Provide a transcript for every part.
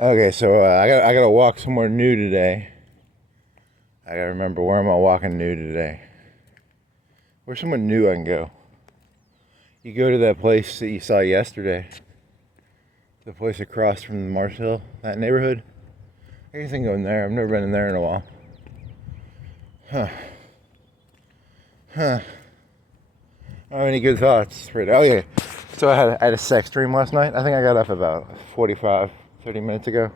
Okay, so I gotta walk somewhere new today. I gotta remember where am I walking new today. Where's somewhere new I can go? You go to that place that you saw yesterday. The place across from Mars Hill, that neighborhood. I guess I can go in there. I've never been in there in a while. Huh. Huh. Oh, any good thoughts? Oh yeah. So I had a sex dream last night. I think I got up about 45, 30 minutes ago.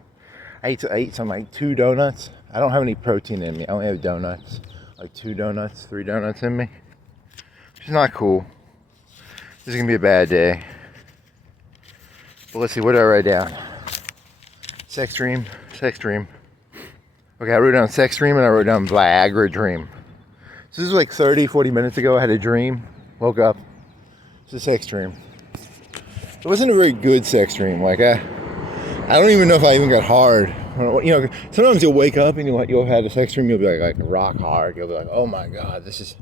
I ate some like 2 donuts. I don't have any protein in me. I only have donuts. Like 2 donuts, 3 donuts in me. Which is not cool. This is gonna be a bad day. But let's see, what did I write down? Sex dream, sex dream. Okay, I wrote down sex dream and I wrote down Viagra dream. So this was like 30, 40 minutes ago. I had a dream, woke up. It's a sex dream. It wasn't a very good sex dream. Like I don't even know if I even got hard. You know, sometimes you'll wake up and you'll have a sex dream. You'll be like rock hard. You'll be like, oh my god, this is,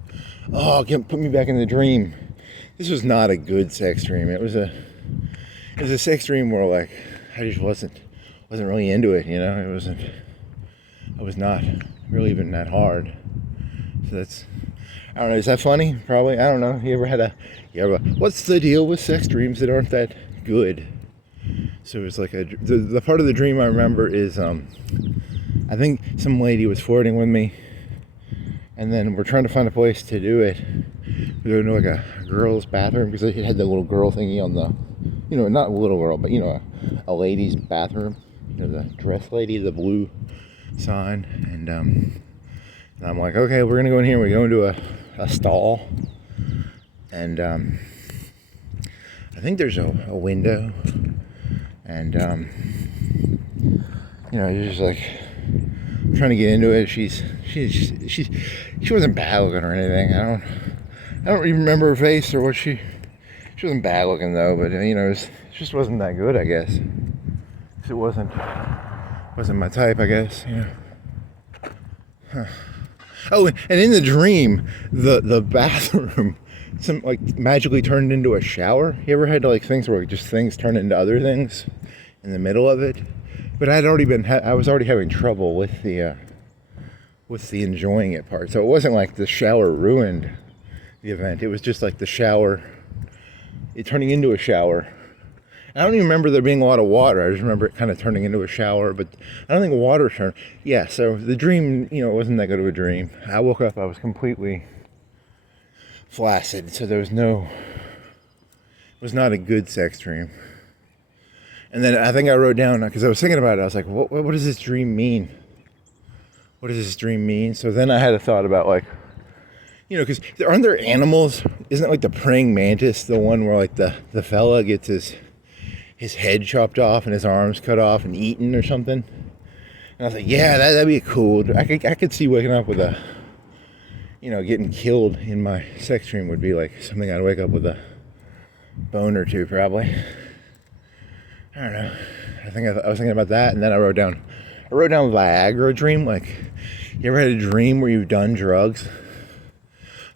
put me back in the dream. This was not a good sex dream. It was a sex dream where like I just wasn't really into it. You know, I was not really even that hard. So I don't know. Is that funny? Probably. I don't know. What's the deal with sex dreams that aren't that good? So it's like the part of the dream I remember is I think some lady was flirting with me, and then we're trying to find a place to do it. We're going to like a girl's bathroom because it had the little girl thingy on the, you know, not a little girl, but you know, a lady's bathroom. You know, the dress lady, the blue sign, and I'm like, okay, we're gonna go in here. We go into a stall, and I think there's a window, and you know, you're just like trying to get into it. She wasn't bad looking or anything. I don't even remember her face or what she wasn't bad looking though. But you know, it just wasn't that good, I guess. It wasn't my type, I guess. You know. Huh. Oh, and in the dream, the bathroom like magically turned into a shower. You ever had like things where just things turn into other things in the middle of it? But I was already having trouble with the enjoying it part. So it wasn't like the shower ruined the event. It was just like the shower, it turning into a shower. I don't even remember there being a lot of water. I just remember it kind of turning into a shower, but I don't think water turned. Yeah, so the dream, you know, it wasn't that good of a dream. I woke up, I was completely flaccid, so it was not a good sex dream. And then I think I wrote down, because I was thinking about it, I was like, what does this dream mean? What does this dream mean? So then I had a thought about like, you know, because aren't there animals? Isn't it like the praying mantis, the one where like the fella gets his head chopped off and his arms cut off and eaten or something? And I was like, yeah, that'd be cool. I could see waking up with getting killed in my sex dream would be like something I'd wake up with a bone or two, probably. I don't know. I was thinking about that, and then I wrote down Viagra dream. Like, you ever had a dream where you've done drugs?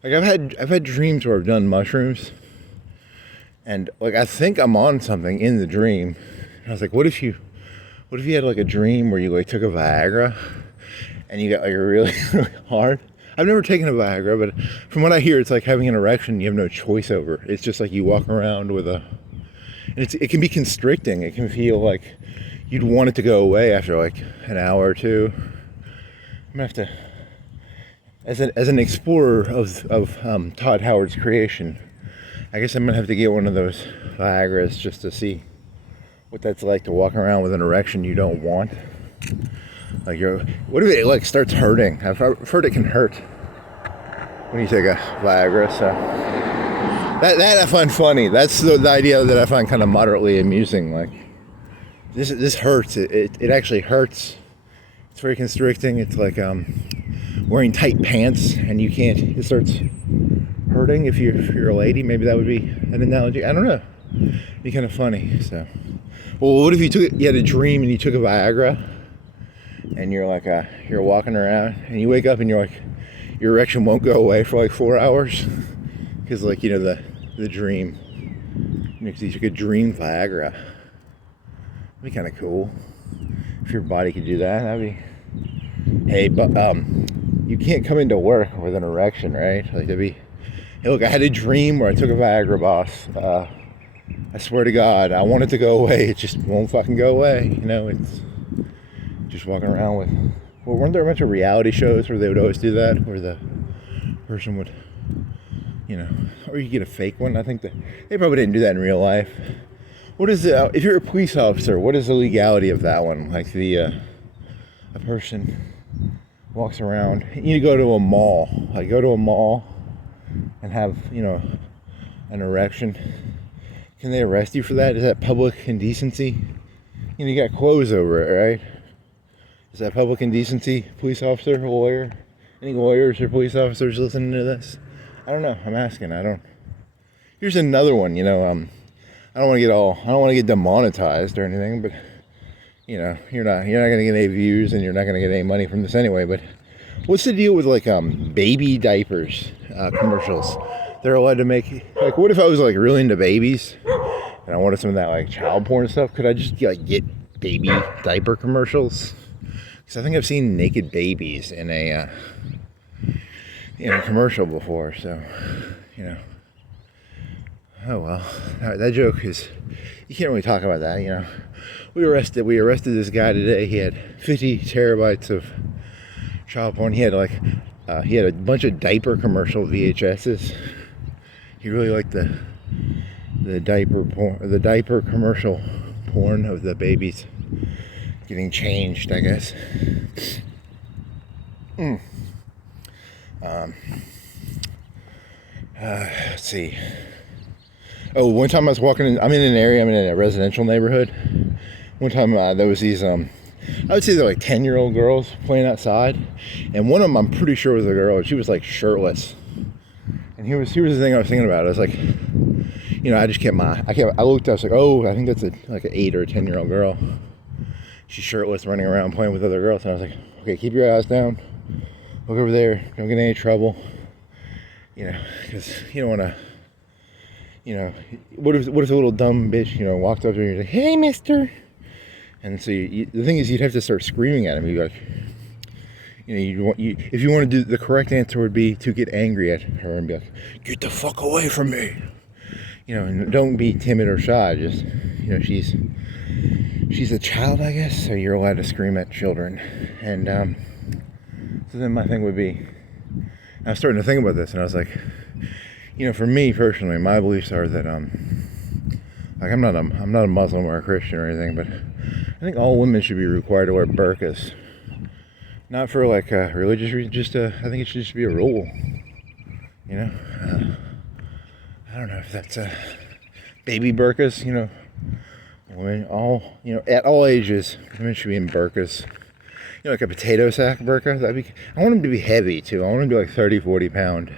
Like I've had dreams where I've done mushrooms. And like I think I'm on something in the dream. And I was like, what if you had like a dream where you like took a Viagra and you got like really, really hard? I've never taken a Viagra, but from what I hear, it's like having an erection you have no choice over. It's just like you walk around with and it can be constricting. It can feel like you'd want it to go away after like an hour or two. I'm gonna have to, as an explorer of Todd Howard's creation, I guess I'm gonna have to get one of those Viagras just to see what that's like to walk around with an erection you don't want. Like what if it like starts hurting? I've heard it can hurt when you take a Viagra. So that I find funny. That's the idea that I find kind of moderately amusing. Like this hurts. It actually hurts. It's very constricting. It's like wearing tight pants and you can't. It starts hurting if you're a lady. Maybe that would be an analogy. I don't know. It'd be kind of funny. So, well, what if you had a dream and you took a Viagra and you're like you're walking around and you wake up and you're like your erection won't go away for like 4 hours because like, you know, the dream, you took a dream Viagra. That'd be kind of cool. If your body could do that, that'd be... Hey, but you can't come into work with an erection, right? Like, that'd be... Hey, look, I had a dream where I took a Viagra, boss. I swear to God, I want it to go away. It just won't fucking go away. You know, it's just walking around with... Well, weren't there a bunch of reality shows where they would always do that? Where the person would, you know... Or you get a fake one. I think that they probably didn't do that in real life. What is it? If you're a police officer, what is the legality of that one? Like a person walks around. You need to go to a mall. Like go to a mall and have, you know, an erection. Can they arrest you for that? Is that public indecency? You know, you got clothes over it, right? Is that public indecency? Police officer, lawyer? Any lawyers or police officers listening to this? I don't know. I'm asking. I don't. Here's another one. You know, I don't want to get demonetized or anything, but you know, you're not going to get any views and you're not going to get any money from this anyway. But what's the deal with like baby diapers commercials? They're allowed to make, like, what if I was like really into babies and I wanted some of that like child porn stuff? Could I just like get baby diaper commercials? Because I think I've seen naked babies in a commercial before. So, you know. Oh well, that joke is, you can't really talk about that, you know. We arrested this guy today. He had 50 terabytes of child porn. He had a bunch of diaper commercial VHSs. He really liked the diaper commercial porn of the babies getting changed, I guess. Let's see. Oh, one time I was walking in, I'm in a residential neighborhood. One time there was these, I would say they're like 10-year-old girls playing outside. And one of them, I'm pretty sure was a girl, and she was like shirtless. And here's the thing I was thinking about. I was like, you know, I looked up, I was like, oh, I think that's like an 8 or a 10-year-old girl. She's shirtless, running around playing with other girls. And I was like, okay, keep your eyes down. Look over there. Don't get in any trouble. You know, because you don't want to, you know, what if a little dumb bitch, you know, walked up to you and you're like, hey, mister. And so the thing is, you'd have to start screaming at him. You'd be like, you know, if you want to do, the correct answer would be to get angry at her and be like, get the fuck away from me. You know, and don't be timid or shy. Just, you know, she's a child, I guess, so you're allowed to scream at children. And so then my thing would be, I was starting to think about this, and I was like, you know, for me personally, my beliefs are that like I'm not a Muslim or a Christian or anything, but I think all women should be required to wear burqas. Not for like religious reasons, just I think it should just be a rule. You know, I don't know if that's baby burqas. You know, women at all ages, women should be in burqas. You know, like a potato sack burqa. I want them to be heavy too. I want them to be like 30, 40 pound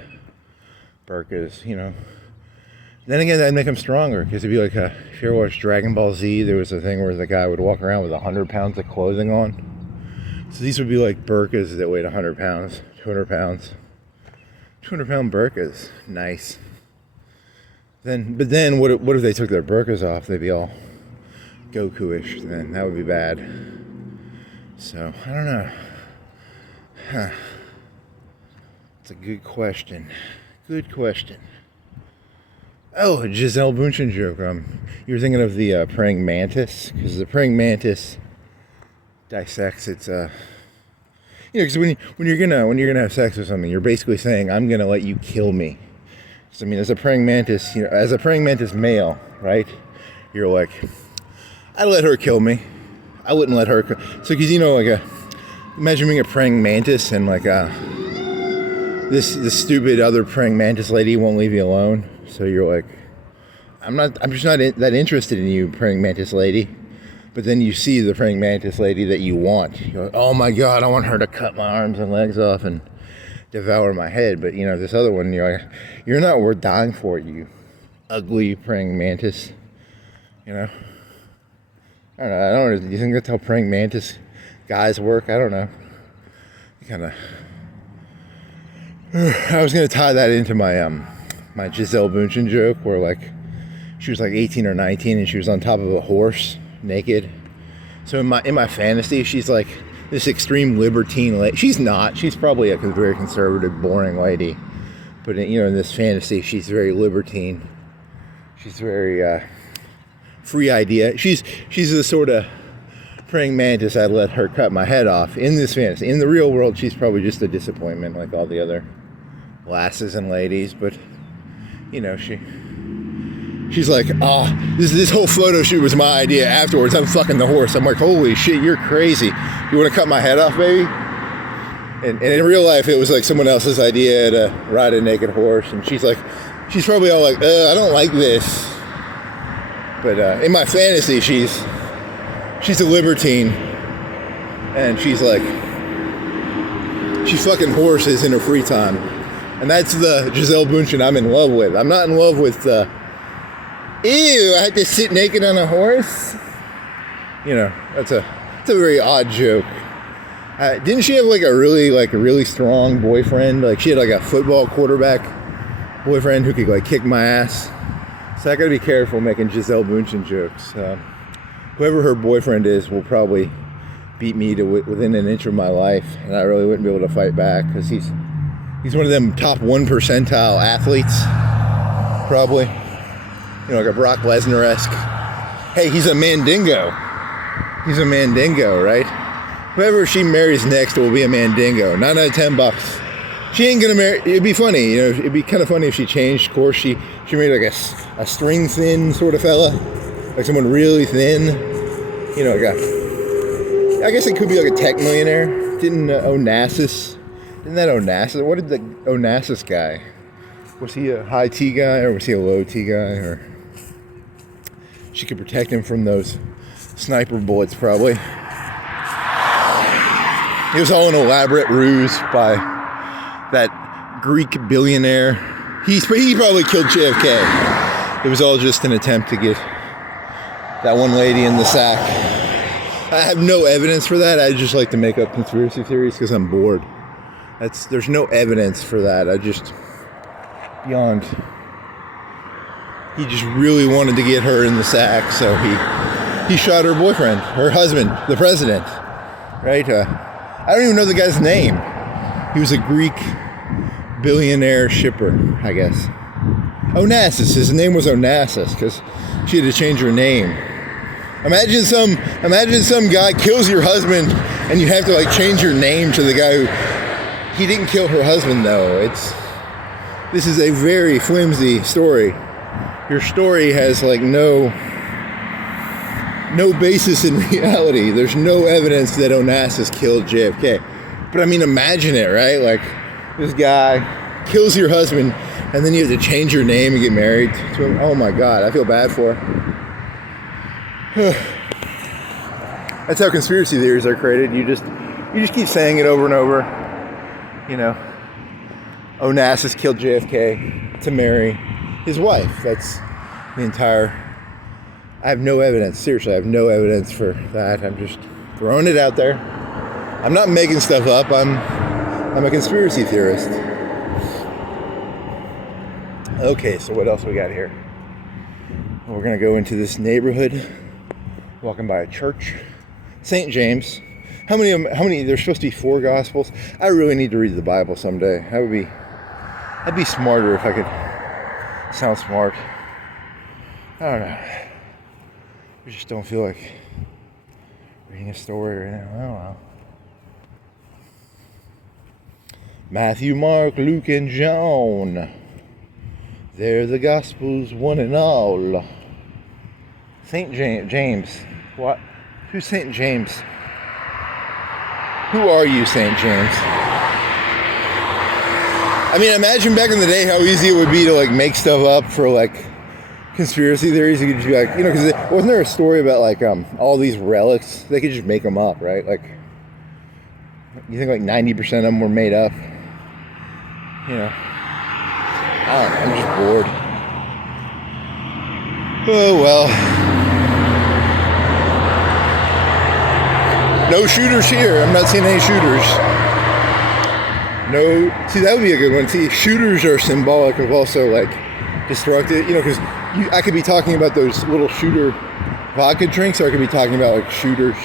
burqas. You know. Then again, that'd make them stronger, because it'd be like if you ever watched Dragon Ball Z, there was a thing where the guy would walk around with 100 pounds of clothing on. So these would be like burqas that weighed 100 pounds, 200 pounds. 200 pound burqas. Nice. But then what if they took their burqas off? They'd be all Goku-ish. Then that would be bad. So, I don't know. Huh. It's a good question. Good question. Oh, a Giselle Bundchen joke. You were thinking of the praying mantis, because the praying mantis dissects its. You know, because when you're gonna have sex with something, you're basically saying, "I'm gonna let you kill me." So I mean, as a praying mantis, you know, as a praying mantis male, right? You're like, I'd let her kill me. I wouldn't let her. So because, you know, like imagine being a praying mantis and like this stupid other praying mantis lady won't leave you alone. So you're like, I'm just not that interested in you, praying mantis lady. But then you see the praying mantis lady that you want. You're like, oh my God, I want her to cut my arms and legs off and devour my head. But you know, this other one, you're like, you're not worth dying for, you ugly praying mantis. You know? I don't know. Do you think that's how praying mantis guys work? I don't know. Kind of. I was gonna tie that into my my Giselle Bundchen joke, where like she was like 18 or 19 and she was on top of a horse naked, So in my fantasy, she's like this extreme libertine lady. She's not. She's probably a very conservative, boring lady. But in this fantasy, she's very libertine. She's very free idea. She's the sort of praying mantis I'd let her cut my head off in this fantasy. In the real world, she's probably just a disappointment like all the other lasses and ladies. But she's like, oh, this whole photo shoot was my idea. Afterwards, I'm fucking the horse. I'm like, holy shit, you're crazy. You want to cut my head off, baby? And in real life, it was like someone else's idea to ride a naked horse. And she's probably all like, I don't like this. But in my fantasy, she's a libertine. And she fucking horses in her free time. And that's the Gisele Bündchen I'm in love with. I'm not in love with ew, I had to sit naked on a horse? It's a very odd joke. Didn't she have a really strong boyfriend? Like she had a football quarterback boyfriend who could kick my ass. So I gotta be careful making Gisele Bündchen jokes. Whoever her boyfriend is will probably beat me to within an inch of my life, and I really wouldn't be able to fight back because he's one of them top 1 percentile athletes, probably. Like a Brock Lesnar-esque. Hey, he's a mandingo. He's a mandingo, right? Whoever she marries next will be a mandingo. 9 out of 10 bucks. She ain't gonna marry. It'd be funny, it'd be kind of funny if she changed course. She married a string thin sort of fella, like someone really thin. I guess it could be like a tech millionaire. Didn't Onassis? What did the Onassis guy? Was he a high T guy or was he a low T guy? Or she could protect him from those sniper bullets, probably. It was all an elaborate ruse by that Greek billionaire. He probably killed JFK. It was all just an attempt to get that one lady in the sack. I have no evidence for that. I just like to make up conspiracy theories because I'm bored. There's no evidence for that. Beyond. He just really wanted to get her in the sack, so he shot her boyfriend, her husband, the president, right? I don't even know the guy's name. He was a Greek billionaire shipper, I guess. Onassis. His name was Onassis because she had to change her name. Imagine some guy kills your husband and you have to change your name to the guy who. He didn't kill her husband though. This is a very flimsy story. Your story has no basis in reality. There's no evidence that Onassis killed JFK. But imagine it, right? This guy kills your husband and then you have to change your name and get married to him. Oh my God, I feel bad for her. That's how conspiracy theories are created. You just keep saying it over and over. Onassis killed JFK to marry his wife. That's the entire. I have no evidence. Seriously, I have no evidence for that. I'm just throwing it out there. I'm not making stuff up. I'm a conspiracy theorist. Okay, so what else we got here? We're gonna go into this neighborhood, walking by a church, St. James. How many? There's supposed to be 4 gospels. I really need to read the Bible someday. I'd be smarter if I could sound smart. I don't know. I just don't feel like reading a story right now. I don't know. Matthew, Mark, Luke, and John. They're the gospels, one and all. St. James. What? Who's St. James? Who are you, St. James? Imagine back in the day how easy it would be to make stuff up for conspiracy theories. You could just be because wasn't there a story about all these relics? They could just make them up, right? You think 90% of them were made up? I don't know, I'm just bored. Oh well. No shooters here. I'm not seeing any shooters. No. See, that would be a good one. See, shooters are symbolic of also destructive. Because I could be talking about those little shooter vodka drinks, or I could be talking about like shooters,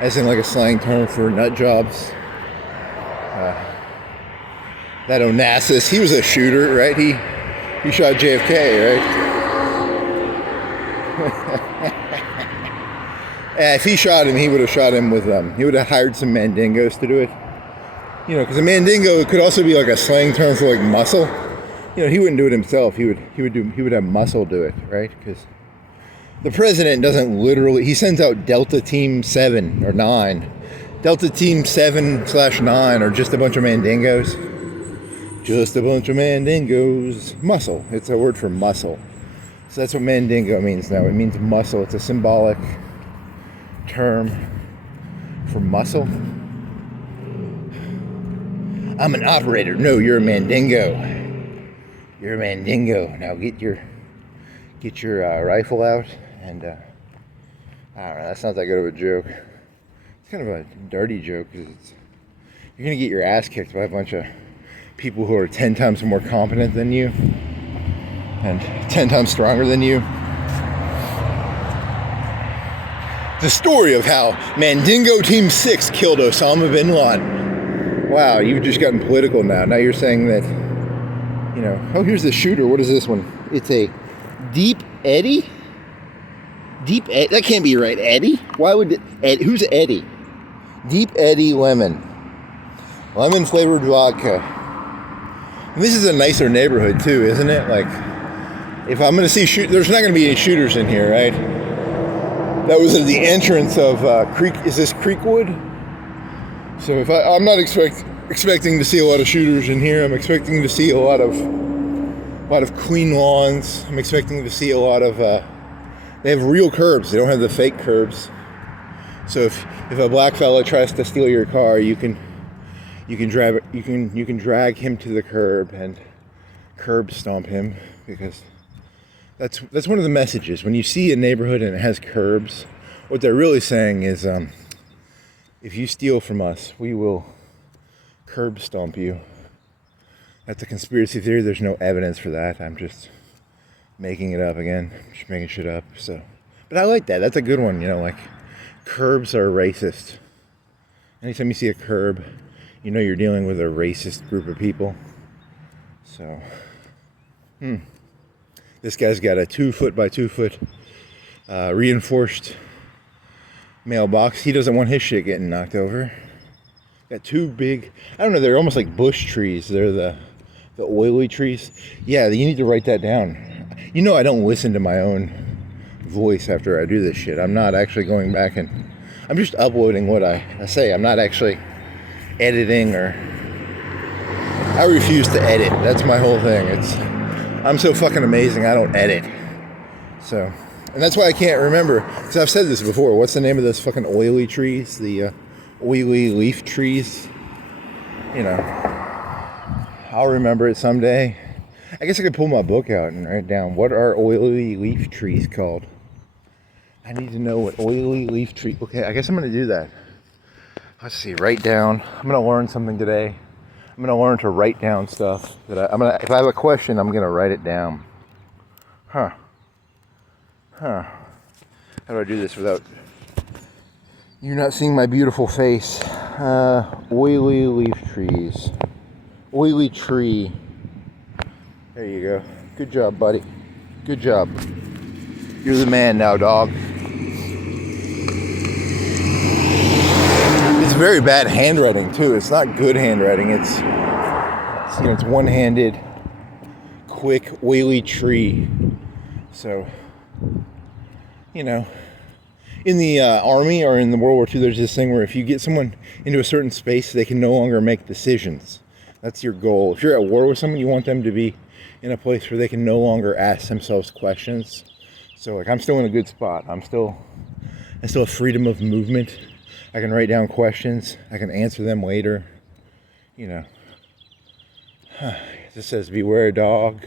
as in like a slang term for nut jobs. That Onassis, he was a shooter, right? He shot JFK, right? If he shot him, he would have shot him with he would have hired some mandingos to do it. You know, because a mandingo could also be like a slang term for like muscle. You know, he wouldn't do it himself. He would have muscle do it, right? Because the president doesn't literally. He sends out Delta Team 7 or 9. Delta Team 7/9 are just a bunch of mandingos. Just a bunch of mandingos. Muscle. It's a word for muscle. So that's what mandingo means now. It means muscle. It's a symbolic term for muscle. I'm an operator. No, you're a mandingo. You're a mandingo. Now get your rifle out and I don't know. That's not that good of a joke. It's kind of a dirty joke because you're gonna get your ass kicked by a bunch of people who are 10 times more competent than you and 10 times stronger than you. The story of how Mandingo Team 6 killed Osama bin Laden. Wow, you've just gotten political now. Now you're saying that, you know, oh, here's the shooter. What is this one? It's a Deep Eddy? Deep Eddy? That can't be right. Eddie? Why would who's Eddie? Deep Eddy Lemon. Lemon flavored vodka. And this is a nicer neighborhood too, isn't it? Like, if I'm going to see there's not going to be any shooters in here, right? That was at the entrance of is this Creekwood? So if I'm not expecting to see a lot of shooters in here. I'm expecting to see a lot of clean lawns. I'm expecting to see a lot of they have real curbs. They don't have the fake curbs. So if a black fella tries to steal your car, you can drag him to the curb and curb stomp him, because that's one of the messages. When you see a neighborhood and it has curbs, what they're really saying is if you steal from us, we will curb stomp you. That's a conspiracy theory. There's no evidence for that. I'm just making it up again. Just making shit up. So, but I like that. That's a good one. You know, like, curbs are racist. Anytime you see a curb, you know you're dealing with a racist group of people. So, this guy's got a 2 foot by 2 foot reinforced mailbox. He doesn't want his shit getting knocked over. Got 2 big, I don't know, they're almost like bush trees. They're the oily trees. Yeah, you need to write that down. You know, I don't listen to my own voice after I do this shit. I'm not actually going back and I'm just uploading what I say. I'm not actually editing, or I refuse to edit. That's my whole thing. I'm so fucking amazing, I don't edit. So, and that's why I can't remember, because I've said this before. What's the name of those fucking oily trees? The oily leaf trees. You know, I'll remember it someday. I guess I could pull my book out and write down, what are oily leaf trees called? I need to know what oily leaf tree. Okay, I guess I'm going to do that. Let's see, write down. I'm going to learn something today. I'm going to learn to write down stuff. If I have a question, I'm going to write it down. Huh. How do I do this without you not seeing my beautiful face? Oily leaf trees. Oily tree. There you go. Good job, buddy. Good job. You're the man now, dog. It's very bad handwriting too. It's not good handwriting. It's one-handed, quick, oily tree. So, you know, in the Army or in the World War II, there's this thing where if you get someone into a certain space, they can no longer make decisions. That's your goal. If you're at war with someone, you want them to be in a place where they can no longer ask themselves questions. So, like, I'm still in a good spot. I still have freedom of movement. I can write down questions. I can answer them later. You know. This says, beware dog.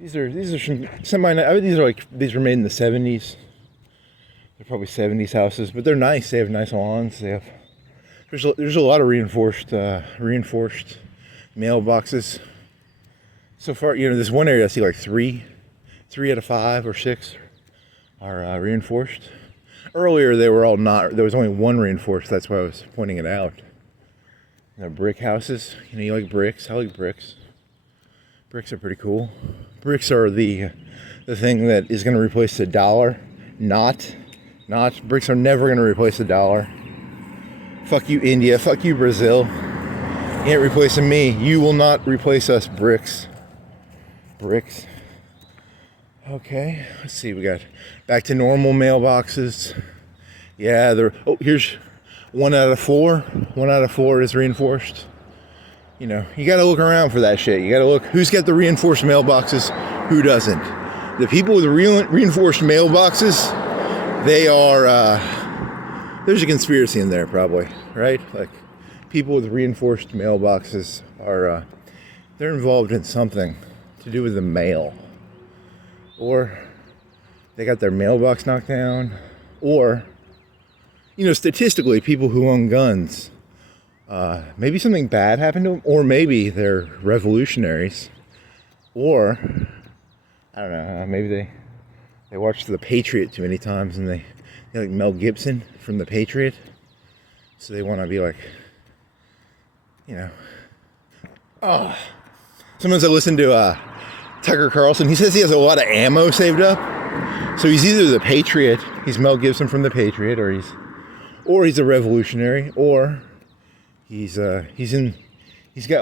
These are some these were made in the 70s. They're probably 70s houses, but they're nice. They have nice lawns. There's a lot of reinforced mailboxes. So far, you know, this one area I see like three out of 5 or 6 are reinforced. Earlier they were all not. There was only one reinforced. That's why I was pointing it out. The brick houses. You know, you like bricks. I like bricks. Bricks are pretty cool. Bricks are the thing that is going to replace the dollar. Not. Bricks are never going to replace the dollar. Fuck you, India. Fuck you, Brazil. You ain't replacing me. You will not replace us, bricks. Bricks. Okay, let's see. We got back to normal mailboxes. Yeah, here's 1 out of 4. 1 out of 4 is reinforced. You know, you got to look around for that shit. You got to look who's got the reinforced mailboxes, who doesn't. The people with the reinforced mailboxes, they are. There's a conspiracy in there, probably, right? Like, people with reinforced mailboxes are, they're involved in something to do with the mail. Or they got their mailbox knocked down. Or, you know, statistically, people who own guns, maybe something bad happened to them. Or maybe they're revolutionaries. Or, I don't know, maybe they watched The Patriot too many times and they like Mel Gibson from The Patriot. So they want to be like, you know. Oh. Sometimes I listen to Tucker Carlson. He says he has a lot of ammo saved up. So he's either the Patriot, he's Mel Gibson from The Patriot, or he's a revolutionary, or he's got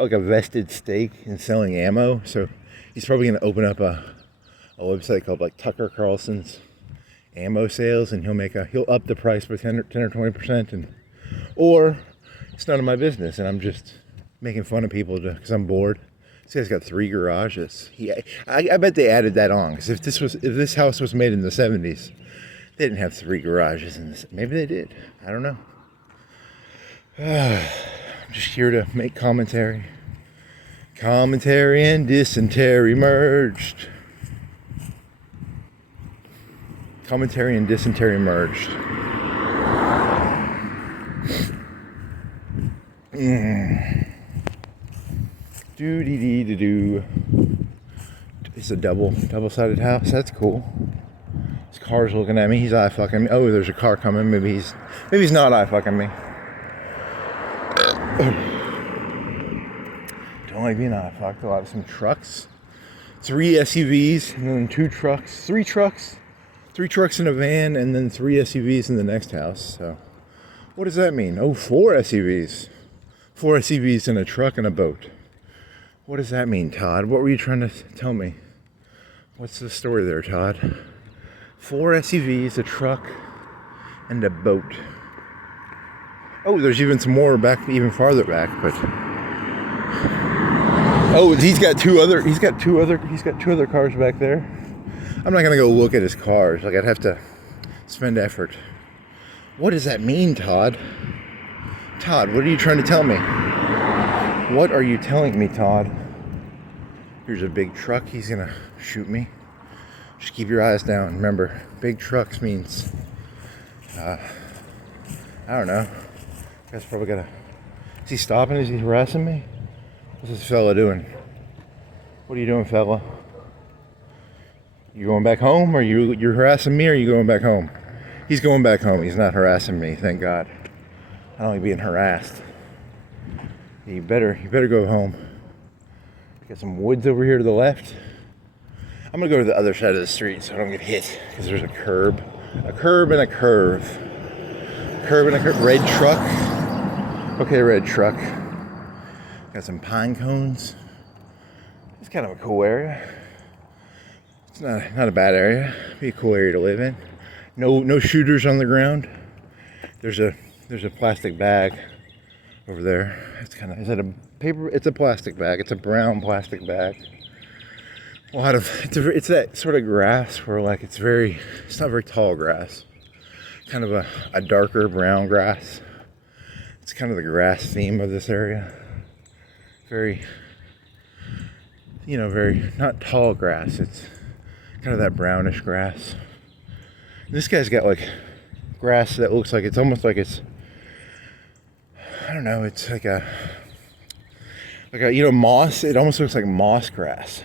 like a vested stake in selling ammo. So he's probably going to open up a website called like Tucker Carlson's ammo sales, and he'll up the price by 10 or 20%, and or it's none of my business, and I'm just making fun of people because I'm bored. This guy's got 3 garages. I bet they added that on, because if this house was made in the 70s, they didn't have 3 garages in this. Maybe they did. I don't know. I'm just here to make commentary. Commentary and dysentery merged. Commentary and dysentery merged. Do. It's a double-sided house. That's cool. This car's looking at me. He's eye fucking me. Oh, there's a car coming. Maybe he's not eye fucking me. Don't like being eye fucked. A lot of some trucks. 3 SUVs and then 2 trucks. 3 trucks. 3 trucks in a van, and then 3 SUVs in the next house. So, what does that mean? Oh, 4 SUVs. 4 SUVs and a truck and a boat. What does that mean, Todd? What were you trying to tell me? What's the story there, Todd? 4 SUVs, a truck, and a boat. Oh, there's even some more back, even farther back, but. Oh, he's got two other cars back there. I'm not gonna go look at his cars. Like, I'd have to spend effort. What does that mean, Todd? Todd, what are you trying to tell me? What are you telling me, Todd? Here's a big truck. He's gonna shoot me. Just keep your eyes down. Remember, big trucks means, I don't know. Guy's probably gotta. Is he stopping? Is he harassing me? What's this fella doing? What are you doing, fella? You going back home, or you're harassing me, or are you going back home? He's going back home. He's not harassing me, thank God. I don't like being harassed. You better go home. Got some woods over here to the left. I'm gonna go to the other side of the street so I don't get hit, because there's a curb and a curve. Red truck. Okay, red truck. Got some pine cones. It's kind of a cool area. It's not a bad area. Be a cool area to live in. No shooters on the ground. There's a plastic bag over there. Is that a paper? It's a plastic bag. It's a brown plastic bag. It's that sort of grass where, like, it's not very tall grass. Kind of a darker brown grass. It's kind of the grass theme of this area. Very not tall grass. It's kind of that brownish grass. This guy's got like grass that looks like it's almost like it's, I don't know, it's like a moss. It almost looks like moss grass.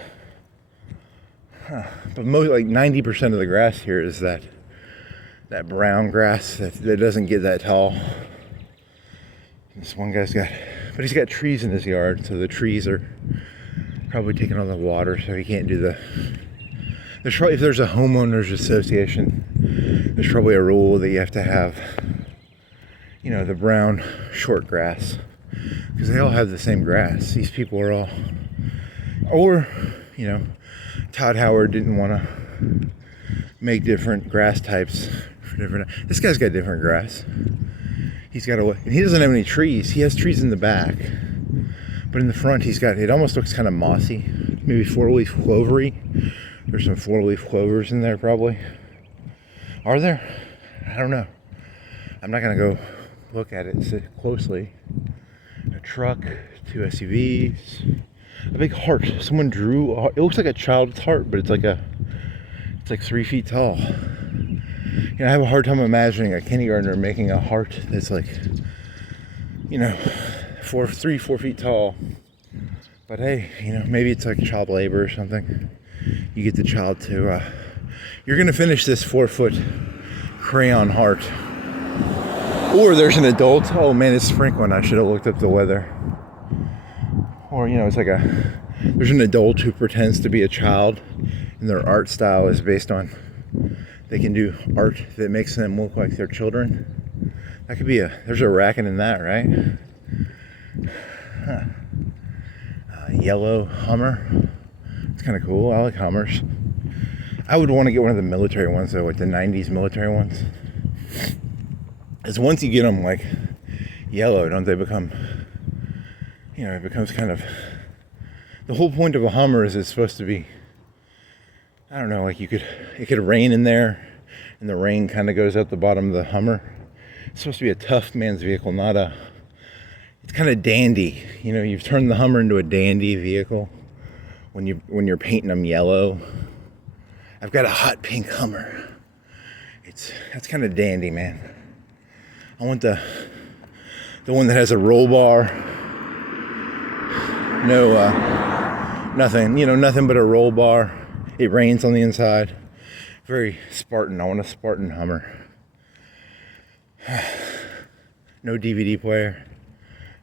But most, like 90% of the grass here is that that brown grass that doesn't get that tall. This one guy's got, but he's got trees in his yard, so the trees are probably taking all the water, so he can't do the. There's probably, if there's a homeowners association, there's probably a rule that you have to have, you know, the brown short grass, because they all have the same grass. These people are all, or, you know, Todd Howard didn't want to make different grass types for different. This guy's got different grass. He's got and he doesn't have any trees. He has trees in the back, but in the front he's got, it almost looks kind of mossy, maybe 4-leaf clovery. There's some 4-leaf clovers in there probably. Are there? I don't know. I'm not gonna go look at it closely. A truck, 2 SUVs, a big heart. Someone drew, it looks like a child's heart, but it's like 3 feet tall. You know, I have a hard time imagining a kindergartner making a heart that's like, you know, 4 feet tall. But hey, you know, maybe it's like child labor or something. You get the child to, you're gonna finish this 4-foot crayon heart. Or there's an adult, oh man, it's sprinkling, I should have looked up the weather. Or, you know, it's like there's an adult who pretends to be a child, and their art style is based on, they can do art that makes them look like they're children. That could be there's a racket in that, right? Huh. Yellow Hummer. It's kind of cool. I like Hummers. I would want to get one of the military ones though, like the 90s military ones. Because once you get them like yellow, don't they become, you know, it becomes kind of, the whole point of a Hummer is it's supposed to be, I don't know, like it could rain in there, and the rain kind of goes out the bottom of the Hummer. It's supposed to be a tough man's vehicle, not it's kind of dandy. You know, you've turned the Hummer into a dandy vehicle when you're painting them yellow. I've got a hot pink Hummer. That's kind of dandy, man. I want the one that has a roll bar. No, nothing, you know, nothing but a roll bar. It rains on the inside. Very Spartan. I want a Spartan Hummer. No DVD player.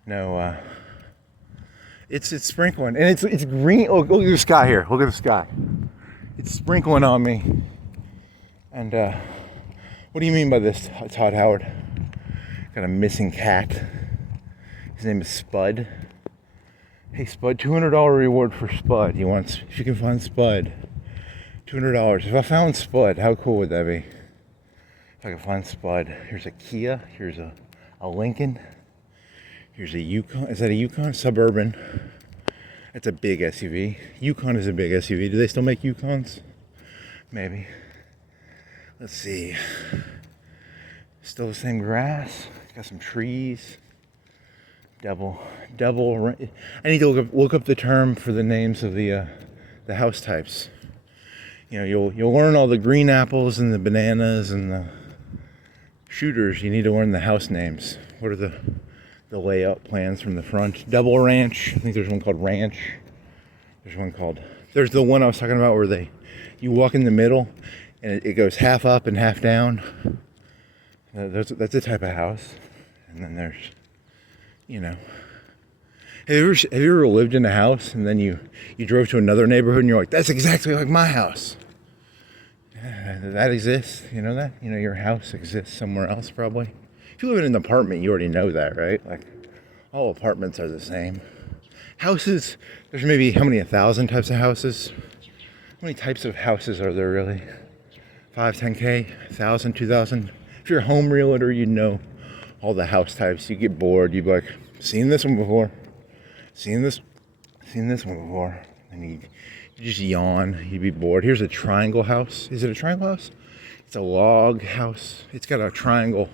No, it's sprinkling, and it's green. Oh, look at the sky here. Look at the sky. It's sprinkling on me. And what do you mean by this, Todd Howard? Got a missing cat. His name is Spud. Hey Spud, $200 reward for Spud. If you can find Spud, $200. If I found Spud, how cool would that be? If I could find Spud. Here's a Kia. Here's a Lincoln. Here's a Yukon. Is that a Yukon? Suburban. That's a big SUV. Yukon is a big SUV. Do they still make Yukons? Maybe. Let's see. Still the same grass. Got some trees. Double. I need to look up the term for the names of the house types. You know, you'll learn all the green apples and the bananas and the shooters. You need to learn the house names. What are the layout plans from the front? Double ranch. I think there's one called ranch. There's the one I was talking about where you walk in the middle and it goes half up and half down. That's a type of house. And then there's, you know, have you ever lived in a house and then you drove to another neighborhood and you're like, that's exactly like my house? Yeah, that exists. You know that? You know, your house exists somewhere else probably. If you live in an apartment, you already know that, right? Like, all apartments are the same. Houses, there's maybe, how many, 1,000 types of houses? How many types of houses are there really? 5, 10K, 1,000, 2,000? If you're a home realtor, you know all the house types. You get bored, you'd be like, seen this one before. Seen this one before. And you just yawn, you'd be bored. Here's a triangle house. Is it a triangle house? It's a log house. It's got a triangle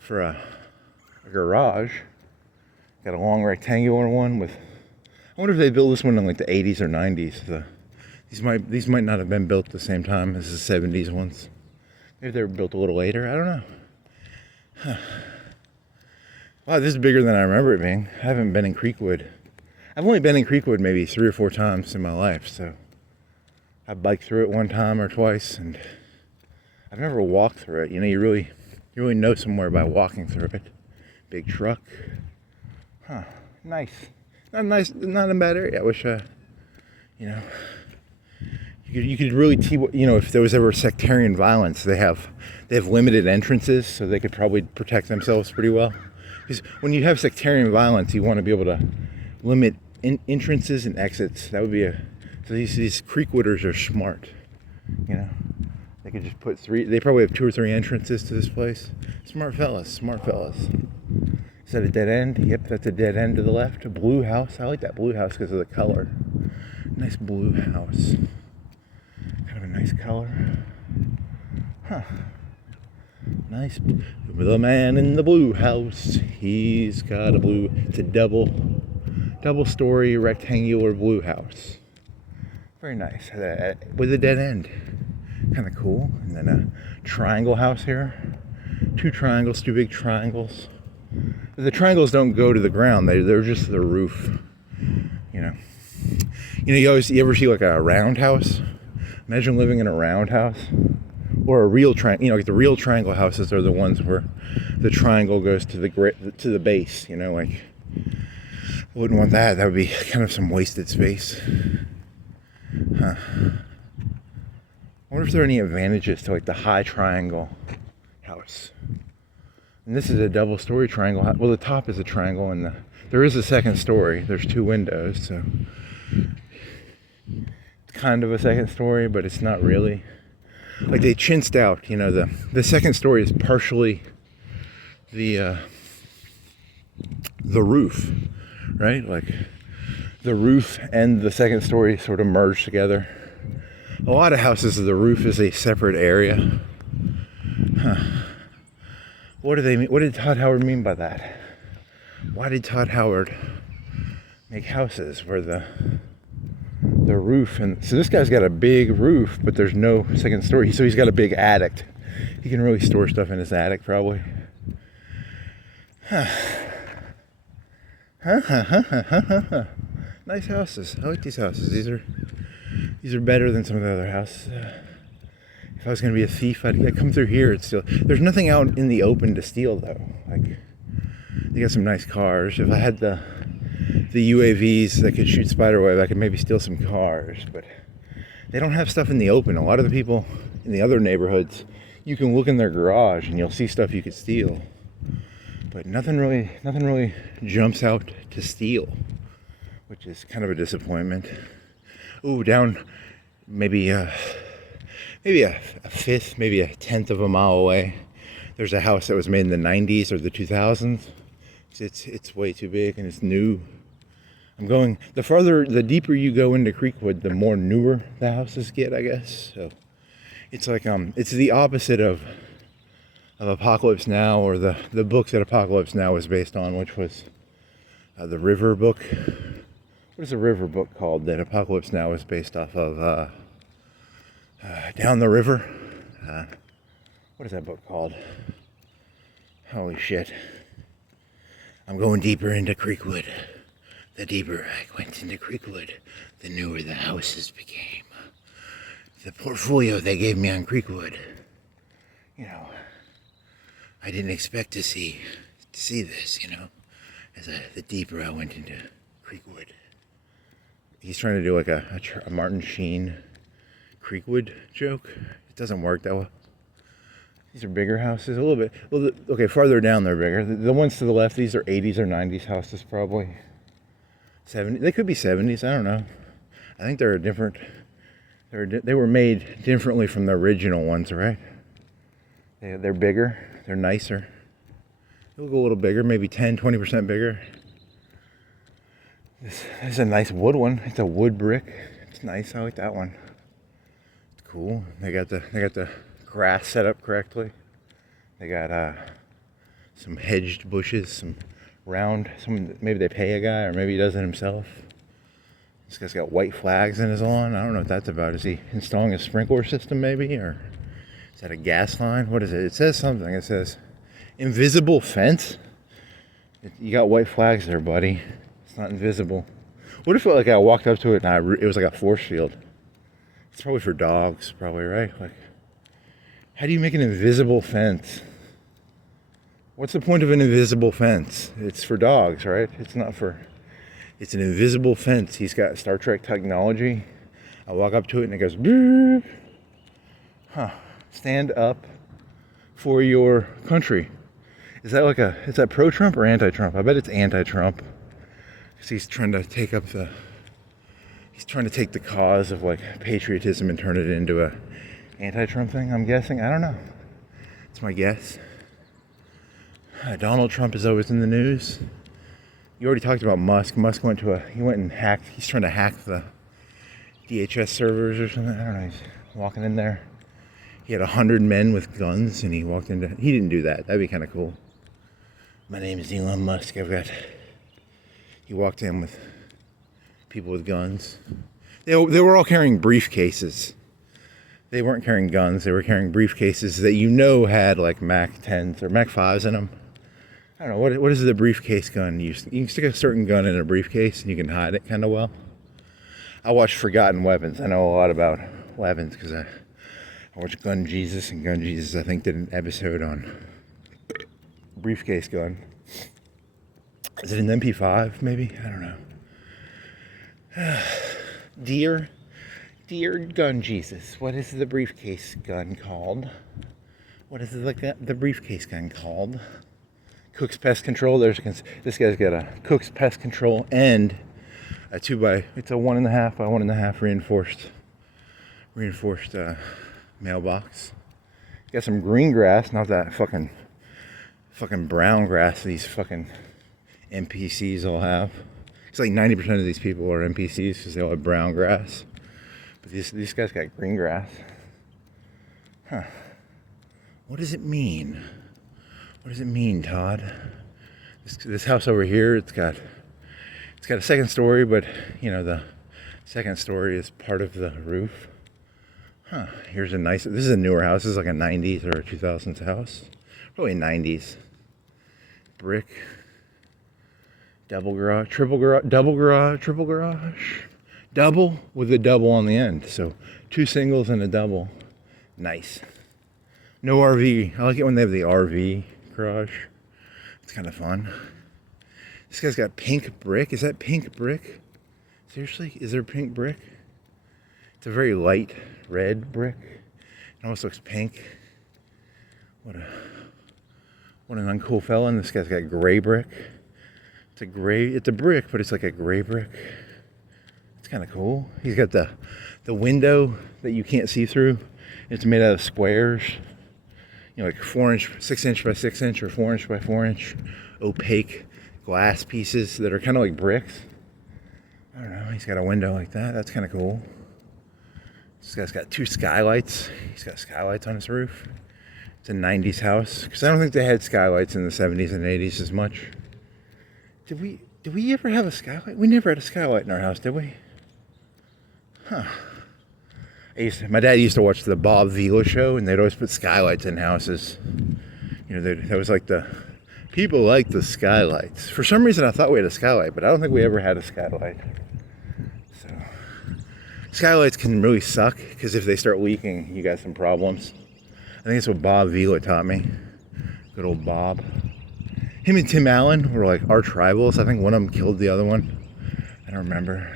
for a garage. Got a long rectangular one with, I wonder if they built this one in like the 80s or 90s. These might not have been built at the same time as the 70s ones. Maybe they were built a little later. I don't know. Huh. Wow, this is bigger than I remember it being. I haven't been in Creekwood. I've only been in Creekwood maybe 3 or 4 times in my life, so I biked through it one time or twice, and I've never walked through it. You really know somewhere by walking through it. Big truck. Huh. Nice. Not a bad area. I wish, you know, you could really see what, if there was ever sectarian violence, they have limited entrances, so they could probably protect themselves pretty well. Because when you have sectarian violence, you want to be able to limit entrances and exits. That would be so these Creekwooders are smart, They could just put they probably have 2 or 3 entrances to this place. Smart fellas. Is that a dead end? Yep, that's a dead end to the left. A blue house. I like that blue house because of the color. Nice blue house. Kind of a nice color. Huh. Nice. The man in the blue house. He's got a blue. It's a double-story rectangular blue house. Very nice. With a dead end. Kind of cool. And then a triangle house here. 2 triangles, 2 big triangles. The triangles don't go to the ground. They're just the roof. You ever see like a roundhouse? Imagine living in a roundhouse. Or a real triangle. Like the real triangle houses are the ones where the triangle goes to the base. I wouldn't want that. That would be kind of some wasted space. Huh. I wonder if there are any advantages to like the high triangle house. And this is a double-story triangle. Well, the top is a triangle, and there is a second story. There's 2 windows, so it's kind of a second story, but it's not really. Like they chinsed out, the second story is partially the roof, right? Like the roof and the second story sort of merged together. A lot of houses, the roof is a separate area. Huh. What do they mean? What did Todd Howard mean by that? Why did Todd Howard make houses where the roof, and so this guy's got a big roof, but there's no second story, so he's got a big attic. He can really store stuff in his attic, probably. Huh. Nice houses. I like these houses. These are better than some of the other houses. If I was going to be a thief, I'd come through here. There's nothing out in the open to steal, though. Like, they got some nice cars. If I had the UAVs that could shoot spiderweb, I could maybe steal some cars. But they don't have stuff in the open. A lot of the people in the other neighborhoods, you can look in their garage and you'll see stuff you could steal. But nothing really jumps out to steal, which is kind of a disappointment. Ooh, down maybe a fifth, maybe a tenth of a mile away, there's a house that was made in the 90s or the 2000s. It's way too big and it's new. The deeper you go into Creekwood, the more newer the houses get, I guess. So it's like it's the opposite of Apocalypse Now, or the book that Apocalypse Now was based on, which was the River book. What is the River book called that Apocalypse Now is based off of? Down the River. What is that book called? Holy shit. I'm going deeper into Creekwood. The deeper I went into Creekwood, the newer the houses became. The portfolio they gave me on Creekwood. I didn't expect to see this, the deeper I went into Creekwood. He's trying to do like a Martin Sheen Creekwood joke. It doesn't work that well. These are bigger houses, a little bit. Well, okay, farther down they're bigger. The ones to the left, these are 80s or 90s houses, probably. 70s. They could be 70s. I don't know. I think they're different. They were made differently from the original ones, right? They're bigger. They're nicer. They look a little bigger, maybe 10, 20% bigger. This is a nice wood one. It's a wood brick. It's nice. I like that one. It's cool. They got the grass set up correctly. They got some hedged bushes, maybe they pay a guy, or maybe he does it himself. This guy's got white flags in his lawn. I don't know what that's about. Is he installing a sprinkler system, maybe? Or is that a gas line? What is it? It says something. It says invisible fence. You got white flags there, buddy. It's not invisible. What if I walked up to it and it was like a force field? It's probably for dogs, probably, right? Like How do you make an invisible fence? What's the point of an invisible fence? It's for dogs, right? It's not for... It's an invisible fence. He's got Star Trek technology. I walk up to it and it goes... Boop. Huh. Stand up for your country. Is that pro-Trump or anti-Trump? I bet it's anti-Trump. Because he's trying to take the cause of like patriotism and turn it into a anti-Trump thing, I'm guessing. I don't know. It's my guess. Donald Trump is always in the news. You already talked about Musk. Musk went and hacked. He's trying to hack the DHS servers or something. I don't know. He's walking in there. He had 100 men with guns, and he walked into... He didn't do that. That'd be kind of cool. My name is Elon Musk. He walked in with people with guns. They were all carrying briefcases. They weren't carrying guns. They were carrying briefcases that had like Mac 10s or Mac 5s in them. I don't know. What is the briefcase gun used? You can stick a certain gun in a briefcase, and you can hide it kind of well. I watched Forgotten Weapons. I know a lot about weapons because I watched Gun Jesus, and Gun Jesus, I think, did an episode on briefcase gun. Is it an MP5, maybe? I don't know. Dear Gun Jesus, what is the briefcase gun called? What is the briefcase gun called? Cook's Pest Control. This guy's got a Cook's Pest Control and a 2x. It's a 1.5 by 1.5 reinforced mailbox. Got some green grass, not that fucking brown grass these fucking NPCs all have. It's like 90% of these people are NPCs because they all have brown grass. But these guys got green grass. Huh. What does it mean? What does it mean, Todd? This house over here, it's got a second story, but the second story is part of the roof. Huh. This is a newer house. This is like a 90s or a 2000s house. Probably 90s. Brick. Double garage, triple garage, double garage, triple garage. Double with a double on the end. So 2 singles and a double. Nice. No RV. I like it when they have the RV garage. It's kind of fun. This guy's got pink brick. Is that pink brick? Seriously? Is there pink brick? It's a very light red brick. It almost looks pink. What an uncool fella. And this guy's got gray brick. It's a brick, but it's like a gray brick. It's kind of cool. He's got the window that you can't see through. It's made out of squares. Like 6 inch by 6 inch or 4 inch by 4 inch opaque glass pieces that are kind of like bricks. I don't know. He's got a window like that. That's kind of cool. This guy's got 2 skylights. He's got skylights on his roof. It's a 90s house. Because I don't think they had skylights in the 70s and 80s as much. Did we ever have a skylight? We never had a skylight in our house, did we? Huh. My dad used to watch the Bob Vila show, and they'd always put skylights in houses. That was like people like the skylights. For some reason, I thought we had a skylight, but I don't think we ever had a skylight. So, skylights can really suck, because if they start leaking, you got some problems. I think that's what Bob Vila taught me. Good old Bob. Him and Tim Allen were like arch rivals. I think one of them killed the other one. I don't remember.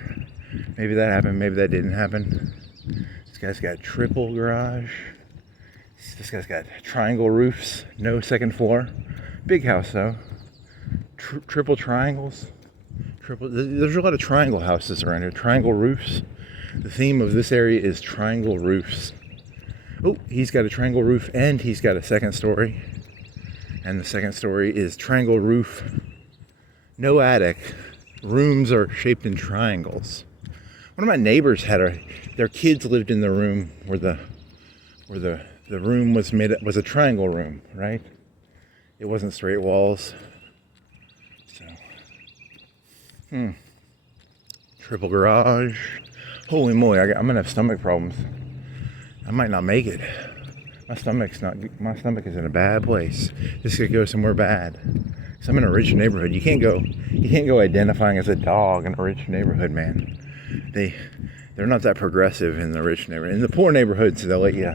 Maybe that happened, maybe that didn't happen. This guy's got triple garage. This guy's got triangle roofs, no second floor. Big house though. Triple triangles. There's a lot of triangle houses around here. Triangle roofs. The theme of this area is triangle roofs. Oh, he's got a triangle roof and he's got a second story. And the second story is triangle roof. No attic. Rooms are shaped in triangles. One of my neighbors their kids lived in the room where the room was a triangle room, right? It wasn't straight walls. So, triple garage. Holy moly, I'm gonna have stomach problems. I might not make it. My stomach is in a bad place. This could go somewhere bad. So I'm in a rich neighborhood. You can't go identifying as a dog in a rich neighborhood, man. They're not that progressive in the rich neighborhood. In the poor neighborhoods, they'll let you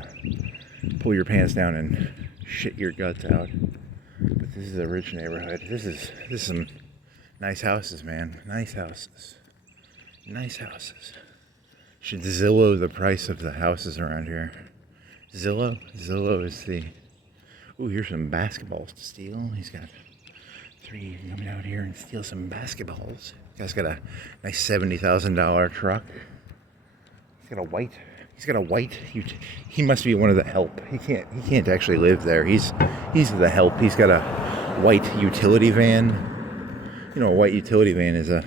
pull your pants down and shit your guts out. But this is a rich neighborhood. This is some nice houses, man. Nice houses. Nice houses. Should Zillow the price of the houses around here. Zillow? Zillow is the... Ooh, here's some basketballs to steal. He's got 3 coming out here and steal some basketballs. Guy's got a nice $70,000 truck. He's got a white. He must be one of the help. He can't actually live there. He's the help. He's got a white utility van. You know, a white utility van is a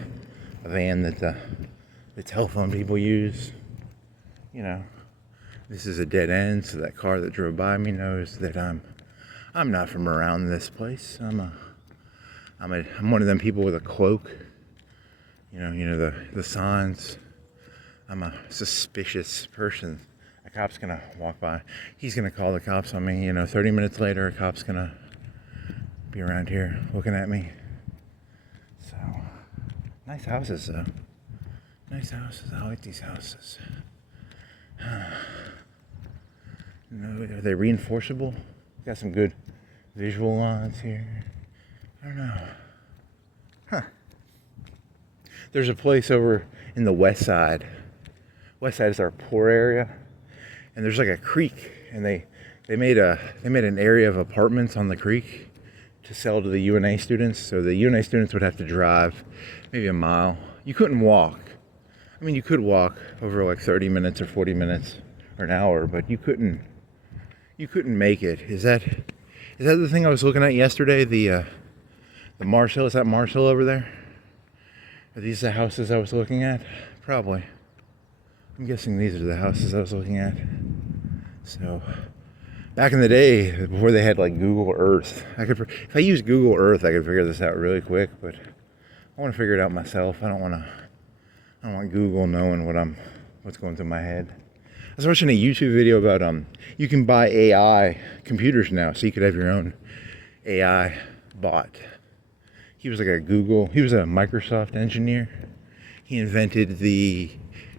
van that the telephone people use. You know, this is a dead end, so that car that drove by me knows that I'm not from around this place. I'm one of them people with a cloak. You know the signs. I'm a suspicious person. A cop's gonna walk by. He's gonna call the cops on me. 30 minutes later, a cop's gonna be around here looking at me. So, nice houses though. Nice houses. I like these houses. Are they reinforceable? Got some good visual lines here. I don't know. Huh. There's a place over in the west side. West side is our poor area, and there's like a creek, and they made an area of apartments on the creek to sell to the UNA students. So the UNA students would have to drive maybe a mile. You couldn't walk. I mean, you could walk over like 30 minutes or 40 minutes or an hour, but you couldn't make it. Is that the thing I was looking at yesterday? The Marsh Hill. Is that Marsh Hill over there? Are these the houses I was looking at? Probably. I'm guessing these are the houses I was looking at. So, back in the day, before they had like Google Earth, if I used Google Earth, I could figure this out really quick. But I want to figure it out myself. I don't want Google knowing what's going through my head. I was watching a YouTube video about you can buy AI computers now, so you could have your own AI bot. He was a Microsoft engineer. He invented the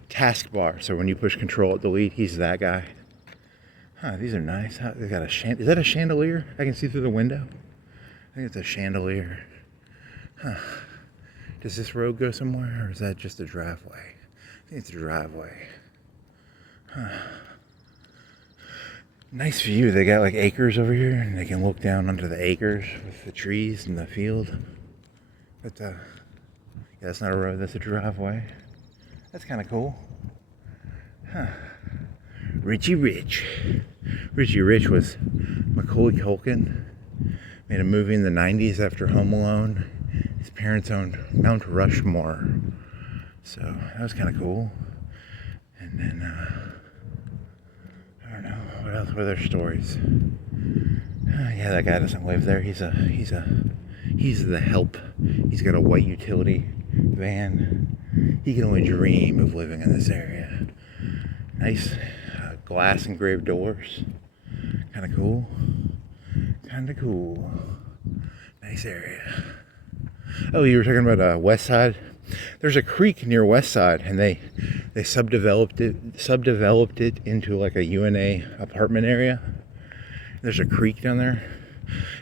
taskbar, so when you push Control at delete, he's that guy. Huh, these are nice. They got is that a chandelier? I can see through the window. I think it's a chandelier. Huh. Does this road go somewhere, or is that just a driveway? I think it's a driveway. Huh. Nice view. They got like acres over here, and they can look down onto the acres with the trees and the field. But yeah, that's not a road. That's a driveway. That's kind of cool. Huh. Richie Rich. Richie Rich was Macaulay Culkin. Made a movie in the 90s after Home Alone. His parents owned Mount Rushmore. So that was kind of cool. And then, I don't know, what else were their stories? Yeah, that guy doesn't live there. He's the help. He's got a white utility van. He can only dream of living in this area. Nice glass engraved doors. Kind of cool. Nice area. Oh, you were talking about West Side? There's a creek near West Side, and they subdeveloped it into like a UNA apartment area. There's a creek down there.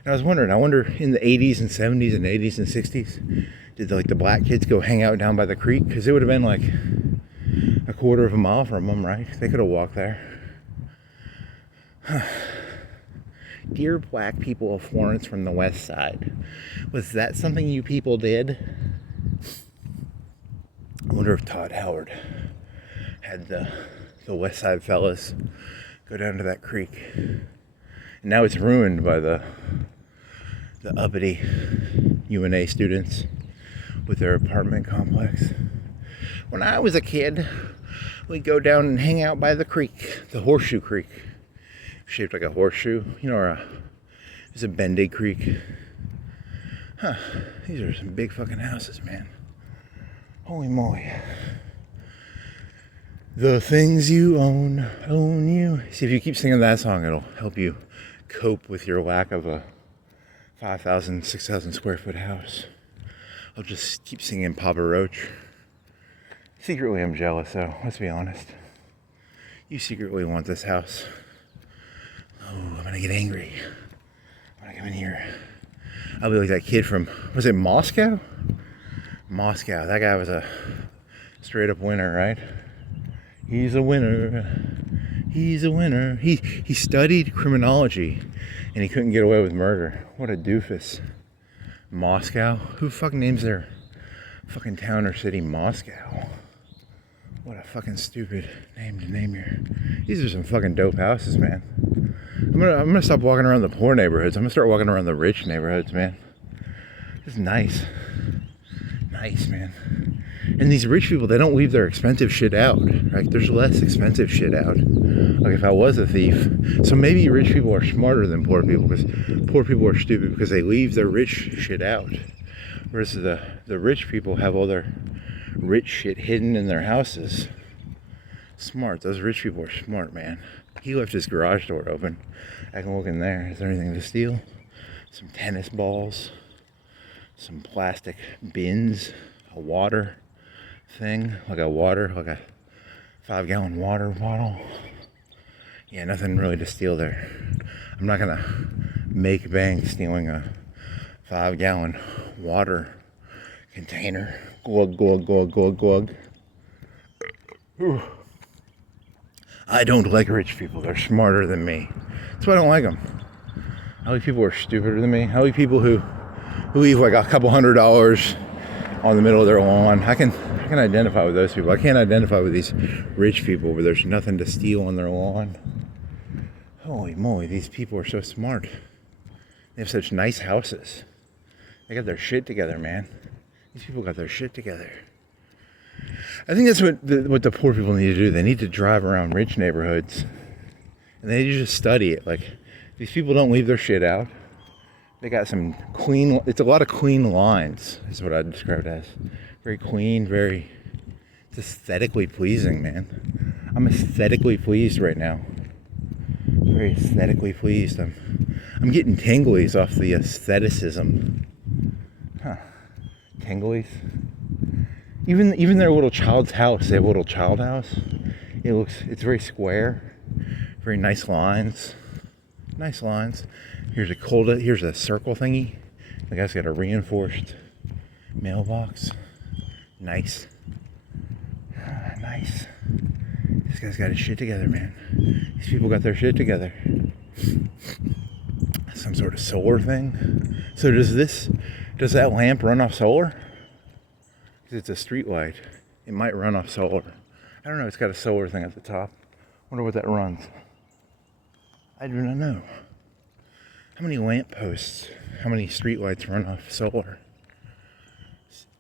And I wonder in the 80s and 70s and 80s and 60s, did like the black kids go hang out down by the creek? Because it would have been like a quarter of a mile from them, right? They could have walked there. Huh. Dear black people of Florence from the West Side, was that something you people did? I wonder if Todd Howard had the West Side fellas go down to that creek. And now it's ruined by the uppity UNA students with their apartment complex. When I was a kid, we'd go down and hang out by the creek, the Horseshoe Creek. Shaped like a horseshoe, or it's a bendy creek. Huh, these are some big fucking houses, man. Holy moly. The things you own you. See, if you keep singing that song, it'll help you cope with your lack of a 5,000, 6,000 square foot house. I'll just keep singing Papa Roach. Secretly, I'm jealous, though. Let's be honest. You secretly want this house. Oh, I'm gonna get angry. When I come in here, I'll be like that kid from, was it Moscow? Moscow. That guy was a straight up winner, right? He's a winner. He's a winner. He studied criminology and he couldn't get away with murder. What a doofus. Moscow? Who fucking names their fucking town or city Moscow? What a fucking stupid name to name your. These are some fucking dope houses, man. I'm gonna stop walking around the poor neighborhoods. I'm gonna start walking around the rich neighborhoods, man. It's nice. Nice, man. And these rich people, they don't leave their expensive shit out. Right? There's less expensive shit out. Like if I was a thief. So maybe rich people are smarter than poor people because poor people are stupid because they leave their rich shit out. Whereas the rich people have all their rich shit hidden in their houses. Smart. Those rich people are smart, man. He left his garage door open. I can look in there. Is there anything to steal? Some tennis balls. Some plastic bins. A water thing. Like a 5-gallon water bottle. Yeah, nothing really to steal there. I'm not gonna make bank stealing a 5-gallon water container. Glug, glug, glug, glug, glug. Ooh. I don't like rich people. They're smarter than me. That's why I don't like them. I like people who are stupider than me. I like people who leave like a couple $100 on the middle of their lawn. I can identify with those people. I can't identify with these rich people where there's nothing to steal on their lawn. Holy moly, these people are so smart. They have such nice houses. They got their shit together, man. These people got their shit together. I think that's what the poor people need to do. They need to drive around rich neighborhoods and they need to just study it. Like, these people don't leave their shit out. They got some clean, it's a lot of clean lines, is what I'd describe it as. Very clean, it's aesthetically pleasing, man. I'm aesthetically pleased right now. Very aesthetically pleased. I'm getting tinglies off the aestheticism. Huh. Tinglies? Even their little child's house, they have a little child house. It's very square, very nice lines. Nice lines. Here's a circle thingy. The guy's got a reinforced mailbox. Nice. Nice. This guy's got his shit together, man. These people got their shit together. Some sort of solar thing. So does that lamp run off solar? Because it's a street light. It might run off solar. I don't know, it's got a solar thing at the top. Wonder what that runs. I do not know. How many lamp posts, how many street lights run off solar?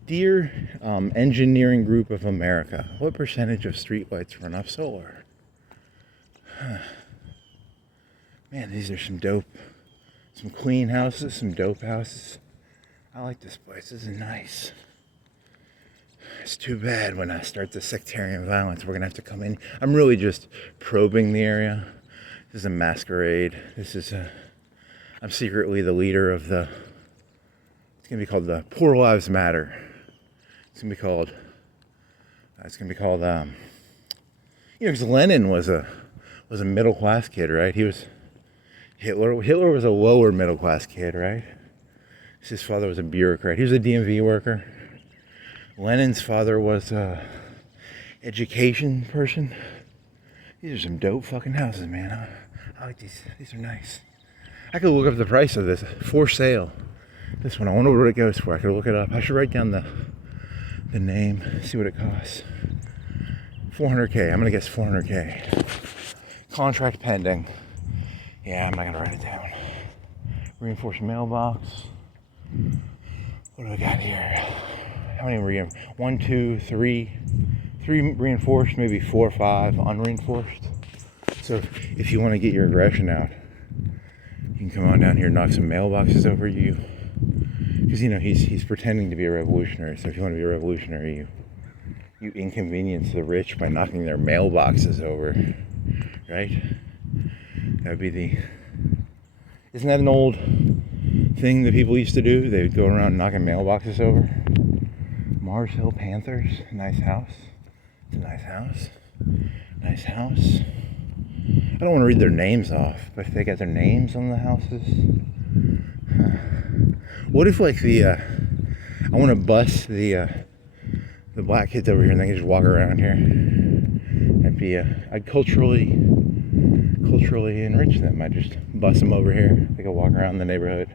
Dear Engineering Group of America, what percentage of street lights run off solar? Huh. Man, these are some clean houses, some dope houses. I like this place, this is nice. It's too bad when I start the sectarian violence, we're gonna have to come in. I'm really just probing the area. This is a masquerade. I'm secretly the leader of it's gonna be called the Poor Lives Matter. It's gonna be called, because Lenin was a middle class kid, right? Hitler was a lower middle class kid, right? His father was a bureaucrat. He was a DMV worker. Lenin's father was a education person. These are some dope fucking houses, man. I like these. These are nice. I could look up the price of this. For sale. This one. I wonder what it goes for. I could look it up. I should write down the name. See what it costs. 400K. I'm gonna guess 400K. Contract pending. Yeah, I'm not gonna write it down. Reinforced mailbox. What do we got here? How many one, two, three reinforced, maybe 4 or 5 unreinforced. So if you want to get your aggression out, you can come on down here and knock some mailboxes over you. Because he's pretending to be a revolutionary. So if you want to be a revolutionary, you inconvenience the rich by knocking their mailboxes over, right? That'd be isn't that an old thing that people used to do? They would go around knocking mailboxes over. Mars Hill Panthers, nice house. It's a nice house. Nice house. I don't want to read their names off, but if they got their names on the houses. What if like I want to bus the black kids over here and they can just walk around here and I'd culturally enrich them. I'd just bus them over here. They can walk around the neighborhood.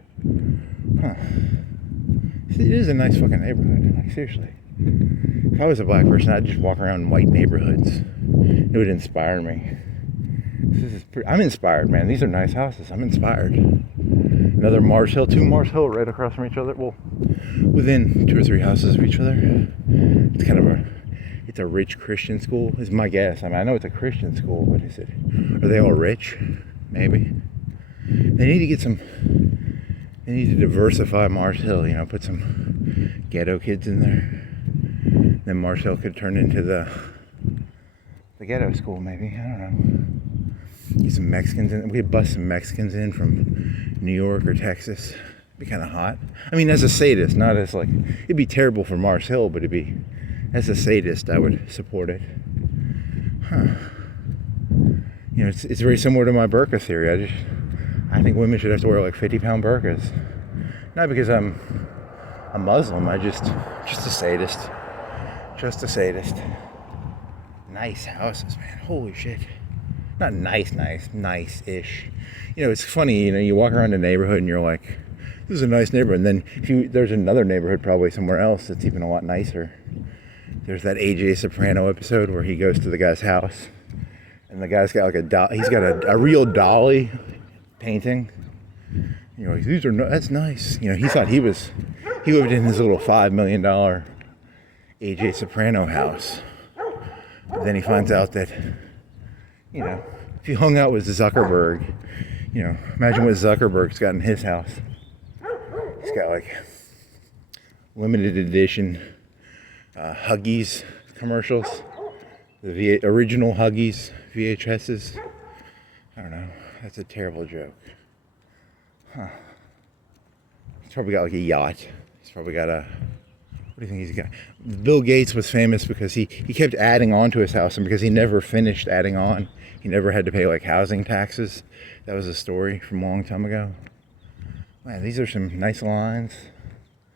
See, it is a nice fucking neighborhood. Like, seriously. If I was a black person, I'd just walk around in white neighborhoods. It would inspire me. I'm inspired, man. These are nice houses. I'm inspired. Another Mars Hill, 2 Mars Hill right across from each other. Well, within 2 or 3 houses of each other. It's kind of it's a rich Christian school, is my guess. I mean, I know it's a Christian school, but is it? Are they all rich? Maybe. They need to diversify Mars Hill, you know, put some ghetto kids in there. Then Mars Hill could turn into the ghetto school, maybe. I don't know. Get some Mexicans in. We could bust some Mexicans in from New York or Texas. It'd be kind of hot. I mean, as a sadist, not as like, it'd be terrible for Mars Hill, but as a sadist, I would support it. You know, it's very similar to my burqa theory. I think women should have to wear like 50-pound burqas. Not because I'm a Muslim, just a sadist. Just a sadist. Nice houses, man. Holy shit. Not nice-ish. You know, it's funny, you know, you walk around a neighborhood and you're like, this is a nice neighborhood. And then there's another neighborhood probably somewhere else that's even a lot nicer. There's that AJ Soprano episode where he goes to the guy's house and the guy's got like he's got a real dolly painting. You know, that's nice. You know, he thought he lived in his little $5 million AJ Soprano house. But then he finds out that, you know, if he hung out with Zuckerberg, you know, imagine what Zuckerberg's got in his house. He's got like limited edition Huggies commercials, the original Huggies VHSs. I don't know. That's a terrible joke. He's probably got like a yacht. He's probably got what do you think he's got? Bill Gates was famous because he kept adding on to his house, and because he never finished adding on, he never had to pay like housing taxes. That was a story from a long time ago. Man, these are some nice lines.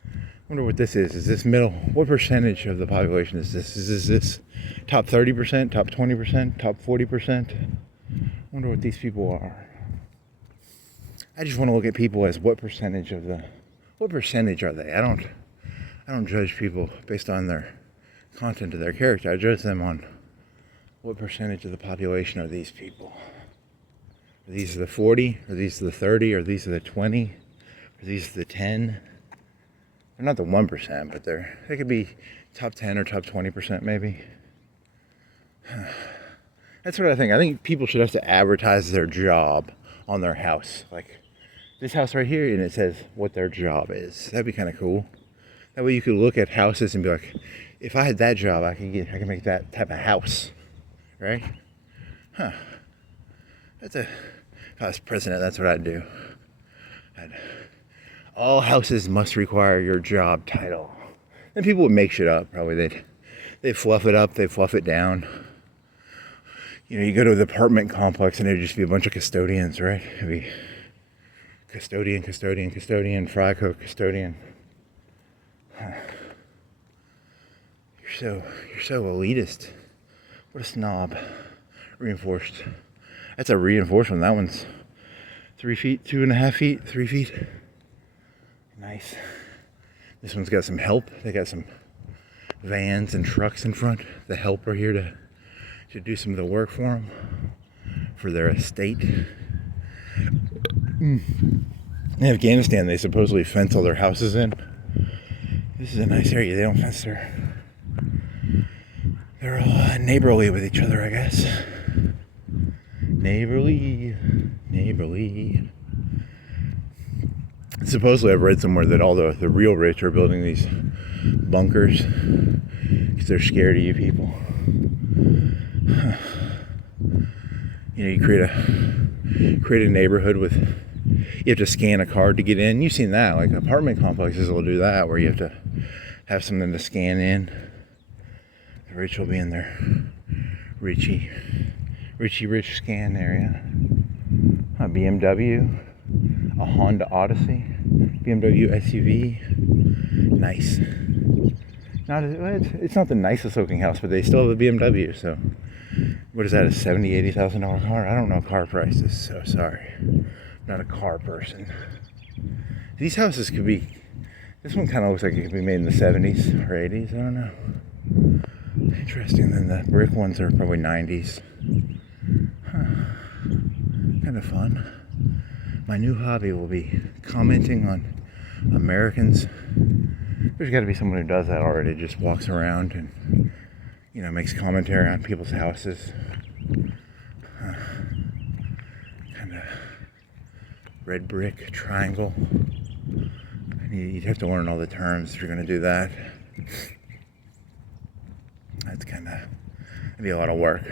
I wonder what this is. Is this middle? What percentage of the population is this? Is this top 30%, top 20%, top 40%? I wonder what these people are. I just want to look at people as what percentage are they? I don't judge people based on their content of their character. I judge them on what percentage of the population are these people. Are these the 40? Are these the 30? Are these the 20? Are these the 10? They're not the 1%, but they could be top 10 or top 20% maybe. That's what I think. I think people should have to advertise their job on their house. Like this house right here, and it says what their job is. That'd be kind of cool. That way you could look at houses and be like, if I had that job, I could make that type of house, right? If I was president, that's what I'd do. All houses must require your job title. And people would make shit up. Probably they'd fluff it up, they'd fluff it down. You know, you go to the apartment complex and there'd just be a bunch of custodians, right? It'd be custodian, fry cook, custodian. You're so elitist. What a snob. Reinforced. That's a reinforcement. That one's 3 feet, 2.5 feet, 3 feet. Nice. This one's got some help. They got some vans and trucks in front. The help are here to do some of the work for them, for their estate. In Afghanistan, they supposedly fence all their houses in. This is a nice area. They don't fence they're all neighborly with each other, I guess. Neighborly. Supposedly, I've read somewhere that all the real rich are building these bunkers because they're scared of you people. You know, you create a neighborhood with, you have to scan a card to get in. You've seen that, like apartment complexes will do that, where you have to have something to scan in. The rich will be in there, Richie Rich scan area. A BMW, a Honda Odyssey, BMW SUV. Nice. It's not the nicest looking house, but they still have a BMW. So, what is that? A $70,000-$80,000 car? I don't know car prices. So sorry, I'm not a car person. These houses could be. This one kind of looks like it could be made in the 70s or 80s. I don't know. Interesting. Then the brick ones are probably 90s. Kind of fun. My new hobby will be commenting on Americans. There's got to be someone who does that already. Just walks around and, makes commentary on people's houses. Kind of red brick triangle. You'd have to learn all the terms if you're going to do that. That'd be a lot of work.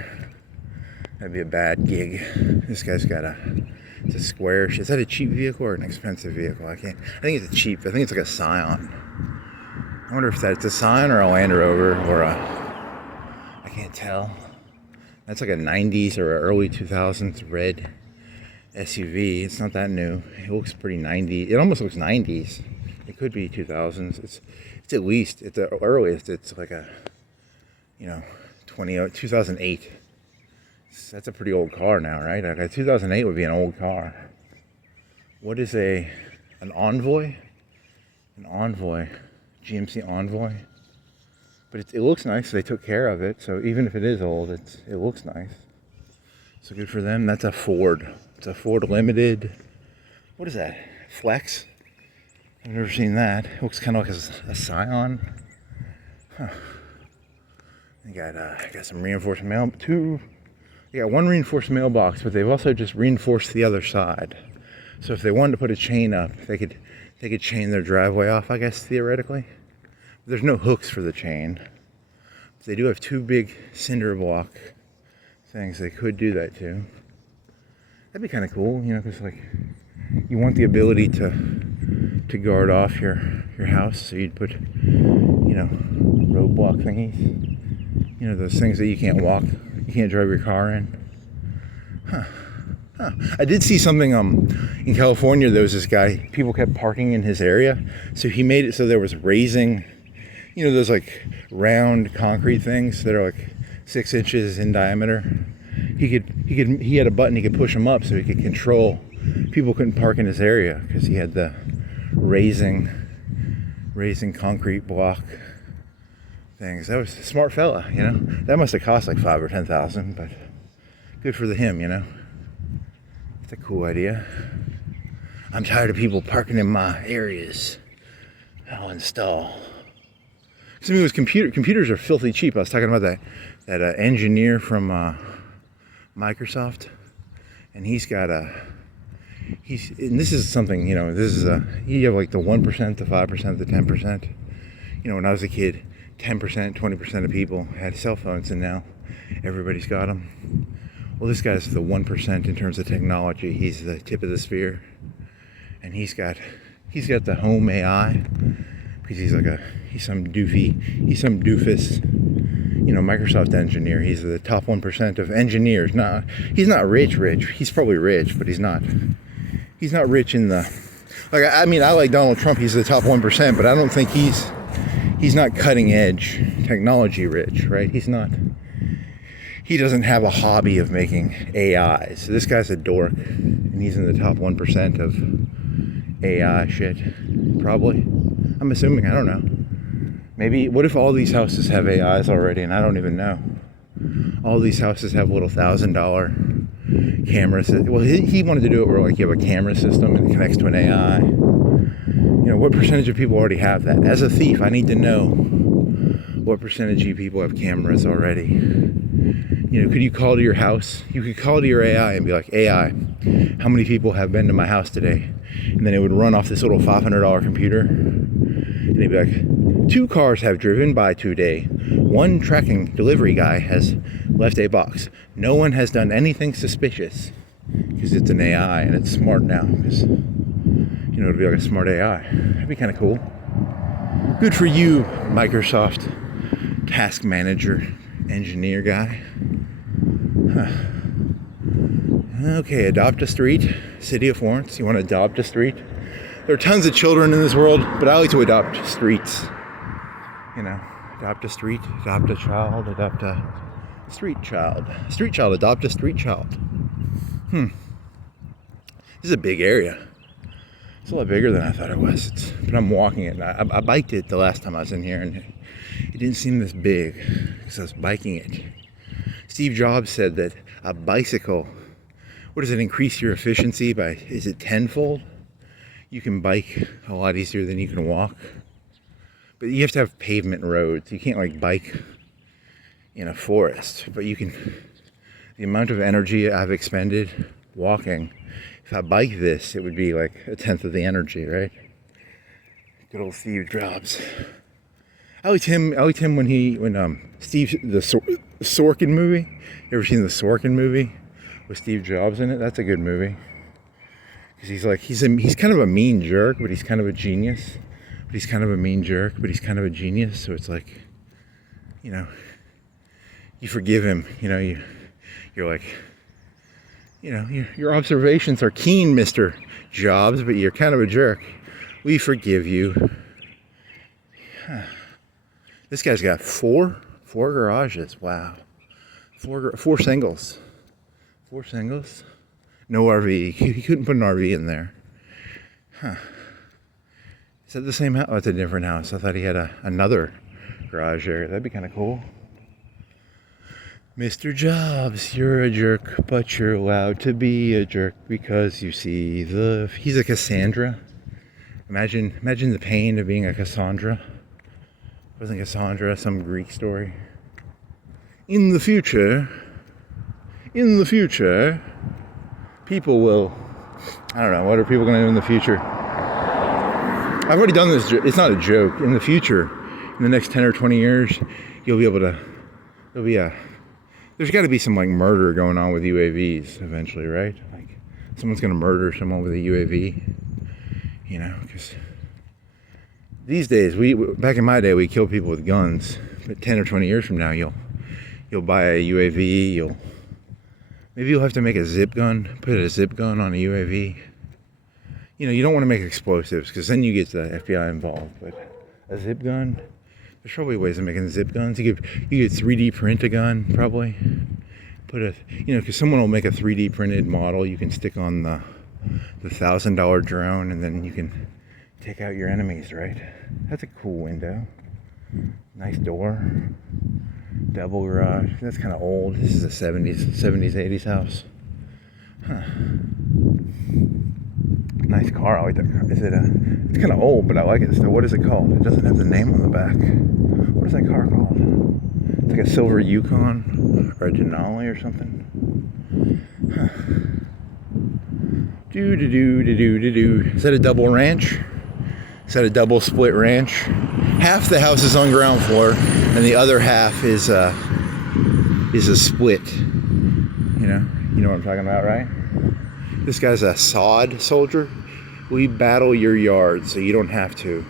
That'd be a bad gig. This guy's got it's a square. Is that a cheap vehicle or an expensive vehicle? I think it's a cheap. I think it's like a Scion. I wonder if it's a Scion or a Land Rover or I can't tell. That's like a 90s or early 2000s red SUV. It's not that new. It looks pretty 90s. It almost looks 90s. It could be 2000s. It's at least, at the earliest, it's like a, 2008. That's a pretty old car now, right? Like a 2008 would be an old car. What is an Envoy? An Envoy. GMC Envoy. But it looks nice. They took care of it. So even if it is old, it looks nice. So good for them. That's a Ford. It's a Ford Limited. What is that? Flex? I've never seen that. It looks kind of like a Scion. Huh. They got some reinforced mail. They got one reinforced mailbox, but they've also just reinforced the other side. So if they wanted to put a chain up, they could chain their driveway off, I guess, theoretically. There's no hooks for the chain. But they do have two big cinder block things. They could do that too. That'd be kind of cool, because you want the ability to guard off your house, so you'd put roadblock thingies, those things that you can't drive your car in. I did see something in California. There was this guy, people kept parking in his area, so he made it so there was raising, those round concrete things that are 6 inches in diameter. He had a button he could push them up so he could control. People couldn't park in his area because he had the raising concrete block things. That was a smart fella, That must have cost like $5,000 or $10,000, but good for him, It's a cool idea. I'm tired of people parking in my areas. I'll install. To me, it was computers are filthy cheap. I was talking about that engineer from Microsoft, and he's got and this is something, you have the 1%, the 5%, the 10%. When I was a kid, 10%, 20% of people had cell phones, and now everybody's got them. Well, this guy's the 1% in terms of technology. He's the tip of the spear, and he's got the home AI, because he's some doofus, Microsoft engineer. He's the top 1% of engineers. He's not rich. He's probably rich, but he's not rich in the, I like Donald Trump. He's the top 1%, but I don't think he's not cutting edge technology rich, right? He doesn't have a hobby of making AI. So this guy's a dork, and he's in the top 1% of AI shit, probably. I'm assuming, I don't know. Maybe, what if all these houses have AIs already and I don't even know? All these houses have little $1,000 cameras. Well, he wanted to do it where you have a camera system and it connects to an AI. What percentage of people already have that? As a thief, I need to know what percentage of people have cameras already. Could you call to your house? You could call to your AI and be like, AI, how many people have been to my house today? And then it would run off this little $500 computer. And it'd be like, 2 cars have driven by today. 1 tracking delivery guy has left a box. No one has done anything suspicious, because it's an AI and it's smart now. Because, it'd be like a smart AI. That'd be kind of cool. Good for you, Microsoft task manager engineer guy. Okay, adopt a street. City of Florence. You want to adopt a street? There are tons of children in this world, but I like to adopt streets. You know, adopt a street, adopt a child, adopt a street child. Street child, adopt a street child. This is a big area. It's a lot bigger than I thought it was. But I'm walking it. I biked it the last time I was in here, and it didn't seem this big because I was biking it. Steve Jobs said that a bicycle, what does it increase your efficiency by? Is it tenfold? You can bike a lot easier than you can walk. But you have to have pavement roads. You can't like bike in a forest. But you can, the amount of energy I've expended walking, if I bike this, it would be like a tenth of the energy, right? Good old Steve Jobs. I liked him when Steve, the Sorkin movie. You ever seen the Sorkin movie with Steve Jobs in it? That's a good movie. Because he's kind of a mean jerk, but he's kind of a genius. But he's kind of a mean jerk, but he's kind of a genius. So it's like, you know, you forgive him. You know, you're like, you know, your observations are keen, Mr. Jobs, but you're kind of a jerk. We forgive you. This guy's got four garages. Wow, four singles. 4 singles. No RV. He couldn't put an RV in there. Is that the same house? Oh, it's a different house. I thought he had another garage area. That'd be kind of cool. Mr. Jobs, you're a jerk, but you're allowed to be a jerk because you see he's a Cassandra. Imagine the pain of being a Cassandra. Wasn't Cassandra some Greek story? In the future, people will, I don't know, what are people going to do in the future? I've already done this. It's not a joke. In the future, in the next 10 or 20 years, you'll be able to, there's got to be some like murder going on with UAVs eventually, right? Like someone's going to murder someone with a UAV, you know, because these days, back in my day, we killed people with guns, but 10 or 20 years from now, you'll buy a UAV, maybe you'll have to make a zip gun, put a zip gun on a UAV. You know, you don't want to make explosives because then you get the FBI involved. But a zip gun, there's probably ways of making zip guns. You could 3D print a gun, probably. Because someone will make a 3D printed model you can stick on the $1,000 drone, and then you can take out your enemies, right? That's a cool window. Nice door. Double garage. That's kind of old. This is a 70s, 80s house. Nice car. I like that car. It's kind of old, but I like it still. What is it called? It doesn't have the name on the back. What is that car called? It's like a silver Yukon or a Denali or something. Is that a double ranch? Is that a double split ranch? Half the house is on ground floor, and the other half is a split. You know what I'm talking about, right? This guy's a sod soldier. We battle your yard so you don't have to.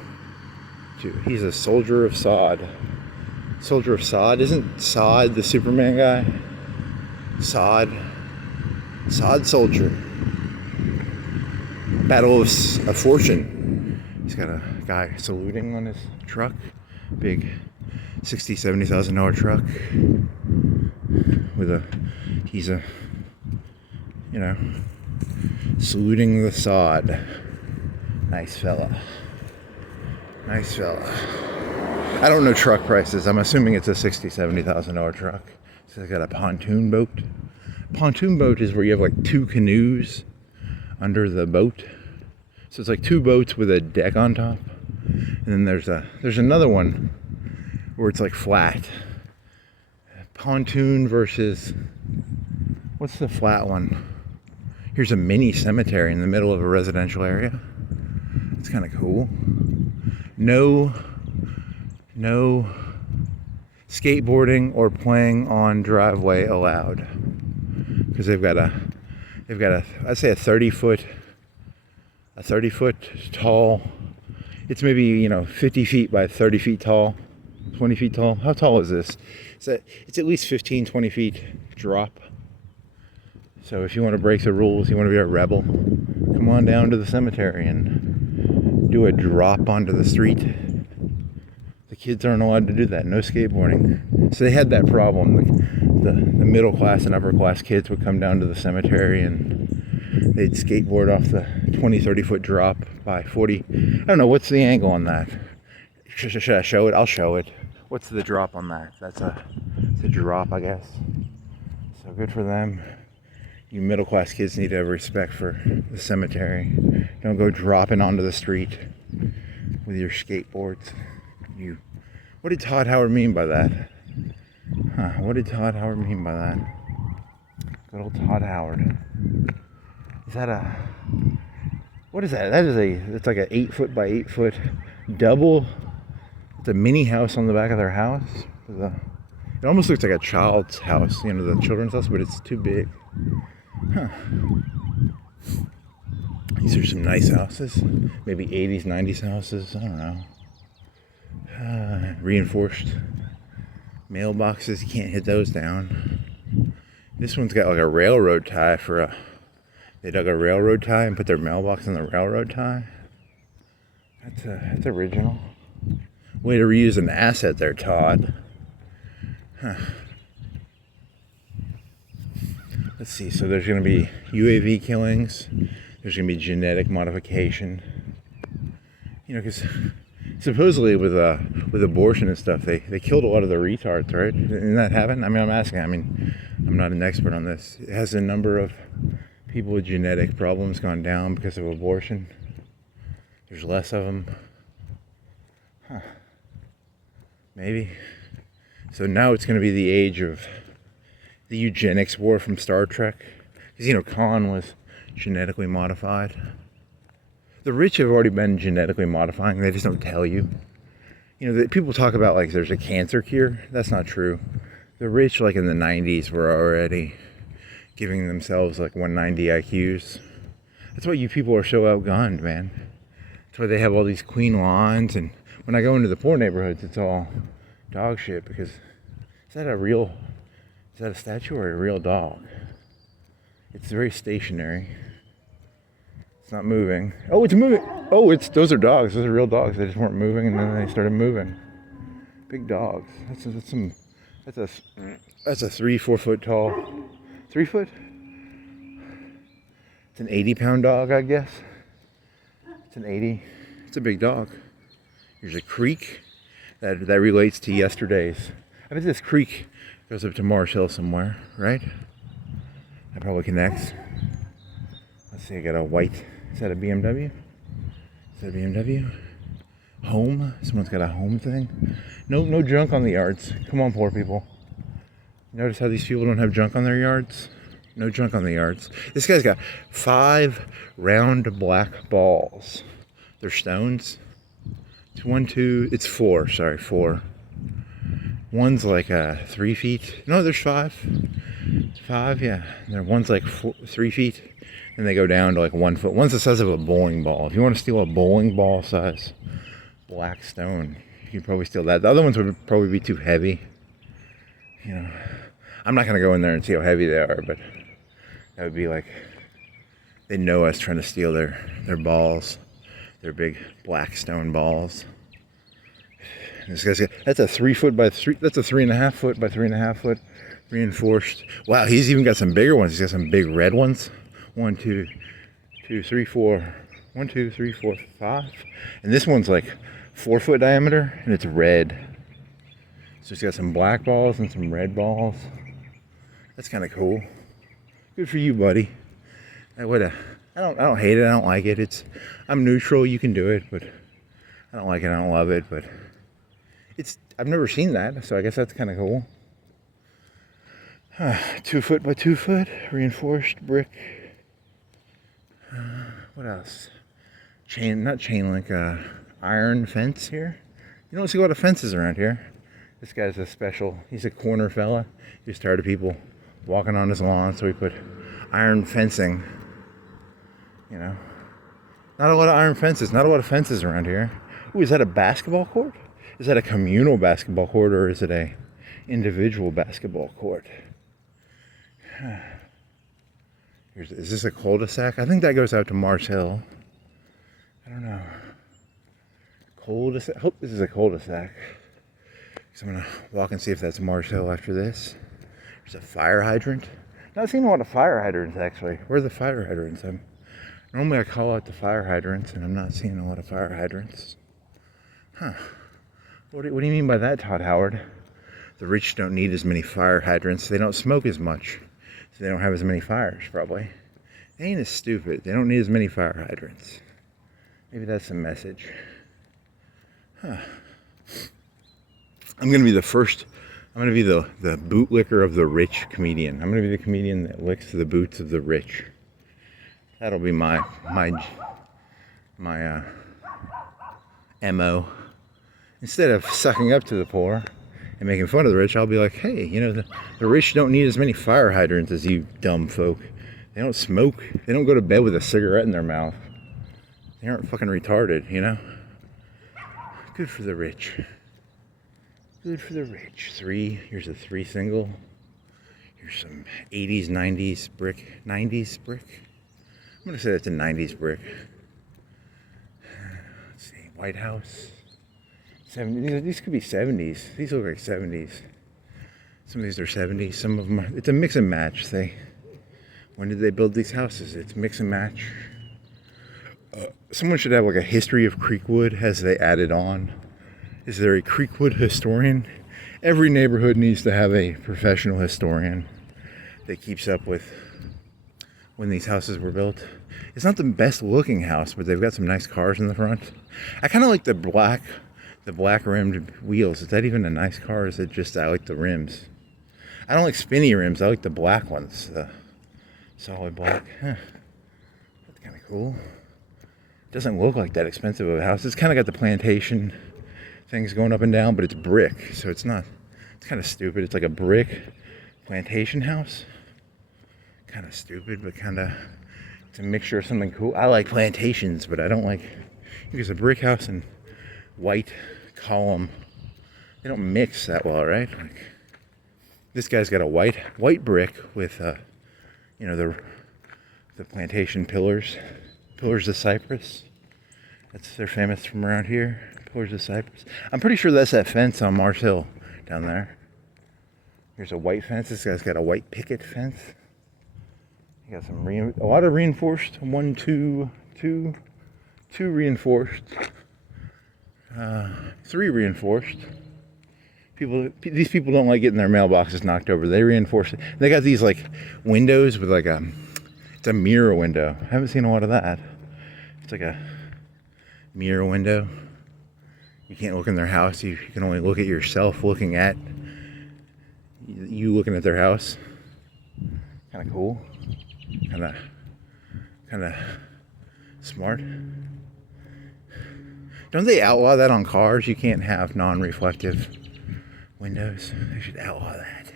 He's a soldier of sod. Soldier of sod? Isn't Sod the Superman guy? Sod soldier. Battle of Fortune. He's got a guy saluting on his truck. Big $60,000, $70,000 truck. He's saluting the sod. Nice fella. I don't know truck prices. I'm assuming it's a $60,000, $70,000 truck. So it's got a pontoon boat. Pontoon boat is where you have like 2 canoes under the boat. So it's like 2 boats with a deck on top. And then there's another one where it's like flat. Pontoon versus, what's the flat one? Here's a mini cemetery in the middle of a residential area. It's kind of cool. No skateboarding or playing on driveway allowed. Because they've got a I'd say a 30 foot tall, it's maybe 50 feet by 30 feet tall, 20 feet tall. How tall is this? It's at least 15, 20 feet drop. So if you want to break the rules, you want to be a rebel, come on down to the cemetery and do a drop onto the street. The kids aren't allowed to do that. No skateboarding. So they had that problem. The middle class and upper class kids would come down to the cemetery and they'd skateboard off the 20-30 foot drop by 40. I don't know, what's the angle on that? Should I show it? I'll show it. What's the drop on that? It's a drop, I guess. So good for them. You middle class kids need to have respect for the cemetery. Don't go dropping onto the street with your skateboards. What did Todd Howard mean by that? What did Todd Howard mean by that? Good old Todd Howard. Is that what is that? It's like an 8 foot by 8 foot double. It's a mini house on the back of their house. It almost looks like a child's house, the children's house, but it's too big. These are some nice houses. Maybe 80s, 90s houses. I don't know. Reinforced mailboxes. You can't hit those down. This one's got like a railroad tie they dug a railroad tie and put their mailbox on the railroad tie. That's original. Way to reuse an asset there, Todd. Let's see, so there's going to be UAV killings. There's going to be genetic modification. Because supposedly with abortion and stuff, they killed a lot of the retards, right? Didn't that happen? I'm asking. I'm not an expert on this. Has the number of people with genetic problems gone down because of abortion? There's less of them. Maybe. So now it's going to be the age of the eugenics war from Star Trek. Because, Khan was genetically modified. The rich have already been genetically modifying. They just don't tell you. People talk about like there's a cancer cure. That's not true. The rich, like in the 90s, were already giving themselves like 190 IQs. That's why you people are so outgunned, man. That's why they have all these queen lawns. And when I go into the poor neighborhoods, it's all dog shit. Because is that a statue or a real dog? It's very stationary. It's not moving. Oh, it's moving. Oh, those are dogs. Those are real dogs. They just weren't moving, and then they started moving. Big dogs. That's a 3-4 foot tall. 3 foot? It's an 80-pound dog, I guess. It's a big dog. There's a creek that relates to yesterday's. I bet this creek goes up to Mars Hill somewhere, right? That probably connects. Let's see, I got a white. Is that a BMW? Home? Someone's got a home thing? No junk on the yards. Come on, poor people. Notice how these people don't have junk on their yards? No junk on the yards. This guy's got 5 round black balls. They're stones. It's 4. Sorry, 4. One's like 3 feet. No, there's 5. 5, yeah. One's like 3 feet. And they go down to like 1 foot. One's the size of a bowling ball. If you want to steal a bowling ball size black stone, you can probably steal that. The other ones would probably be too heavy. I'm not going to go in there and see how heavy they are, but that would be like, they know us trying to steal their balls. Their big black stone balls. This guy's that's a 3 foot by 3, that's a 3.5 foot by 3.5 foot reinforced. Wow, he's even got some bigger ones. He's got some big red ones. 1, 2, 3, 4. 1, 2, 3, 4, 5. And this one's like 4 foot diameter, and it's red. So it's got some black balls and some red balls. That's kind of cool. Good for you, buddy. I don't hate it. I don't like it. I'm neutral. You can do it, but I don't like it. I don't love it, but I've never seen that, so I guess that's kind of cool. 2 foot by 2 foot reinforced brick. What else? Not chain link, iron fence here. You don't see a lot of fences around here. This guy's he's a corner fella. He's tired of people walking on his lawn, so he put iron fencing. Not a lot of iron fences, not a lot of fences around here. Ooh, is that a basketball court? Is that a communal basketball court, or is it a individual basketball court? Is this a cul-de-sac? I think that goes out to Mars Hill. I don't know. Cul-de-sac. I hope this is a cul-de-sac. So I'm gonna walk and see if that's Mars Hill after this. There's a fire hydrant. Not seeing a lot of fire hydrants actually. Where are the fire hydrants? Normally I call out the fire hydrants, and I'm not seeing a lot of fire hydrants. Huh. What do you mean by that, Todd Howard? The rich don't need as many fire hydrants. They don't smoke as much, so they don't have as many fires, probably. They ain't as stupid. They don't need as many fire hydrants. Maybe that's the message. Huh. I'm going to be the first. I'm going to be the bootlicker of the rich comedian. I'm going to be the comedian that licks the boots of the rich. That'll be my MO. Instead of sucking up to the poor and making fun of the rich, I'll be like, hey, you know, the rich don't need as many fire hydrants as you dumb folk. They don't smoke. They don't go to bed with a cigarette in their mouth. They aren't fucking retarded, you know? Good for the rich. Good for the rich. Here's a 3 single. Here's some 80s, 90s brick. 90s brick? I'm gonna say that's a 90s brick. Let's see, White House. 70s. These could be 70s. These look like 70s. Some of these are 70s. Some of them are, it's a mix and match. When did they build these houses? It's mix and match. Someone should have like a history of Creekwood as they added on. Is there a Creekwood historian? Every neighborhood needs to have a professional historian that keeps up with when these houses were built. It's not the best looking house, but they've got some nice cars in the front. I kind of like the black rimmed wheels. Is that even a nice car? Or is it just, I like the rims? I don't like spinny rims. I like the black ones. The solid black. Huh. That's kind of cool. Doesn't look like that expensive of a house. It's kind of got the plantation things going up and down, but it's brick, so it's kind of stupid. It's like a brick plantation house. Kind of stupid, but it's a mixture of something cool. I like plantations, but I don't like, because a brick house and white column, they don't mix that well, right? Like, this guy's got a white brick with, you know, the plantation pillars of cypress. They're famous from around here. Pillars of cypress. I'm pretty sure that's that fence on Mars Hill down there. Here's a white fence. This guy's got a white picket fence. You got a lot of reinforced. 1, 2 reinforced. 3 reinforced. These people don't like getting their mailboxes knocked over. They reinforce it. They got these like windows with like it's a mirror window. I haven't seen a lot of that. It's like a mirror window. You can't look in their house. You can only look at yourself looking at you looking at their house. Kind of cool. Kind of smart. Don't they outlaw that on cars? You can't have non-reflective windows. They should outlaw that.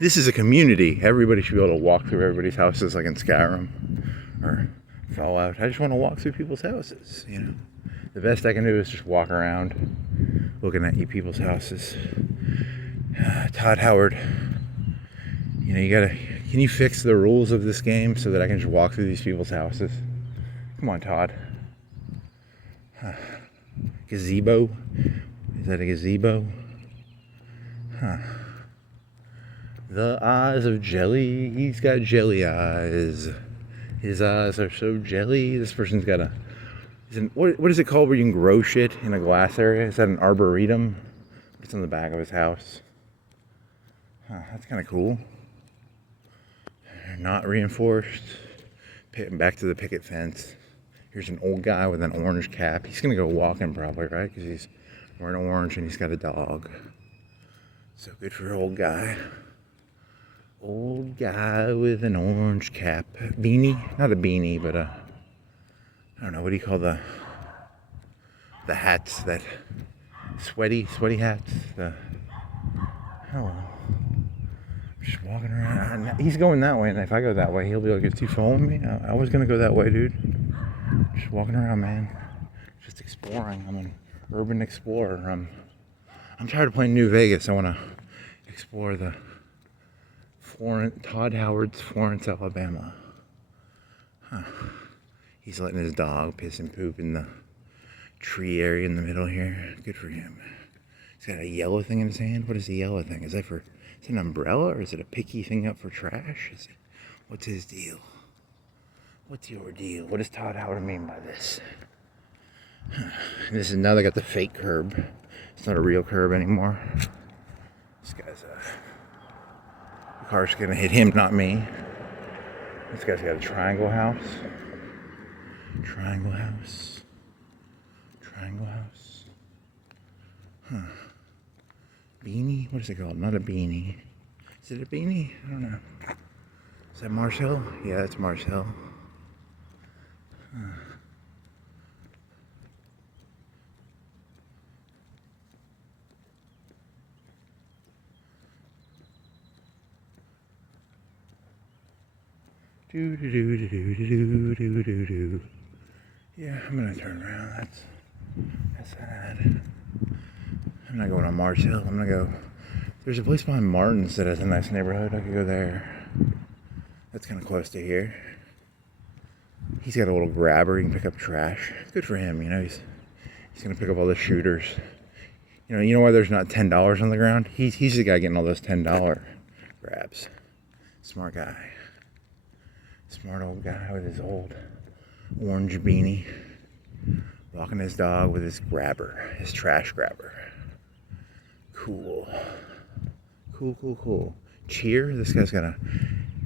This is a community. Everybody should be able to walk through everybody's houses like in Skyrim or Fallout. I just want to walk through people's houses, you know. The best I can do is just walk around looking at you people's houses. Todd Howard, you know, can you fix the rules of this game so that I can just walk through these people's houses? Come on, Todd. Gazebo? Is that a gazebo? Huh. The eyes of jelly. He's got jelly eyes. His eyes are so jelly. This person's got what is it called where you can grow shit in a glass area? Is that an arboretum? It's on the back of his house. Huh, that's kind of cool. Not reinforced. Back to the picket fence. Here's an old guy with an orange cap. He's going to go walking probably, right? Because he's wearing orange and he's got a dog. So good for old guy. Old guy with an orange cap. Beanie? Not a beanie, but I don't know, what do you call the hats that, sweaty hats? Hello. Just walking around. He's going that way, and if I go that way, he'll be like, "Is he following me?" I was gonna go that way, dude. Just walking around, man. Just exploring. I'm an urban explorer. I'm tired of playing New Vegas. I want to explore the Todd Howard's Florence, Alabama. Huh. He's letting his dog piss and poop in the tree area in the middle here. Good for him. He's got a yellow thing in his hand. What is the yellow thing? Is it an umbrella, or is it a picky thing up for trash? What's his deal? What's your deal? What does Todd Howard mean by this? This is now they got the fake curb. It's not a real curb anymore. This guy's the car's gonna hit him, not me. This guy's got a triangle house. Triangle house. Triangle house. Huh. Beanie? What is it called? Not a beanie. Is it a beanie? I don't know. Is that Marshall? Yeah, that's Marshall. Huh. Do do do do do do do do do. Yeah, I'm gonna turn around. That's sad. I'm not going on Mars Hill. I'm gonna go. There's a place behind Martin's that has a nice neighborhood. I could go there. That's kind of close to here. He's got a little grabber. He can pick up trash. Good for him. You know, he's gonna pick up all the shooters. You know why there's not $10 on the ground? He's the guy getting all those $10 grabs. Smart guy. Smart old guy with his old orange beanie. Walking his dog with his grabber, his trash grabber. Cool. Cool. Cheer. This guy's got a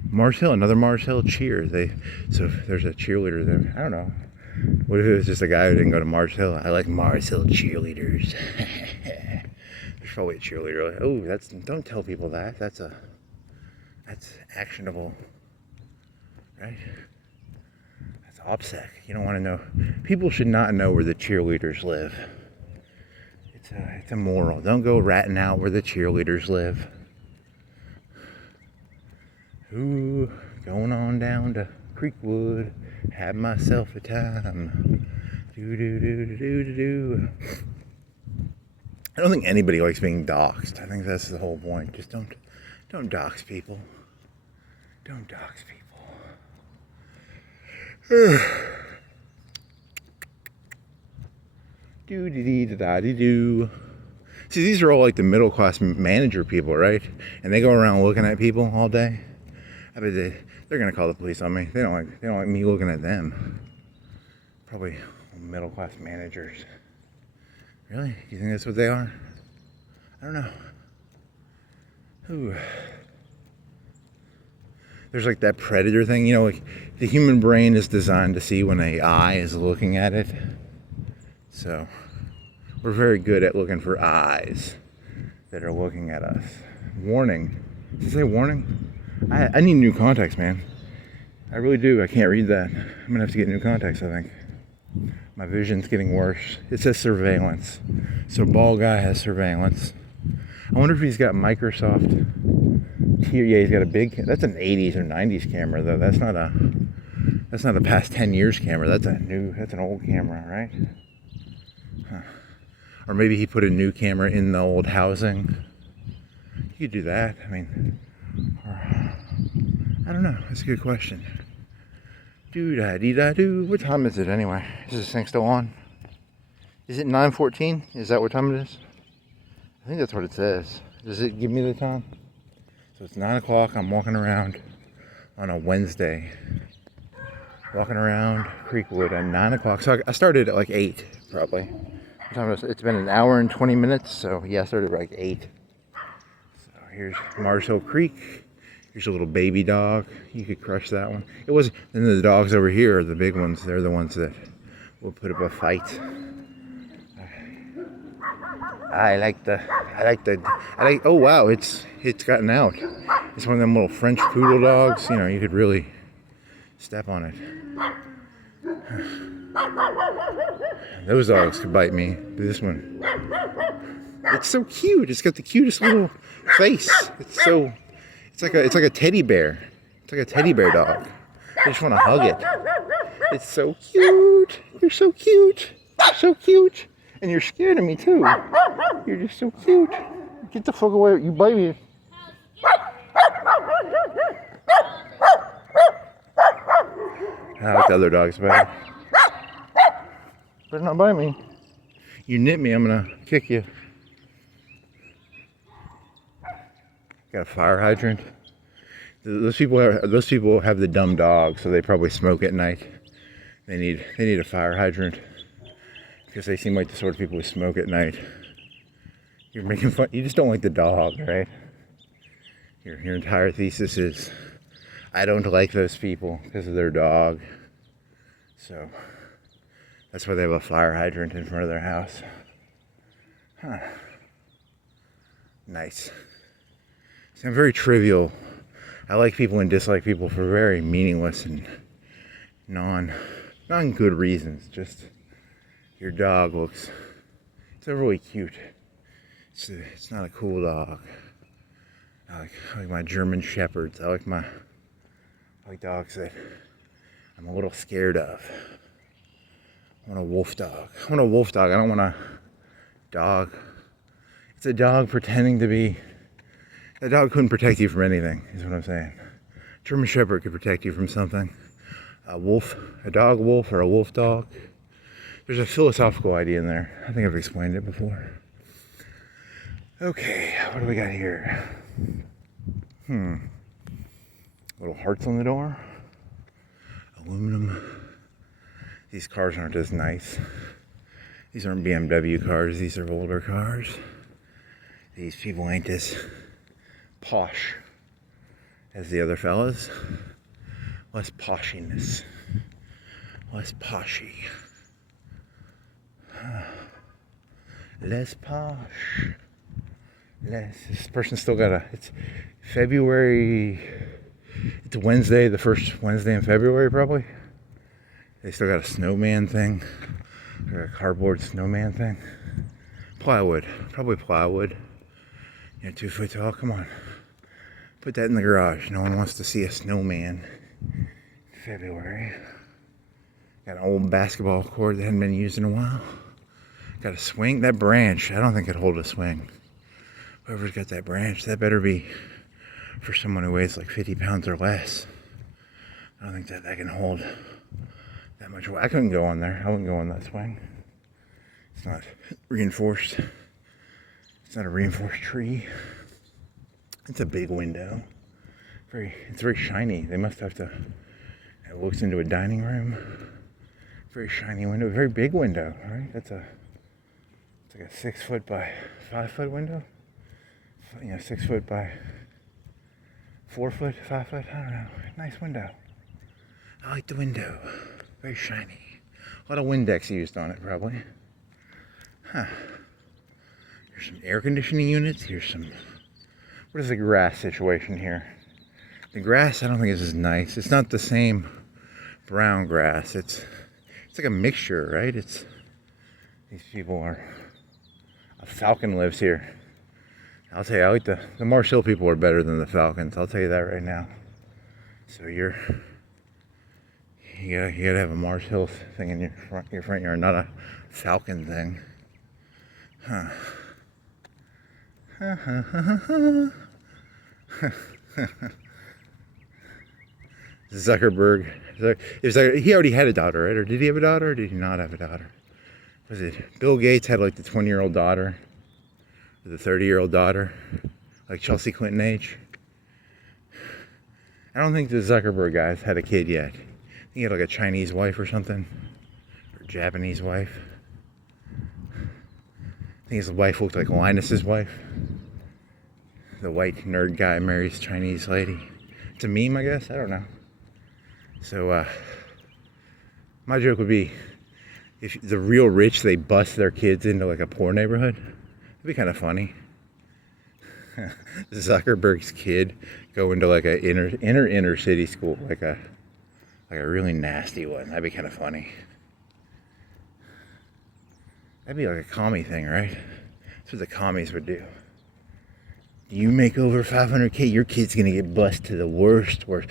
Mars Hill, another Mars Hill cheer. So there's a cheerleader there. I don't know. What if it was just a guy who didn't go to Mars Hill? I like Mars Hill cheerleaders. There's probably a cheerleader. Like, don't tell people that. That's actionable, right? That's OPSEC. You don't want to know. People should not know where the cheerleaders live. It's immoral. Don't go ratting out where the cheerleaders live. Ooh, going on down to Creekwood, have myself a time. Do. I don't think anybody likes being doxxed. I think that's the whole point. Just don't dox people. Don't dox people. Do. See, these are all like the middle class manager people, right? And they go around looking at people all day. I bet they're gonna call the police on me. They don't like me looking at them. Probably middle class managers. Really? Do you think that's what they are? I don't know. Ooh. There's like that predator thing, like the human brain is designed to see when an eye is looking at it. So we're very good at looking for eyes that are looking at us. Warning. Did it say warning? I need new contacts, man. I really do. I can't read that. I'm gonna have to get new contacts, I think. My vision's getting worse. It says surveillance. So bald guy has surveillance. I wonder if he's got Microsoft here. Yeah, he's got a big, that's an 80s or 90s camera though. That's not a past 10 years camera. That's an old camera, right? Huh. Or maybe he put a new camera in the old housing. You could do that. I mean, I don't know. That's a good question. Do. What time is it anyway? Is this thing still on? Is it 9:14? Is that what time it is? I think that's what it says. Does it give me the time? So it's 9 o'clock. I'm walking around on a Wednesday. Walking around Creekwood at 9 o'clock. So I started at like 8, probably. It's been an hour and 20 minutes. So yeah, I started at like 8. So here's Mars Hill Creek. Here's a little baby dog. You could crush that one. And the dogs over here are the big ones. They're the ones that will put up a fight. Oh wow, it's gotten out. It's one of them little French poodle dogs. You could really step on it. Those dogs could bite me. But this one, it's so cute. It's got the cutest little face. It's like a teddy bear. It's like a teddy bear dog. I just want to hug it. It's so cute. You're so cute. You're so cute. And you're scared of me too. You're just so cute. Get the fuck away. You bite me. I like the other dogs better. Better not bite me. You nip me, I'm gonna kick you. Got a fire hydrant. Those people have the dumb dog, so they probably smoke at night. They need a fire hydrant because they seem like the sort of people who smoke at night. You're making fun. You just don't like the dog, right? Your entire thesis is, I don't like those people because of their dog. So that's why they have a fire hydrant in front of their house. Huh. Nice. See, I'm very trivial. I like people and dislike people for very meaningless and non-good reasons. Just your dog it's overly cute. It's not a cool dog. I like my German Shepherds. I like dogs that I'm a little scared of. I want a wolf dog. I don't want a dog. It's a dog pretending to be. A dog couldn't protect you from anything, is what I'm saying. German Shepherd could protect you from something. A dog wolf, or a wolf dog. There's a philosophical idea in there. I think I've explained it before. Okay, what do we got here? Little hearts on the door. Aluminum. These cars aren't as nice. These aren't BMW cars, these are older cars. These people ain't as posh as the other fellas. Less poshiness. Less poshy. Less posh. This person still got it's February. It's Wednesday, the first Wednesday in February probably. They still got a snowman thing. Or a cardboard snowman thing. Plywood. Probably plywood. 2 foot tall. Come on. Put that in the garage. No one wants to see a snowman in February. Got an old basketball court that hadn't been used in a while. Got a swing. That branch, I don't think it'd hold a swing. Whoever's got that branch, that better be for someone who weighs like 50 pounds or less. I don't think that can hold that much weight. I couldn't go on there. I wouldn't go on that swing. It's not reinforced. It's not a reinforced tree. It's a big window. It's very shiny. They must have to. It looks into a dining room. Very shiny window. Very big window, right? It's like a 6 foot by 5 foot window. 6 foot by 4 foot, 5 foot. I don't know. Nice window. I like the window. Very shiny. A lot of Windex used on it, probably. Huh. Here's some air conditioning units. What is the grass situation here? The grass, I don't think is as nice. It's not the same brown grass. It's like a mixture, right? These people are. A falcon lives here. I'll tell you, I like the Marsh Hill people are better than the falcons. I'll tell you that right now. So you gotta have a Marsh Hill thing in your front yard, not a falcon thing. Huh. Zuckerberg. He already had a daughter, right? Or did he have a daughter, or did he not have a daughter? Was it Bill Gates had like the 20-year-old daughter? Or the 30-year-old daughter? Like Chelsea Clinton age? I don't think the Zuckerberg guys had a kid yet. He had like a Chinese wife or something. Or Japanese wife. I think his wife looked like Linus's wife. The white nerd guy marries Chinese lady. It's a meme, I guess. I don't know. So, my joke would be, if the real rich, they bust their kids into like a poor neighborhood, it'd be kind of funny. Zuckerberg's kid go into like a inner city school, like a really nasty one. That'd be kind of funny. That'd be like a commie thing, right? That's what the commies would do. You make over 500K, your kid's gonna get bused to the worst. We're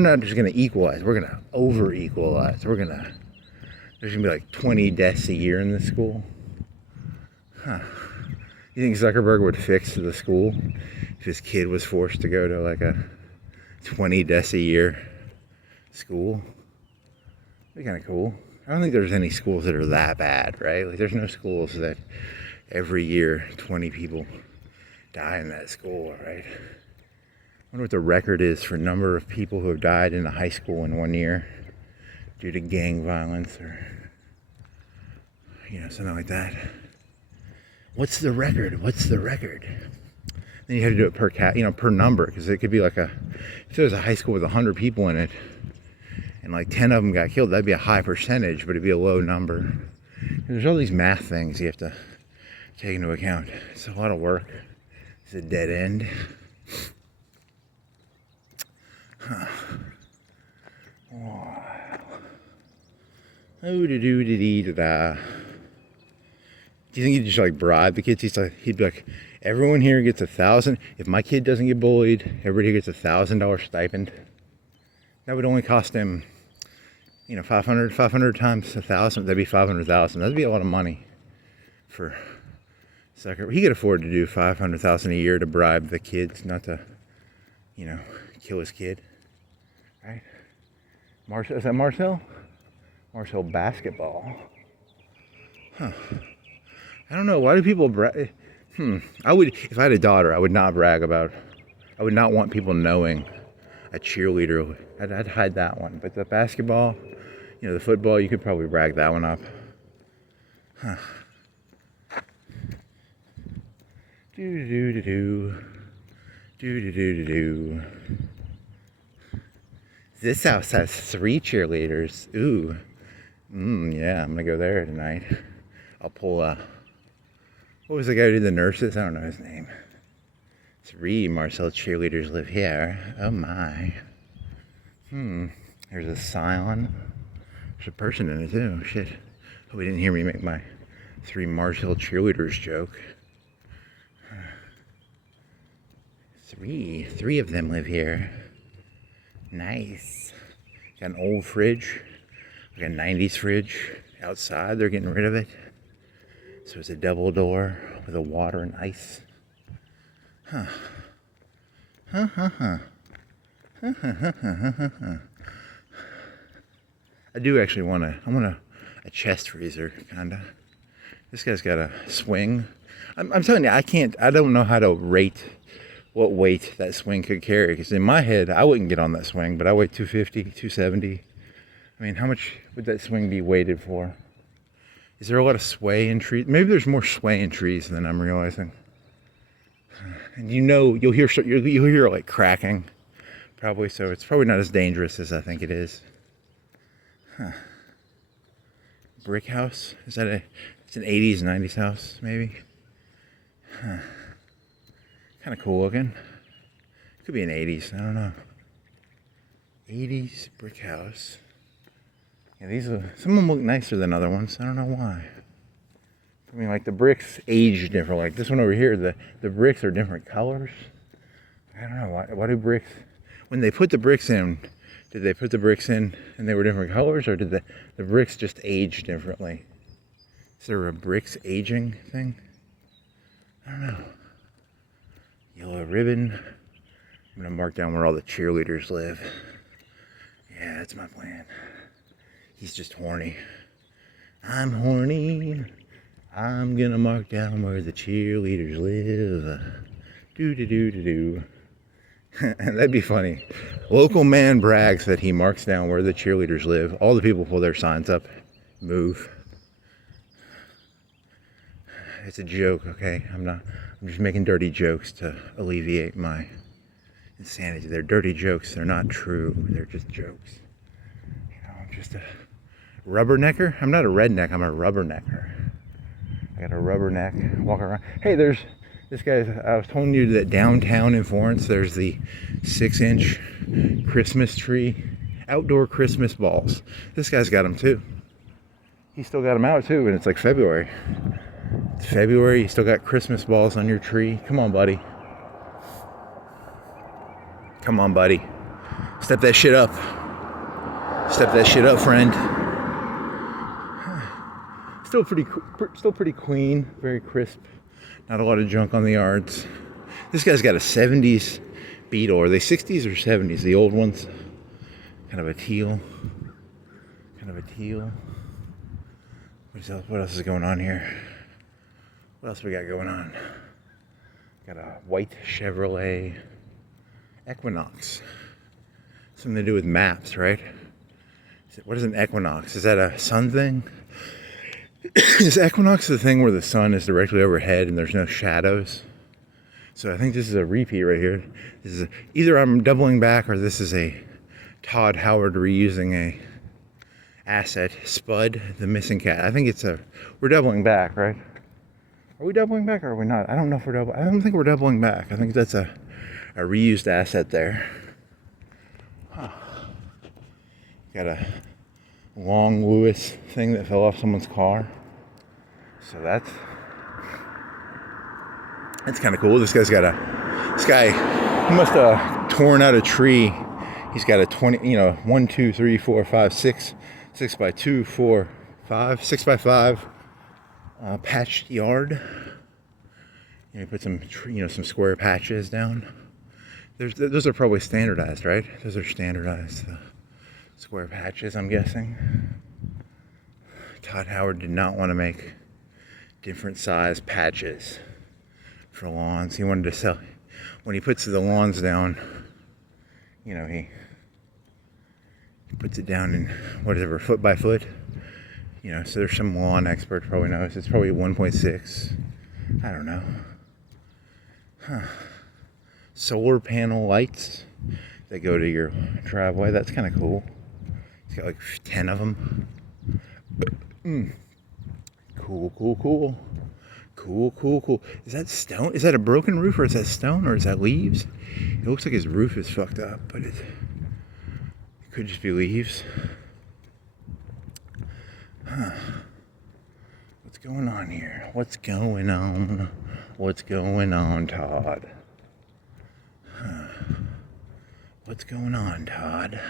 not just gonna equalize. We're gonna over equalize. There's gonna be like 20 deaths a year in this school. Huh. You think Zuckerberg would fix the school if his kid was forced to go to like a 20 deaths a year school? Be kind of cool. I don't think there's any schools that are that bad, right? Like, there's no schools that every year 20 people die in that school, right? I wonder what the record is for number of people who have died in a high school in 1 year due to gang violence or, something like that. What's the record? Then you have to do it per number, because it could be like if there was a high school with 100 people in it, and like 10 of them got killed, that'd be a high percentage, but it'd be a low number. There's all these math things you have to take into account. It's a lot of work. It's a dead end. Huh. Wow. Oh, da do da dee da da. Do you think he'd just like bribe the kids? He'd be like, everyone here gets $1,000. If my kid doesn't get bullied, everybody gets $1,000 stipend. That would only cost him, 500 times 1,000. That'd be 500,000. That'd be a lot of money for soccer. He could afford to do 500,000 a year to bribe the kids, not to, kill his kid, right? Is that Marcel? Marcel basketball. Huh. I don't know. Why do people brag? If I had a daughter, I would not want people knowing a cheerleader. I'd hide that one. But the basketball, the football, you could probably brag that one up. Huh. Do. This house has 3 cheerleaders. Ooh. Yeah, I'm gonna go there tonight. I'll pull what was the guy who did the nurses? I don't know his name. 3 Marcel cheerleaders live here. Oh my. There's a scion. There's a person in it too. Shit. Hope he didn't hear me make my 3 Marcel cheerleaders joke. 3 of them live here. Nice. Got an old fridge, like a 90s fridge outside. They're getting rid of it. So it's a double door with a water and ice. Huh. I do actually want a chest freezer, kinda. This guy's got a swing. I'm telling you, I don't know how to rate what weight that swing could carry. Because in my head, I wouldn't get on that swing, but I weigh 250, 270. I mean, how much would that swing be weighted for? Is there a lot of sway in trees? Maybe there's more sway in trees than I'm realizing. And you'll hear like cracking, probably. So it's probably not as dangerous as I think it is. Huh. Brick house? It's an 80s, 90s house, maybe? Huh. Kind of cool looking. Could be an 80s, I don't know. 80s brick house. Yeah, some of them look nicer than other ones. I don't know why. I mean, like the bricks age different. Like this one over here, the bricks are different colors. I don't know, why do bricks, when they put the bricks in, did they put the bricks in and they were different colors, or did the bricks just age differently? Is there a bricks aging thing? I don't know. Yellow ribbon. I'm gonna mark down where all the cheerleaders live. Yeah, that's my plan. He's just horny. I'm horny. I'm gonna mark down where the cheerleaders live. Do. That'd be funny. Local man brags that he marks down where the cheerleaders live. All the people pull their signs up, move. It's a joke, okay? I'm just making dirty jokes to alleviate my insanity. They're dirty jokes. They're not true. They're just jokes. I'm just a rubbernecker. I'm not a redneck. I'm a rubbernecker. I got a rubberneck. Walk around. Hey, there's this guy. I was telling you that downtown in Florence, there's the 6-inch Christmas tree, outdoor Christmas balls. This guy's got them too. He still got them out too, and it's like February. It's February, you still got Christmas balls on your tree. Come on, buddy. Come on, buddy. Step that shit up. Step that shit up, friend. Still pretty clean, very crisp. Not a lot of junk on the yards. This guy's got a 70s Beetle. Are they 60s or 70s? The old ones. Kind of a teal. kind of a teal. What else is going on here? What else we got going on? Got a white Chevrolet Equinox. Something to do with maps, right? What is an equinox? Is that a sun thing? Is equinox the thing where the sun is directly overhead and there's no shadows? So I think this is a repeat right here. This is either I'm doubling back or this is a Todd Howard reusing a asset, Spud, the missing cat. I think we're doubling back, right? Are we doubling back or are we not? I don't know if we're doubling. I don't think we're doubling back. I think that's a reused asset there. Huh. Got a long Lewis thing that fell off someone's car. So that's kind of cool. This guy, he must have torn out a tree. He's got a 1, 2, 3, 4, 5, 6 by 2, 4, 5, 6 by 5 patched yard. You put some some square patches down. Those are probably standardized, right? Those are standardized square patches, I'm guessing. Todd Howard did not want to make different size patches for lawns. He wanted to sell. When he puts the lawns down, he puts it down in whatever, foot by foot. So there's some lawn expert probably knows. It's probably 1.6. I don't know. Huh. Solar panel lights that go to your driveway. That's kind of cool. It's got like 10 of them. Cool. Is that stone? Is that a broken roof or is that stone or is that leaves? It looks like his roof is fucked up, but it could just be leaves. Huh. What's going on here? What's going on, Todd? Huh. What's going on, Todd?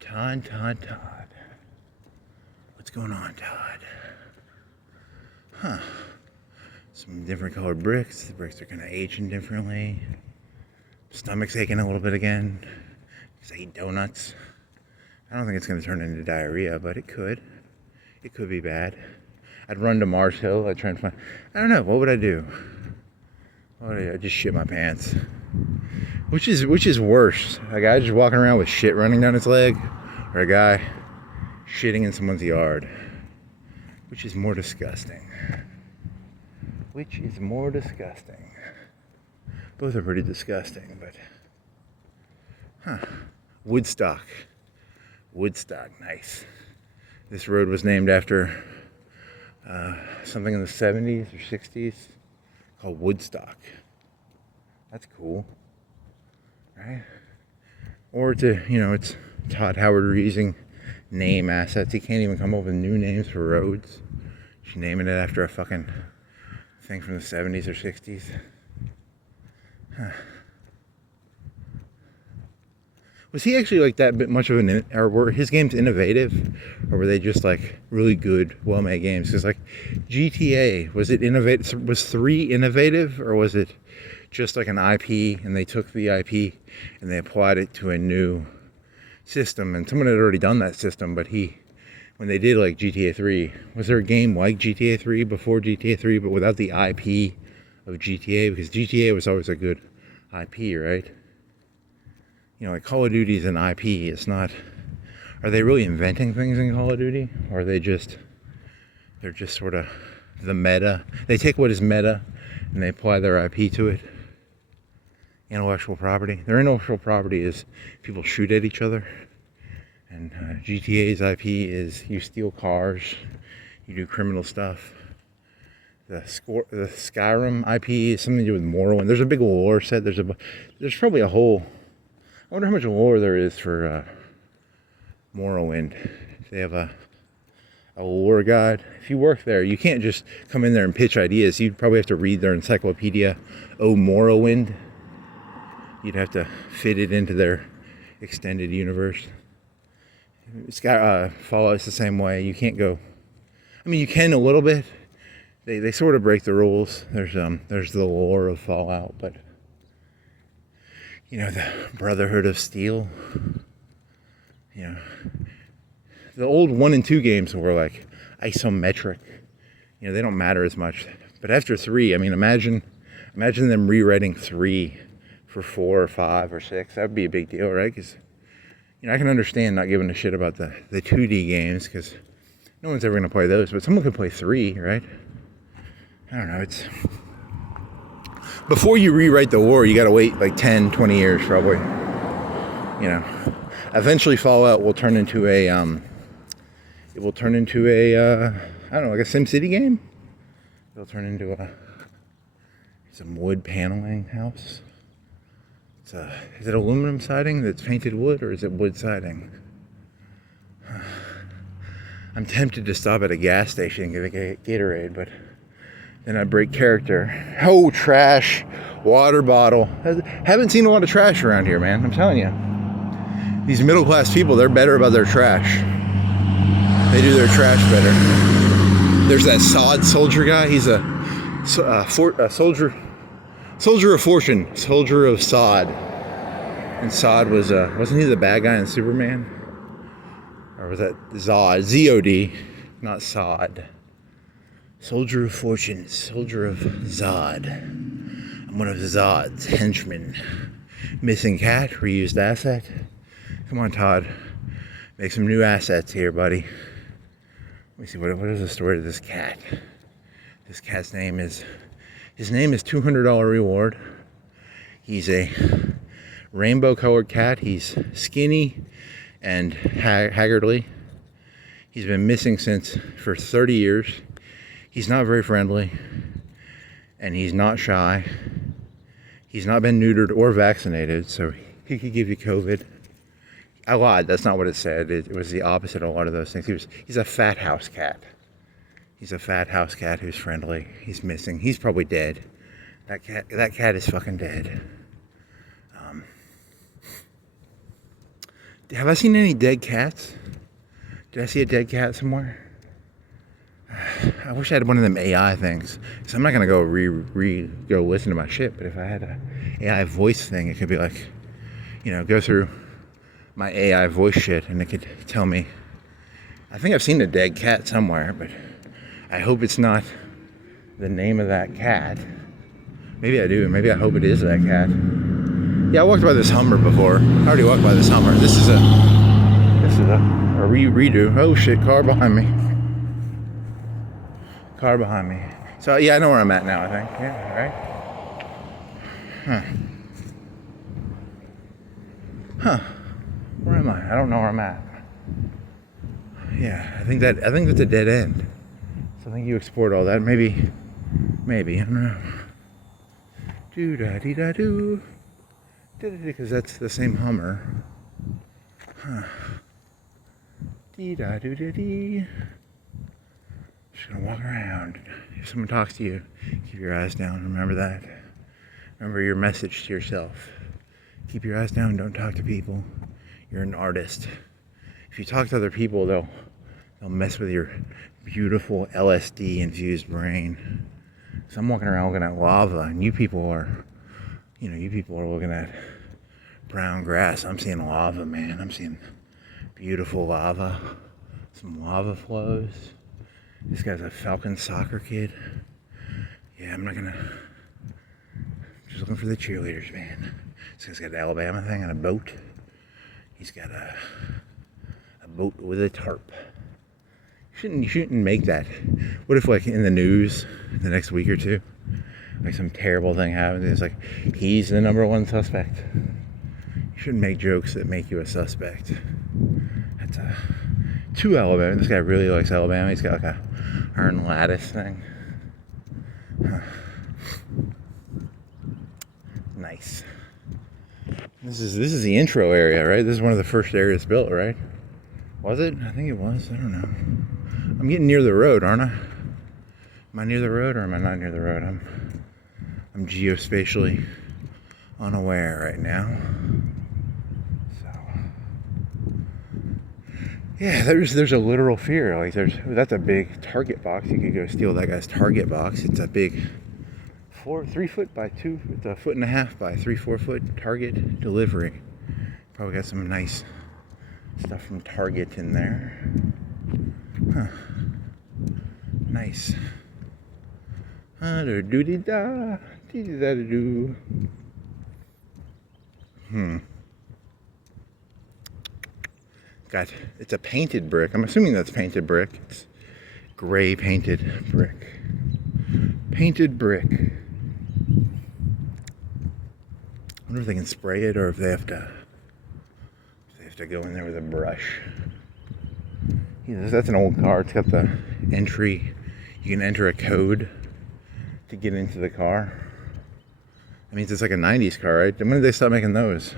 Todd. What's going on, Todd? Huh. Some different colored bricks. The bricks are kind of aging differently. Stomach's aching a little bit again because I eat donuts. I don't think it's going to turn into diarrhea, but it could. It could be bad. I'd run to Mars Hill. I'd try and find. I don't know. What would I do? I'd just shit my pants. Which is worse? A guy just walking around with shit running down his leg, or a guy shitting in someone's yard? Which is more disgusting? Both are pretty disgusting, but Woodstock, nice. This road was named after something in the 70s or 60s called Woodstock. That's cool, right? Or it's Todd Howard reusing name assets. He can't even come up with new names for roads. She's naming it after a fucking thing from the 70s or 60s. Huh. Was he actually like that bit much of or were his games innovative, or were they just like really good, well-made games? Because like GTA, was it innovative? Was 3 innovative, or was it just like an IP and they took the IP and they applied it to a new system? And someone had already done that system, but when they did like GTA 3, was there a game like GTA 3 before GTA 3, but without the IP of GTA? Because GTA was always a good IP, right? Like Call of Duty is an IP. It's not. Are they really inventing things in Call of Duty, or are they're just sort of the meta? They take what is meta and they apply their IP to it. Intellectual property. Their intellectual property is people shoot at each other, and GTA's IP is you steal cars, you do criminal stuff. The Skyrim IP is something to do with Morrowind. There's a big lore set. There's probably a whole. I wonder how much lore there is for Morrowind. If they have a lore guide. If you work there, you can't just come in there and pitch ideas. You'd probably have to read their encyclopedia, Morrowind. You'd have to fit it into their extended universe. Fallout's the same way. You can't go. I mean, you can a little bit. They sort of break the rules. There's the lore of Fallout, but the Brotherhood of Steel. the old 1 and 2 games were like isometric. You know, they don't matter as much. But after 3, I mean, imagine them rewriting 3 for 4 or 5 or 6. That would be a big deal, right? Because, you know, I can understand not giving a shit about the 2D games because no one's ever going to play those. But someone can play 3, right? I don't know. It's before you rewrite the war, you got to wait like 10, 20 years probably. You know, eventually Fallout will turn into a I don't know, like a SimCity game. It'll turn into some wood paneling house. Is it aluminum siding that's painted wood, or is it wood siding? I'm tempted to stop at a gas station and get a Gatorade, but then I break character. Oh, trash. Water bottle. Haven't seen a lot of trash around here, man. I'm telling you. These middle class people, they're better about their trash. They do their trash better. There's that Sod soldier guy. He's a soldier of fortune. Soldier of Sod. And Sod was, wasn't he the bad guy in Superman? Or was that Zod? Z-O-D, not Sod. Soldier of fortune, soldier of Zod. I'm one of Zod's henchmen. Missing cat, reused asset. Come on, Todd. Make some new assets here, buddy. Let me see, what is the story of this cat? This cat's name is $200 reward. He's a rainbow-colored cat. He's skinny and haggardly. He's been missing for 30 years. He's not very friendly, and he's not shy. He's not been neutered or vaccinated, so he could give you COVID. I lied. That's not what it said. It was the opposite of a lot of those things. He's a fat house cat. He's a fat house cat who's friendly. He's missing. He's probably dead. That cat is fucking dead. Have I seen any dead cats? Did I see a dead cat somewhere? I wish I had one of them AI things. So I'm not gonna go go listen to my shit. But if I had a AI voice thing, it could be like, you know, go through my AI voice shit, and it could tell me. I think I've seen a dead cat somewhere, but I hope it's not the name of that cat. Maybe I do. Maybe I hope it is that cat. Yeah, I walked by this Hummer before. I already walked by this Hummer. This is a redo. Oh shit! Car behind me. Car behind me. So yeah, I know where I'm at now. I think. Yeah. Right. Huh. Where am I? I don't know where I'm at. Yeah, I think that's a dead end. So I think you explored all that. Maybe. I don't know. Do da dee da do. Because that's the same Hummer. Huh. Dee da do da dee. Just gonna walk around. If someone talks to you, keep your eyes down. Remember that. Remember your message to yourself. Keep your eyes down. Don't talk to people. You're an artist. If you talk to other people, they'll mess with your beautiful LSD infused brain. So I'm walking around looking at lava, and you people are looking at brown grass. I'm seeing lava, man. I'm seeing beautiful lava. Some lava flows. This guy's a Falcon soccer kid. Yeah, just looking for the cheerleaders, man. This guy's got an Alabama thing on a boat. He's got a boat with a tarp. You shouldn't make that. What if, like, in the news the next week or two, like some terrible thing happens and it's like, he's the #1 suspect. You shouldn't make jokes that make you a suspect. That's to Alabama. This guy really likes Alabama. He's got like a iron lattice thing. Huh. Nice. This is the intro area, right? This is one of the first areas built, right? Was it? I think it was. I don't know. I'm getting near the road, aren't I? Am I near the road or am I not near the road? I'm geospatially unaware right now. So yeah, there's a literal fear. Like that's a big target box. You could go steal that guy's target box. It's a big 3 foot by 2. It's a 1.5 by 3-4 foot target delivery. Probably got some nice Stuff from Target in there. Huh. Nice. Do-dee-da, dee-dee-da-do. It's a painted brick. I'm assuming that's painted brick. It's gray painted brick. Painted brick. I wonder if they can spray it or if they have to go in there with a brush. That's an old car. It's got the entry. You can enter a code to get into the car. That means it's like a 90s car, right? When did they stop making those?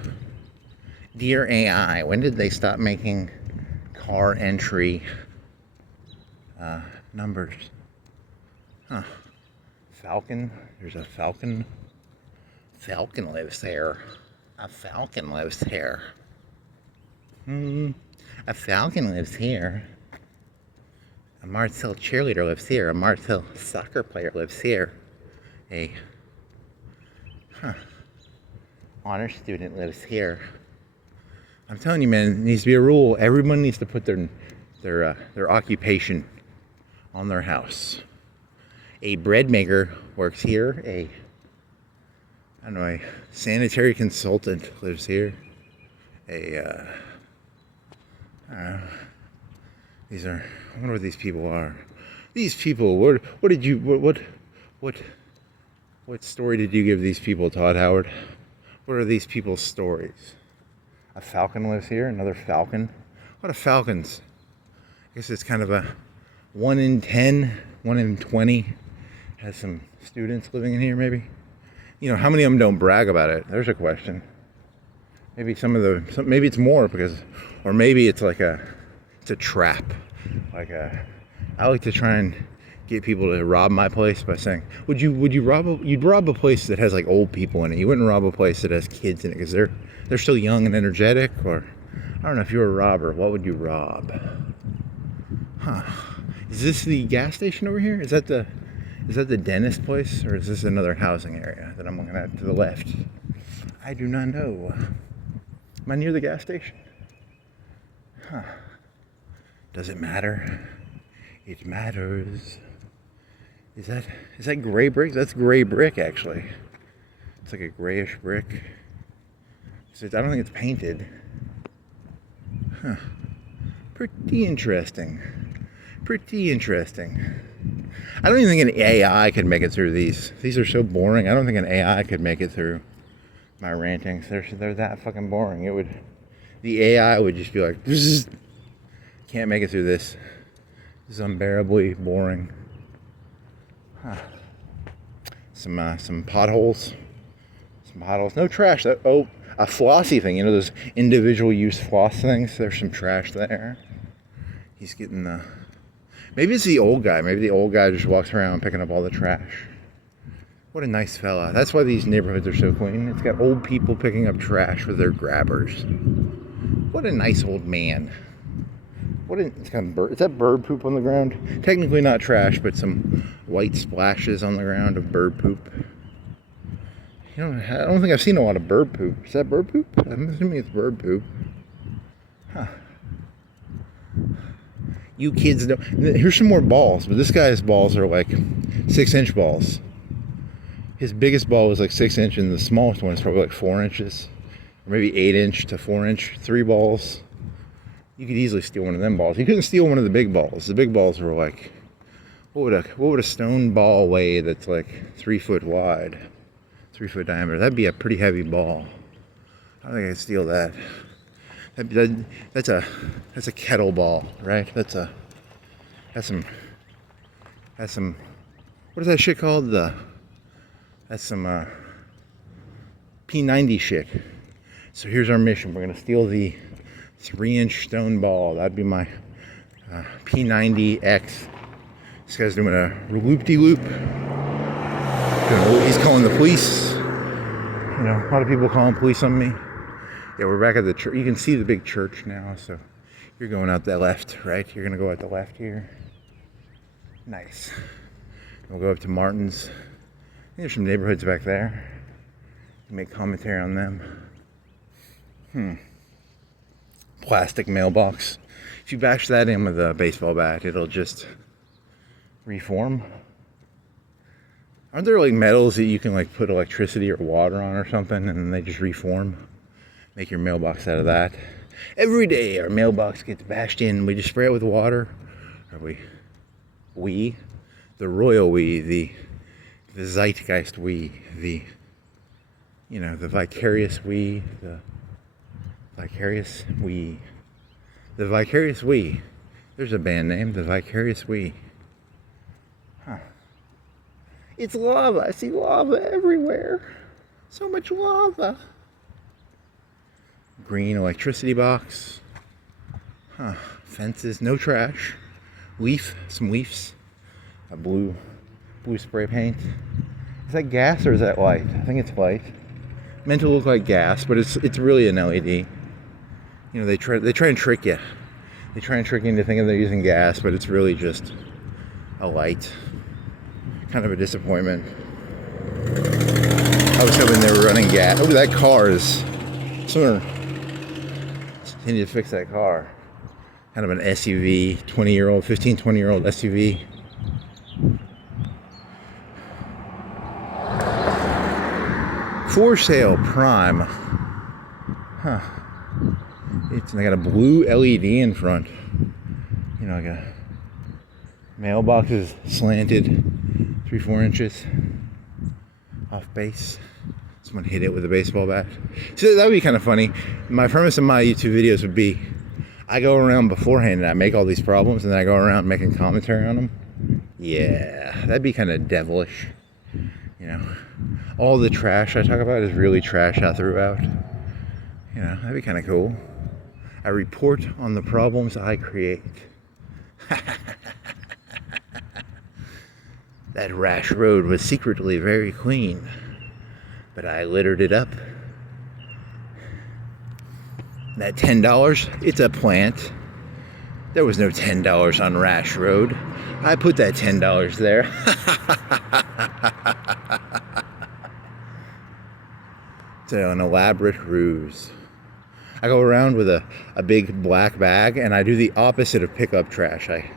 Dear AI, when did they stop making car entry numbers? Huh. Falcon. There's a Falcon. Falcon lives there. A Falcon lives here. A Falcon lives here. A Mars Hill cheerleader lives here. A Mars Hill soccer player lives here. A honor student lives here. I'm telling you, man, it needs to be a rule. Everyone needs to put their occupation on their house. A bread maker works here. A sanitary consultant lives here. I wonder what these people are. These people, what story did you give these people, Todd Howard? What are these people's stories? A falcon lives here, another falcon. What are falcons? I guess it's kind of a 1 in 10, 1 in 20 has some students living in here, maybe. You know, how many of them don't brag about it? There's a question. Maybe maybe it's more or maybe it's it's a trap. I like to try and get people to rob my place by saying, you'd rob a place that has like old people in it. You wouldn't rob a place that has kids in it because they're still young and energetic. Or I don't know, if you were a robber, what would you rob? Huh. Is this the gas station over here? Is that the dentist place, or is this another housing area that I'm looking at to the left? I do not know. Am I near the gas station? Huh. Does it matter? It matters. Is that gray brick? That's gray brick, actually. It's like a grayish brick. So I don't think it's painted. Huh. Pretty interesting. Pretty interesting. I don't even think an AI could make it through these. These are so boring. I don't think an AI could make it through my rantings. They're that fucking boring. The AI would just be like, can't make it through this. This is unbearably boring. Huh. Some potholes. Some potholes. No trash. A flossy thing. You know those individual use floss things? There's some trash there. He's getting the... Maybe it's the old guy. Maybe the old guy just walks around picking up all the trash. What a nice fella. That's why these neighborhoods are so clean. It's got old people picking up trash with their grabbers. What a nice old man. It's kind of bird. Is that bird poop on the ground? Technically not trash, but some white splashes on the ground of bird poop. I don't think I've seen a lot of bird poop. Is that bird poop? I'm assuming it's bird poop. Huh. You kids don't. Here's some more balls, but this guy's balls are like 6-inch balls. His biggest ball was like 6 inch, and the smallest one is probably like 4 inches, or maybe 8-inch to 4-inch. 3 balls. You could easily steal one of them balls. You couldn't steal one of the big balls. The big balls were like, what would a stone ball weigh that's like 3 foot wide, 3 foot diameter? That'd be a pretty heavy ball. I don't think I could steal that. That's a kettle ball, right? That's some. What is that shit called? That's some P90 shit. So here's our mission. We're gonna steal the 3-inch stone ball. That'd be my P90X. This guy's doing a loop-de-loop. He's calling the police. You know, a lot of people calling police on me. Yeah, we're back at the church. You can see the big church now, so you're going out that left, right? You're gonna go out the left here. Nice. We'll go up to Martin's. I think there's some neighborhoods back there. Make commentary on them. plastic mailbox. If you bash that in with a baseball bat, it'll just reform. Aren't there like metals that you can like put electricity or water on or something and then they just reform? Make your mailbox out of that. Every day our mailbox gets bashed in. We just spray it with water. Or the royal we, the zeitgeist we, the vicarious we, the vicarious we. The vicarious we. There's a band name, the vicarious we. Huh. It's lava. I see lava everywhere. So much lava. Green electricity box. Huh. Fences, no trash. Some leaves. A blue spray paint. Is that gas or is that light? I think it's light. Meant to look like gas, but it's really an LED. You know, they try and trick you. They try and trick you into thinking they're using gas, but it's really just a light. Kind of a disappointment. I was hoping they were running gas. Oh, that car is... Someone need to fix that car. Kind of an SUV, 20-year-old SUV. For sale, prime. Huh. They got a blue LED in front. You know, like a mailbox is slanted 3-4 inches off base. Someone hit it with a baseball bat. So that would be kind of funny. My premise of my YouTube videos would be, I go around beforehand and I make all these problems and then I go around making commentary on them. Yeah, that'd be kind of devilish. You know, all the trash I talk about is really trash I threw out. You know, that'd be kind of cool. I report on the problems I create. That Rash Road was secretly very clean, but I littered it up. That $10, it's a plant. There was no $10 on Rash Road. I put that $10 there. It's an elaborate ruse. I go around with a big black bag and I do the opposite of pick up trash. I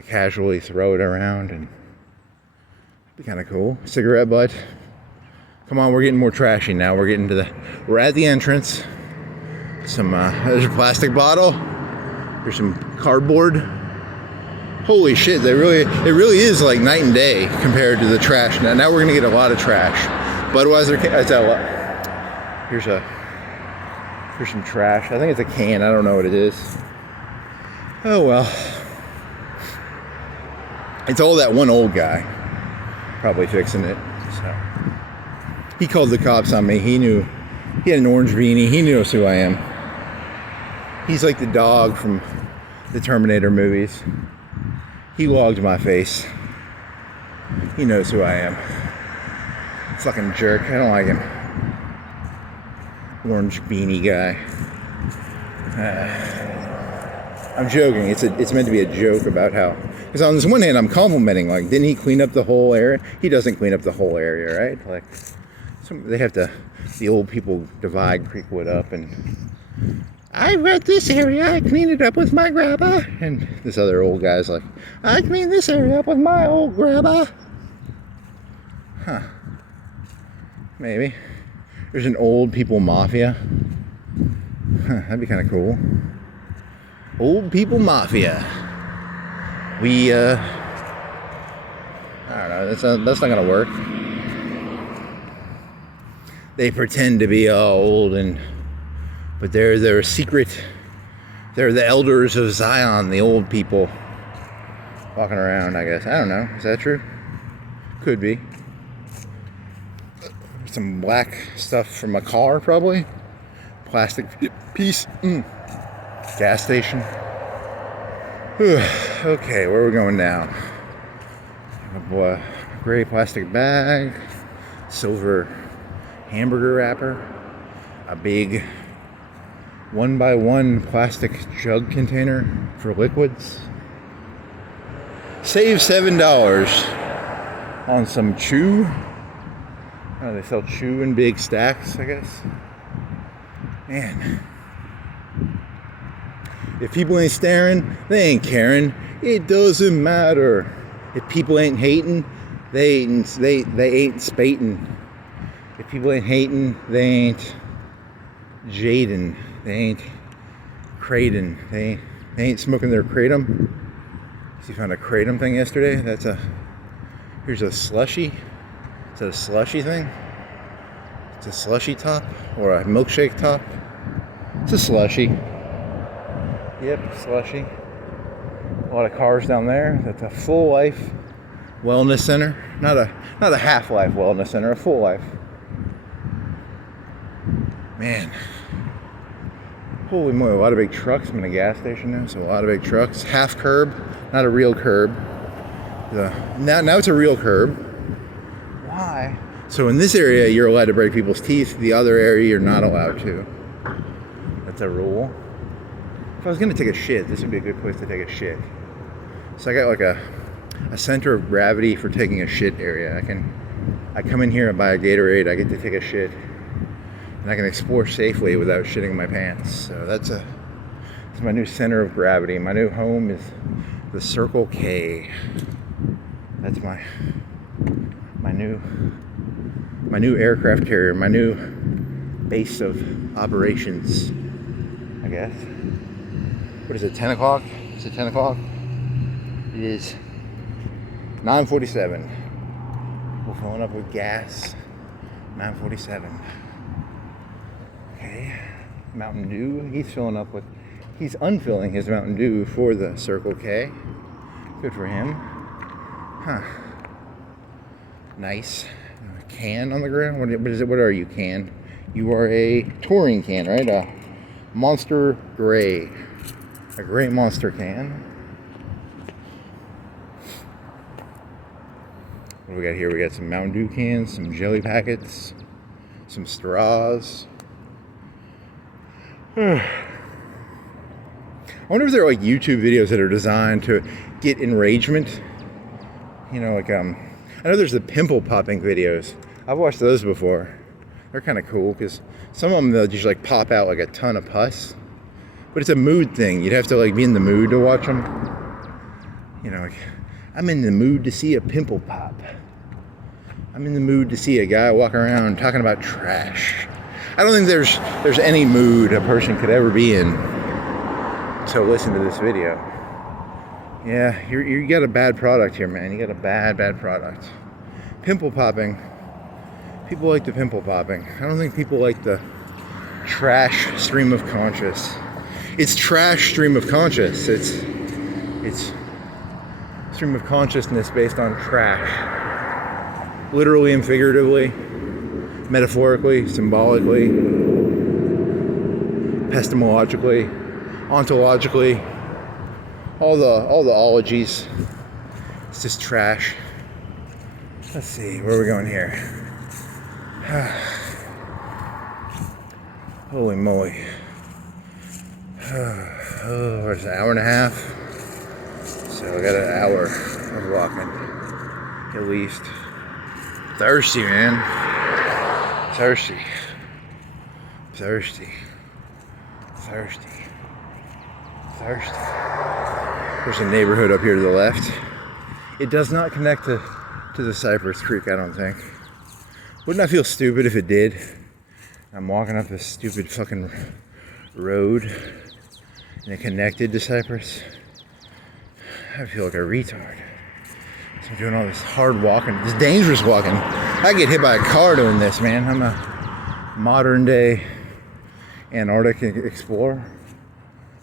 casually throw it around and it'd be kind of cool. Cigarette butt. Come on, we're getting more trashy now. We're at the entrance. There's a plastic bottle. There's some cardboard. Holy shit, it really is like night and day compared to the trash. Now we're gonna get a lot of trash. Budweiser, here's some trash. I think it's a can, I don't know what it is. Oh well. It's all that one old guy probably fixing it. So he called the cops on me. He had an orange beanie. He knows who I am. He's like the dog from the Terminator movies. He logged my face. He knows who I am. Fucking jerk. I don't like him. Orange beanie guy. I'm joking. It's meant to be a joke about how... Because on this one hand, I'm complimenting, like, didn't he clean up the whole area? He doesn't clean up the whole area, right? Like, they have to... The old people divide Creekwood up and... I read this area, I cleaned it up with my grabber. And this other old guy's like, I cleaned this area up with my old grabber. Huh. Maybe. There's an old people mafia. Huh, that'd be kind of cool. Old people mafia. I don't know, that's not gonna work. They pretend to be all old but they're secret. They're the elders of Zion, the old people walking around, I guess. I don't know. Is that true? Could be. Some black stuff from a car, probably. Plastic piece. Gas station. Okay, where are we going now? A gray plastic bag. Silver hamburger wrapper. A big 1x1 plastic jug container for liquids. Save $7 on some chew. Oh, they sell chew in big stacks, I guess. Man. If people ain't staring, they ain't caring. It doesn't matter. If people ain't hating, they ain't spating. If people ain't hating, they ain't jading. They ain't kratom. They ain't smoking their kratom. So you found a kratom thing yesterday. Here's a slushy. Is that a slushy thing? It's a slushy top or a milkshake top. It's a slushy. Yep, slushy. A lot of cars down there. That's a full life wellness center. Not a half life wellness center, a full life. Man. Holy moly, a lot of big trucks. I'm in a gas station now, so a lot of big trucks. Half curb, not a real curb. Now it's a real curb. Why? So in this area, you're allowed to break people's teeth. The other area, you're not allowed to. That's a rule. If I was gonna take a shit, this would be a good place to take a shit. So I got like a center of gravity for taking a shit area. I come in here and buy a Gatorade. I get to take a shit. And I can explore safely without shitting my pants. So that's my new center of gravity. My new home is the Circle K. That's my new aircraft carrier, my new base of operations, I guess. What is it, 10 o'clock? Is it 10 o'clock? It is 9:47. We're filling up with gas. 9:47. Okay, Mountain Dew. He's unfilling his Mountain Dew for the Circle K. Good for him. Huh. Nice. A can on the ground. What is it? What are you, can? You are a touring can, right? A Monster Gray. A gray Monster can. What do we got here? We got some Mountain Dew cans, some jelly packets, some straws. I wonder if there are like YouTube videos that are designed to get enragement. You know, like I know there's the pimple popping videos. I've watched those before. They're kind of cool because some of them they'll just like pop out like a ton of pus. But it's a mood thing. You'd have to like be in the mood to watch them. You know, like I'm in the mood to see a pimple pop. I'm in the mood to see a guy walk around talking about trash. I don't think there's any mood a person could ever be in to listen to this video. Yeah, you got a bad product here, man. You got a bad product. Pimple popping. People like the pimple popping. I don't think people like the trash stream of conscious. It's trash stream of conscious. It's stream of consciousness based on trash. Literally and figuratively. Metaphorically, symbolically, epistemologically, ontologically, all the ologies. It's just trash. Let's see, where are we going here? Holy moly. Where's an hour and a half? So I got an hour of walking, at least. Thirsty, man. Thirsty. There's a neighborhood up here to the left. It does not connect to the Cypress Creek, I don't think. Wouldn't I feel stupid if it did? I'm walking up this stupid fucking road and it connected to Cypress. I feel like a retard. So I'm doing all this hard walking, this dangerous walking. I get hit by a car doing this, man. I'm a modern day Antarctic explorer.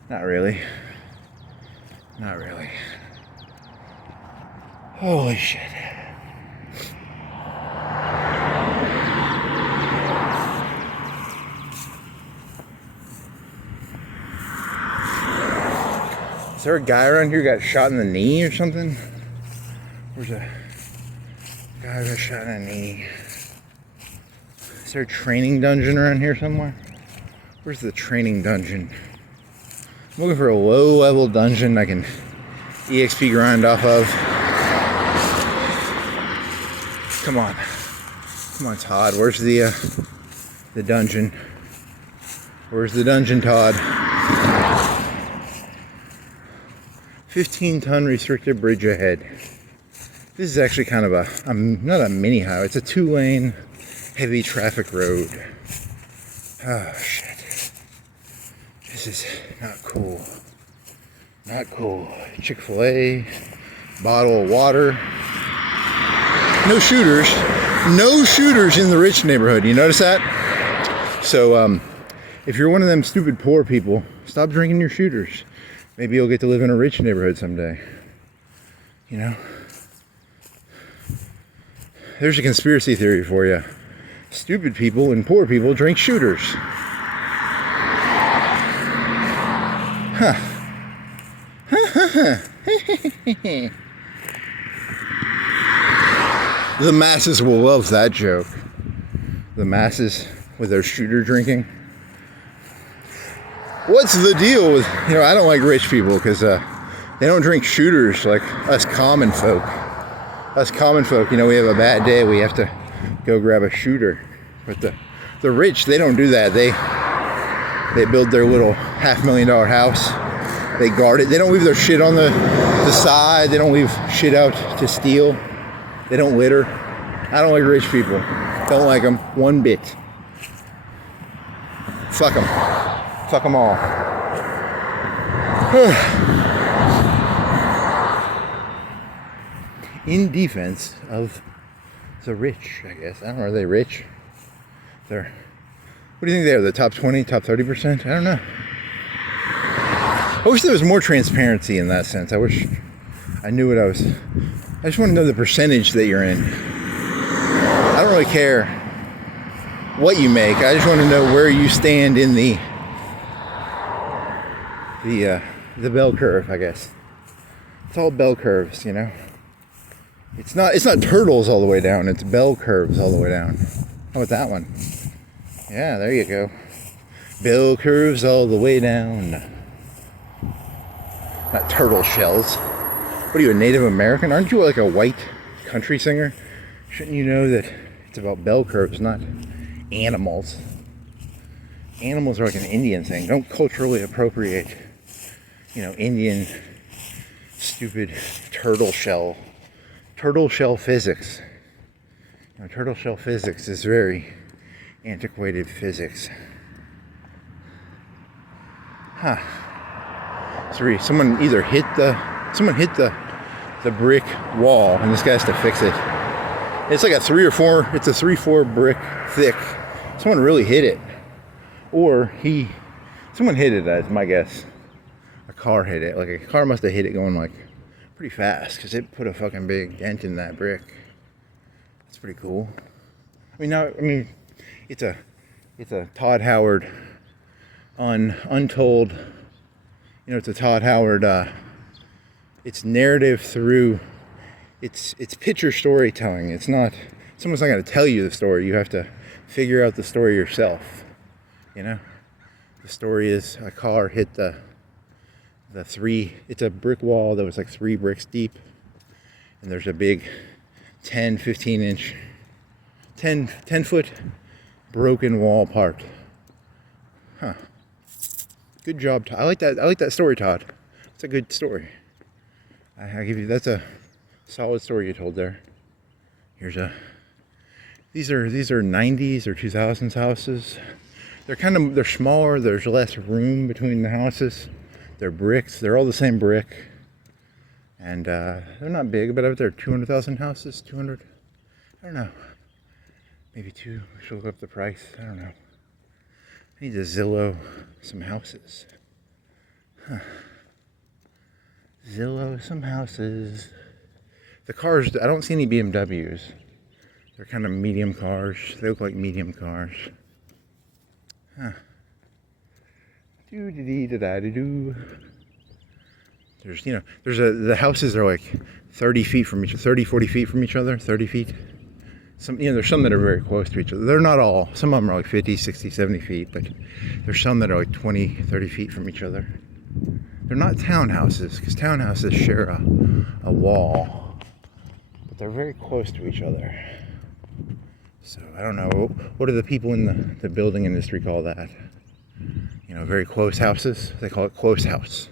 Not really. Holy shit. Is there a guy around here who got shot in the knee or something? Where's a guy who got shot in the knee? Is there a training dungeon around here somewhere? Where's the training dungeon? I'm looking for a low-level dungeon I can EXP grind off of. Come on, Todd. Where's the dungeon? Where's the dungeon, Todd? 15-ton restricted bridge ahead. This is actually kind of not a mini highway, it's a 2-lane heavy traffic road. Oh shit. This is not cool. Not cool. Chick-fil-A, bottle of water. No shooters. No shooters in the rich neighborhood. You notice that? So, if you're one of them stupid poor people, stop drinking your shooters. Maybe you'll get to live in a rich neighborhood someday. You know? There's a conspiracy theory for you. Stupid people and poor people drink shooters. Huh. The masses will love that joke. The masses with their shooter drinking. What's the deal with, I don't like rich people because they don't drink shooters like us common folk. Us common folk, we have a bad day, we have to go grab a shooter. But the rich, they don't do that. They build their little $500,000 house. They guard it. They don't leave their shit on the side. They don't leave shit out to steal. They don't litter. I don't like rich people. Don't like them one bit. Fuck them. Fuck them all. In defense of the rich, I guess. I don't know. Are they rich? What do you think they are? The top 20, top 30%? I don't know. I wish there was more transparency in that sense. I wish I knew what I just want to know the percentage that you're in. I don't really care what you make. I just want to know where you stand in the bell curve, I guess. It's all bell curves, It's not turtles all the way down. It's bell curves all the way down. How about that one? Yeah, there you go. Bell curves all the way down. Not turtle shells. What are you, a Native American? Aren't you like a white country singer? Shouldn't you know that it's about bell curves, not animals? Animals are like an Indian thing. Don't culturally appropriate, Indian stupid turtle shell physics. Turtle shell physics is very antiquated physics. Huh. Sorry, someone hit the brick wall, and this guy has to fix it. It's like a 3-4 brick thick. Someone really hit it. Or someone hit it, that's my guess. A car hit it. Like a car must have hit it going like pretty fast, because it put a fucking big dent in that brick. That's pretty cool. It's a Todd Howard untold, it's a Todd Howard, it's narrative through, it's picture storytelling. Someone's not going to tell you the story. You have to figure out the story yourself, The story is a car hit it's a brick wall that was like 3 bricks deep, and there's a big 10 foot broken wall part. Huh. Good job, Todd. I like that story, Todd. It's a good story. I give you, that's a solid story you told there. These are 90s or 2000s houses. They're smaller. There's less room between the houses. They're bricks. They're all the same brick. And they're not big, but I bet there are 200,000 houses. 200? I don't know. Maybe 2. We should look up the price. I don't know. I need to Zillow some houses. Huh. Zillow some houses. The cars, I don't see any BMWs. They're kind of medium cars. They look like medium cars. Huh. Do-de-dee-da-da-de-doo. The houses are like 30 feet from each other, 30, 40 feet from each other, 30 feet. There's some that are very close to each other. They're not all. Some of them are like 50, 60, 70 feet, but there's some that are like 20, 30 feet from each other. They're not townhouses, because townhouses share a wall, but they're very close to each other. So I don't know, what do the people in the building industry call that? Very close houses. They call it close house.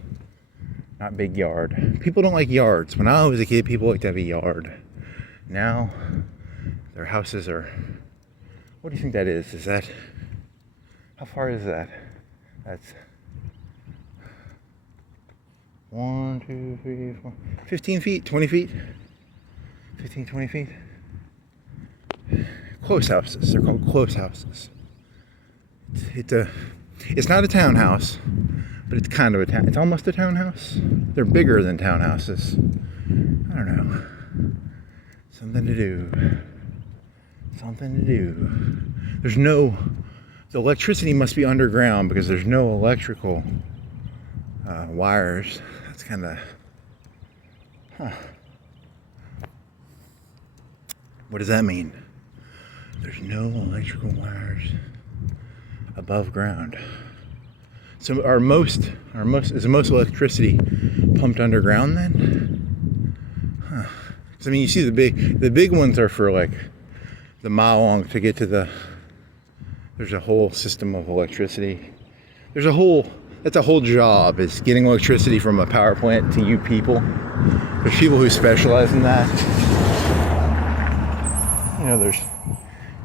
not big yard. People don't like yards. When I was a kid, people liked to have a yard. Now, their houses are, what do you think that is? Is that, how far is that? That's 1, 2, 3, 4, 15 feet, 20 feet? 15, 20 feet? Close houses. They're called close houses. It's not a townhouse, but it's kind of a town. It's almost a townhouse. They're bigger than townhouses. I don't know. Something to do. Something to do. The electricity must be underground because there's no electrical wires. That's kind of, What does that mean? There's no electrical wires above ground. So is most electricity pumped underground then? Huh. 'Cause I mean, you see the big ones are for like the mile long to get to there's a whole system of electricity. That's a whole job, is getting electricity from a power plant to you people. There's people who specialize in that. You know, there's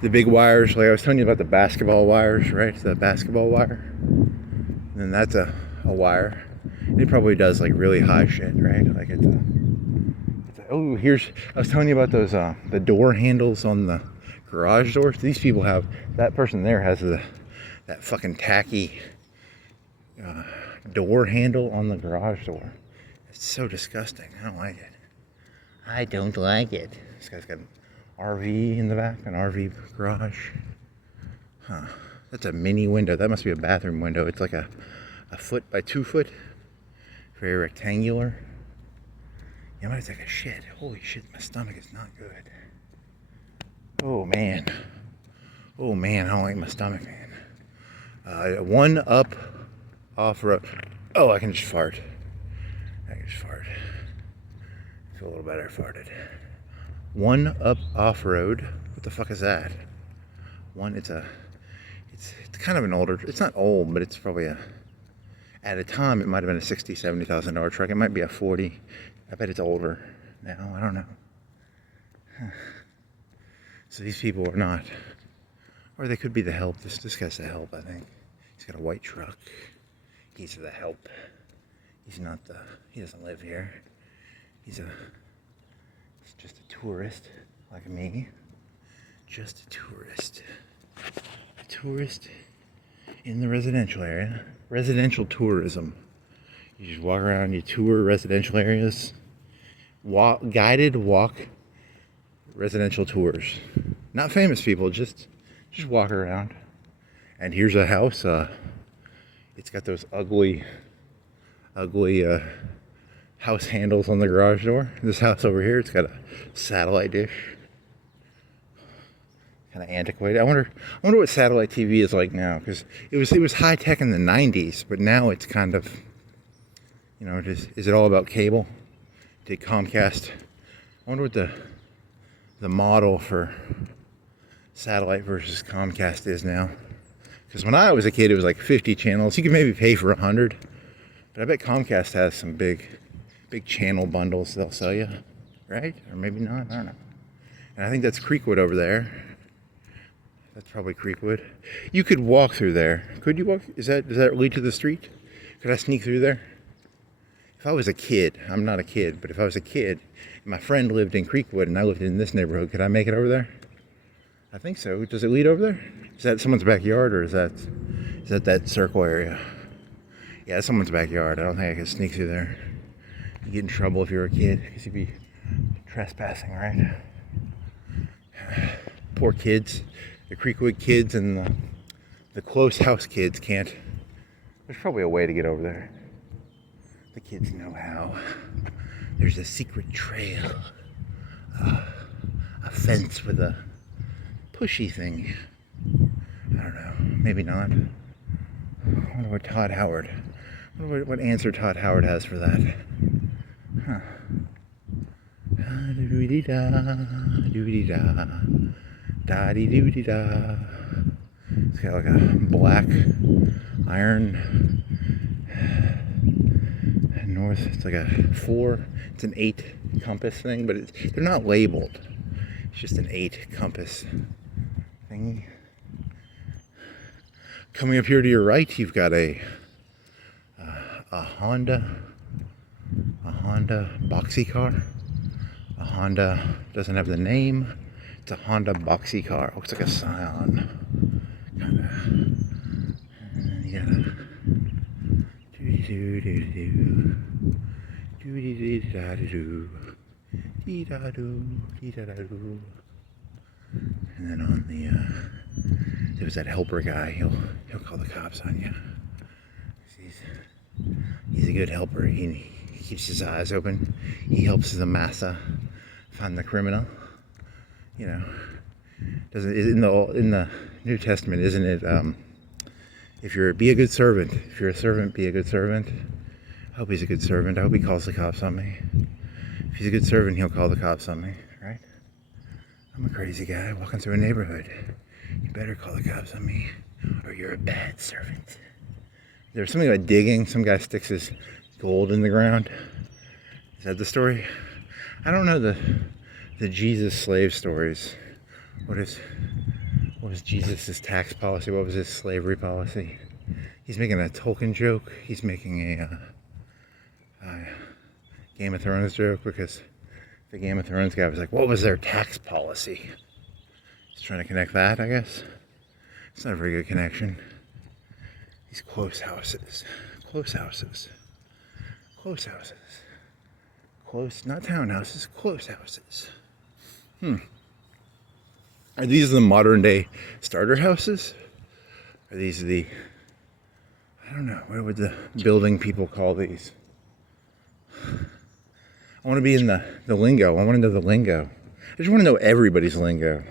the big wires, like I was telling you about the basketball wires, right? The basketball wire. And then that's a wire. It probably does like really high shit, right? Like I was telling you about those, the door handles on the garage doors. These people that person there has that fucking tacky door handle on the garage door. It's so disgusting. I don't like it. I don't like it. This guy's got an RV in the back, an RV garage. Huh. That's a mini window. That must be a bathroom window. It's like a foot by 2 foot. Very rectangular. I'm gonna take a shit. Holy shit, my stomach is not good. Oh man, I don't like my stomach, man. 1 up off-road. Oh, I can just fart. I feel a little better. I farted. 1 up off-road. What the fuck is that? It's kind of an older. It's not old, but it's probably at a time it might have been a $60,000-$70,000 truck. It might be a 40. I bet it's older now. I don't know. So these people are not, or they could be the help. This guy's the help, I think. He's got a white truck. He's the help. He doesn't live here. He's just a tourist like me. Just a tourist. A tourist in the residential area. Residential tourism. You just walk around, you tour residential areas. Guided walk residential tours. Not famous people, just walk around. And here's a house. It's got those ugly house handles on the garage door. This house over here, it's got a satellite dish. Kind of antiquated. I wonder what satellite TV is like now, because it was high tech in the 90s, but now it's kind of, you know, is it all about cable? Did Comcast? I wonder what the model for satellite versus Comcast is now. Because when I was a kid, it was like 50 channels. You could maybe pay for 100, but I bet Comcast has some big channel bundles they'll sell you, right? Or maybe not. I don't know. And I think that's Creekwood over there. That's probably Creekwood. You could walk through there. Could you walk? Does that lead to the street? Could I sneak through there? If I was a kid, I'm not a kid, but if I was a kid, and my friend lived in Creekwood and I lived in this neighborhood, could I make it over there? I think so. Does it lead over there? Is that someone's backyard, or is that circle area? Yeah, it's someone's backyard. I don't think I could sneak through there. You get in trouble if you're a kid, because you'd be trespassing, right? Poor kids. The Creekwood kids and the close house kids can't. There's probably a way to get over there. The kids know how. There's a secret trail. A fence with a pushy thing. I don't know. Maybe not. I wonder what Todd Howard. I wonder what answer Todd Howard has for that. Huh. Doo-dee-da, doo-dee-da, da-dee-doo-dee-da. It's got like a black iron It's like a 4. It's an 8 compass thing, but they're not labeled. It's just an 8 compass thingy. Coming up here to your right, you've got a Honda boxy car. A Honda doesn't have the name. It's a Honda boxy car. Looks like a Scion. Kind of. You gotta and then on the there was that helper guy. He'll call the cops on you. He's a good helper. He keeps his eyes open. He helps the massa find the criminal. You know, doesn't in the New Testament, isn't it? Be a good servant. If you're a servant, be a good servant. I hope he's a good servant. I hope he calls the cops on me. If he's a good servant, he'll call the cops on me, right? I'm a crazy guy walking through a neighborhood. You better call the cops on me, or you're a bad servant. There's something about digging. Some guy sticks his gold in the ground. Is that the story? I don't know the Jesus slave stories. What was Jesus' tax policy? What was his slavery policy? He's making a Tolkien joke. He's making a Game of Thrones joke, because the Game of Thrones guy was like, what was their tax policy? He's trying to connect that, I guess. It's not a very good connection. These close houses. Close, not townhouses, close houses. Are these the modern day starter houses? Are these I don't know, what would the building people call these? I want to be in the lingo. I want to know the lingo. I just want to know everybody's lingo.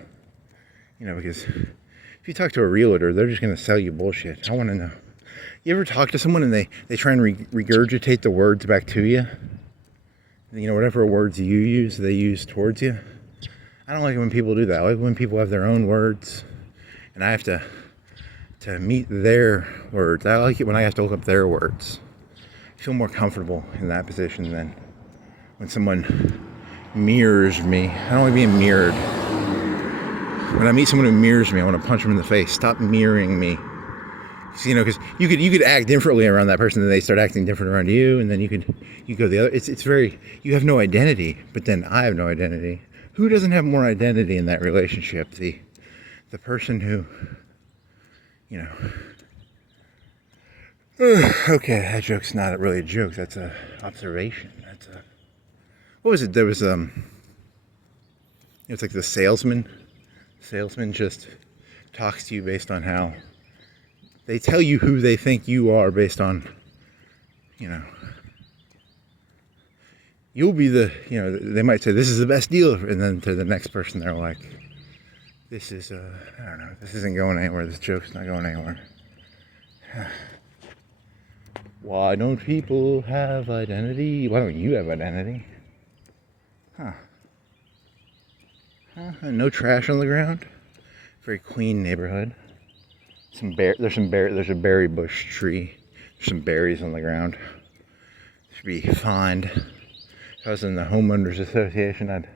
You know, because if you talk to a realtor, they're just going to sell you bullshit. I want to know. You ever talk to someone and they try and regurgitate the words back to you? You know, whatever words you use, they use towards you. I don't like it when people do that. I like when people have their own words and I have to meet their words. I like it when I have to look up their words. I feel more comfortable in that position than when someone mirrors me. I don't like being mirrored. When I meet someone who mirrors me, I want to punch them in the face. Stop mirroring me. You know, because you could act differently around that person, and they start acting different around you, and then you go the other. It's very, you have no identity, but then I have no identity. Who doesn't have more identity in that relationship? The person who, you know. Okay, that joke's not really a joke. That's a observation. What was it? There was it's like the salesman. Salesman just talks to you based on how they tell you who they think you are based on, you know, you'll be they might say this is the best deal, and then to the next person they're like, this is I don't know, this isn't going anywhere. This joke's not going anywhere. Why don't people have identity? Why don't you have identity? No trash on the ground. Very clean neighborhood. There's a berry bush tree. There's some berries on the ground. Should be fined. If I was in the homeowners association, I'd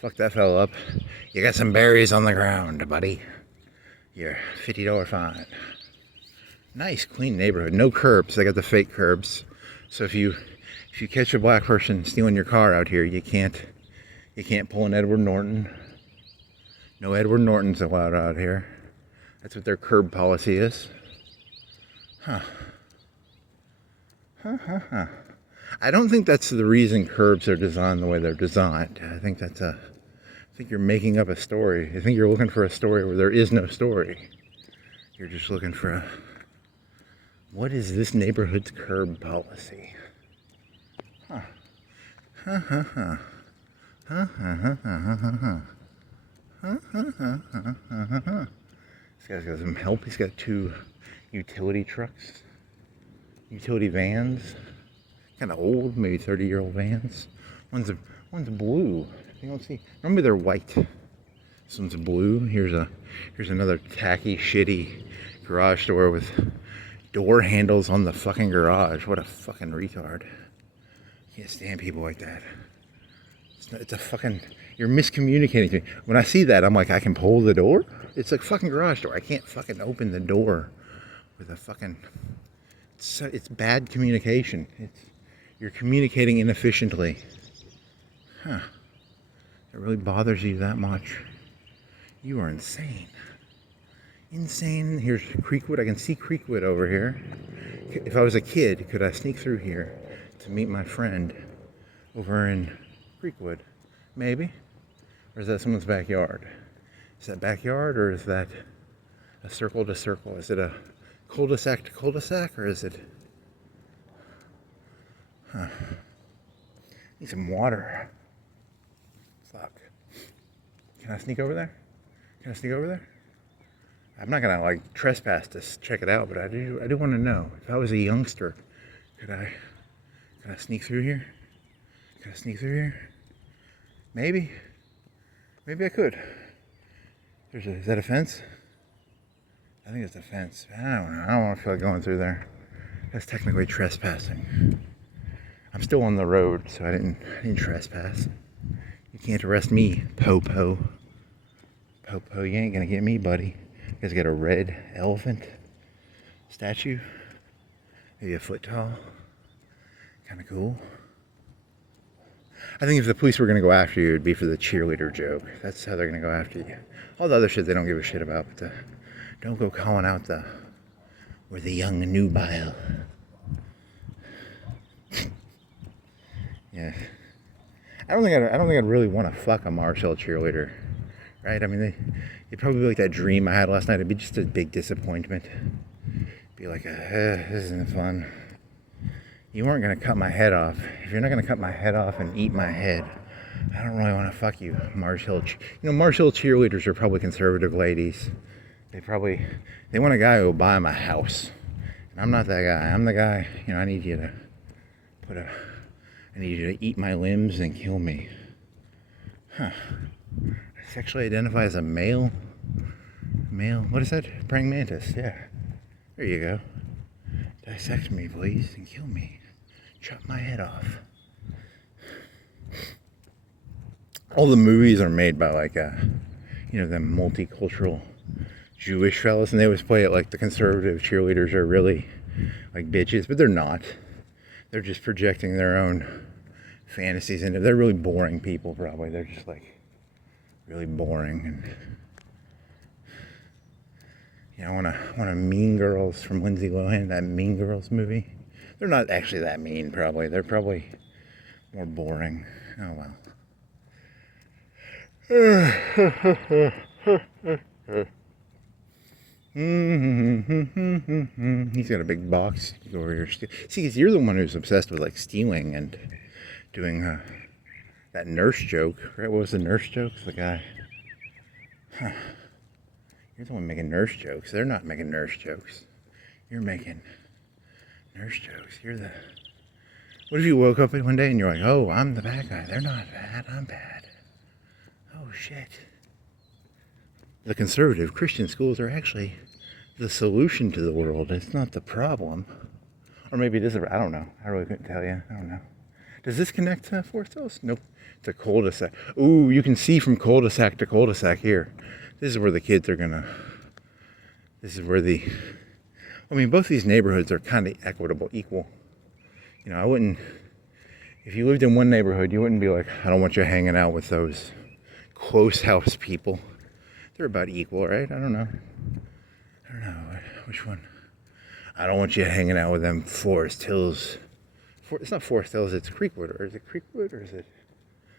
fuck that fellow up. You got some berries on the ground, buddy. You're $50 fine. Nice, clean neighborhood. No curbs. They got the fake curbs. So if you catch a black person stealing your car out here, you can't pull an Edward Norton. No Edward Nortons allowed out here. That's what their curb policy is. I don't think that's the reason curbs are designed the way they're designed. I think you're making up a story. I think you're looking for a story where there is no story. You're just looking for what is this neighborhood's curb policy? This guy's got some help. He's got 2 utility trucks, utility vans, kind of old, maybe 30-year-old vans. One's blue. You don't see. Remember, they're white. This one's blue. Here's another tacky, shitty garage door with door handles on the fucking garage. What a fucking retard. Can't stand people like that. It's a fucking, you're miscommunicating to me. When I see that, I'm like, I can pull the door? It's a fucking garage door. I can't fucking open the door with a fucking, it's bad communication. You're communicating inefficiently. Huh. It really bothers you that much. You are insane. Insane. Here's Creekwood. I can see Creekwood over here. If I was a kid, could I sneak through here to meet my friend over in Creekwood? Maybe. Or is that someone's backyard? Is that backyard, or is that a circle to circle? Is it a cul-de-sac to cul-de-sac, or is it... Huh. Need some water. Fuck. Can I sneak over there? Can I sneak over there? I'm not gonna like trespass to check it out, but I do want to know. If I was a youngster, could I sneak through here? Could I sneak through here? Maybe I could. Is that a fence? I think it's a fence. I don't know. I don't want to feel like going through there. That's technically trespassing. I'm still on the road, so I didn't trespass. You can't arrest me, Popo. Popo, you ain't gonna get me, buddy. You guys got a red elephant statue, maybe a foot tall. Kind of cool. I think if the police were gonna go after you, it'd be for the cheerleader joke. That's how they're gonna go after you. All the other shit they don't give a shit about, but don't go calling out we're the young nubile. Yeah. I don't think I'd really want to fuck a Marshall cheerleader, right? I mean, it'd probably be like that dream I had last night. It'd be just a big disappointment. Be like, this isn't fun. You weren't gonna cut my head off. If you're not gonna cut my head off and eat my head, I don't really want to fuck you, Marshall. Marshall cheerleaders are probably conservative ladies. They want a guy who'll buy them a house. And I'm not that guy. I'm the guy. I need you to eat my limbs and kill me. Huh. I sexually identify as a male. Male. What is that? Praying mantis. Yeah. There you go. Dissect me, please, and kill me. Chop my head off. All the movies are made by them multicultural Jewish fellas, and they always play it like the conservative cheerleaders are really like bitches, but they're not. They're just projecting their own fantasies into. They're really boring people, probably. They're just like really boring. And one of Mean Girls from Lindsay Lohan, that Mean Girls movie. They're not actually that mean, probably. They're probably more boring. Oh well. He's got a big box. You go over here. See, because you're the one who's obsessed with like stealing and doing that nurse joke, right? What was the nurse joke? The guy. Huh. You're the one making nurse jokes. They're not making nurse jokes. You're making nurse jokes. What if you woke up one day and you're like, oh, I'm the bad guy. They're not bad. I'm bad. Oh, shit. The conservative Christian schools are actually the solution to the world. It's not the problem. Or maybe it is. I don't know. I really couldn't tell you. I don't know. Does this connect to Forest Hills? Nope. It's a cul-de-sac. Ooh, you can see from cul-de-sac to cul-de-sac here. This is where the kids are gonna... both these neighborhoods are kind of equal. I wouldn't... If you lived in one neighborhood, you wouldn't be like, I don't want you hanging out with those close house people. They're about equal, right? I don't know. Which one? I don't want you hanging out with them Forest Hills. It's not Forest Hills, it's Creekwood. Or is it Creekwood, or is it...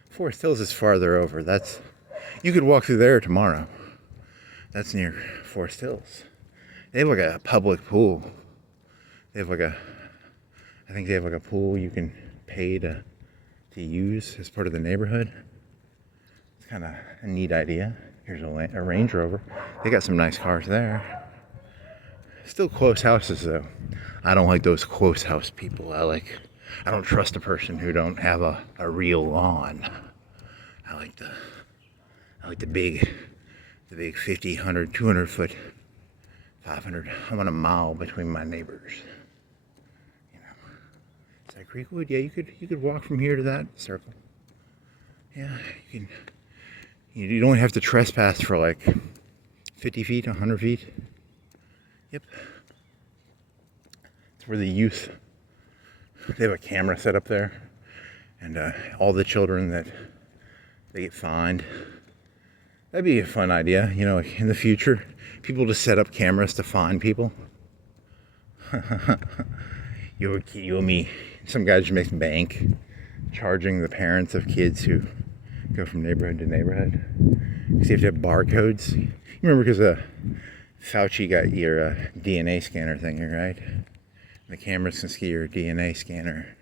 Forest Hills is farther over. You could walk through there tomorrow. That's near Forest Hills. They have like a public pool. I think they have like a pool you can pay to use as part of the neighborhood. It's kind of a neat idea. Here's a Range Rover. They got some nice cars there. Still close houses though. I don't like those close house people. I don't trust a person who don't have a real lawn. I like the big 50, 100, 200 foot, 500. I want a mile between my neighbors. that Creekwood? Yeah, you could walk from here to that circle. Yeah, you can. You don't have to trespass for like 50 feet, 100 feet. Yep. It's where the youth, they have a camera set up there, and all the children that they get fined. That'd be a fun idea, you know, like in the future, people just set up cameras to fine people. You and me, some guy just makes bank charging the parents of kids who go from neighborhood to neighborhood. Because you have to have barcodes. You remember because Fauci got your DNA scanner thing, right? The cameras can see your DNA scanner.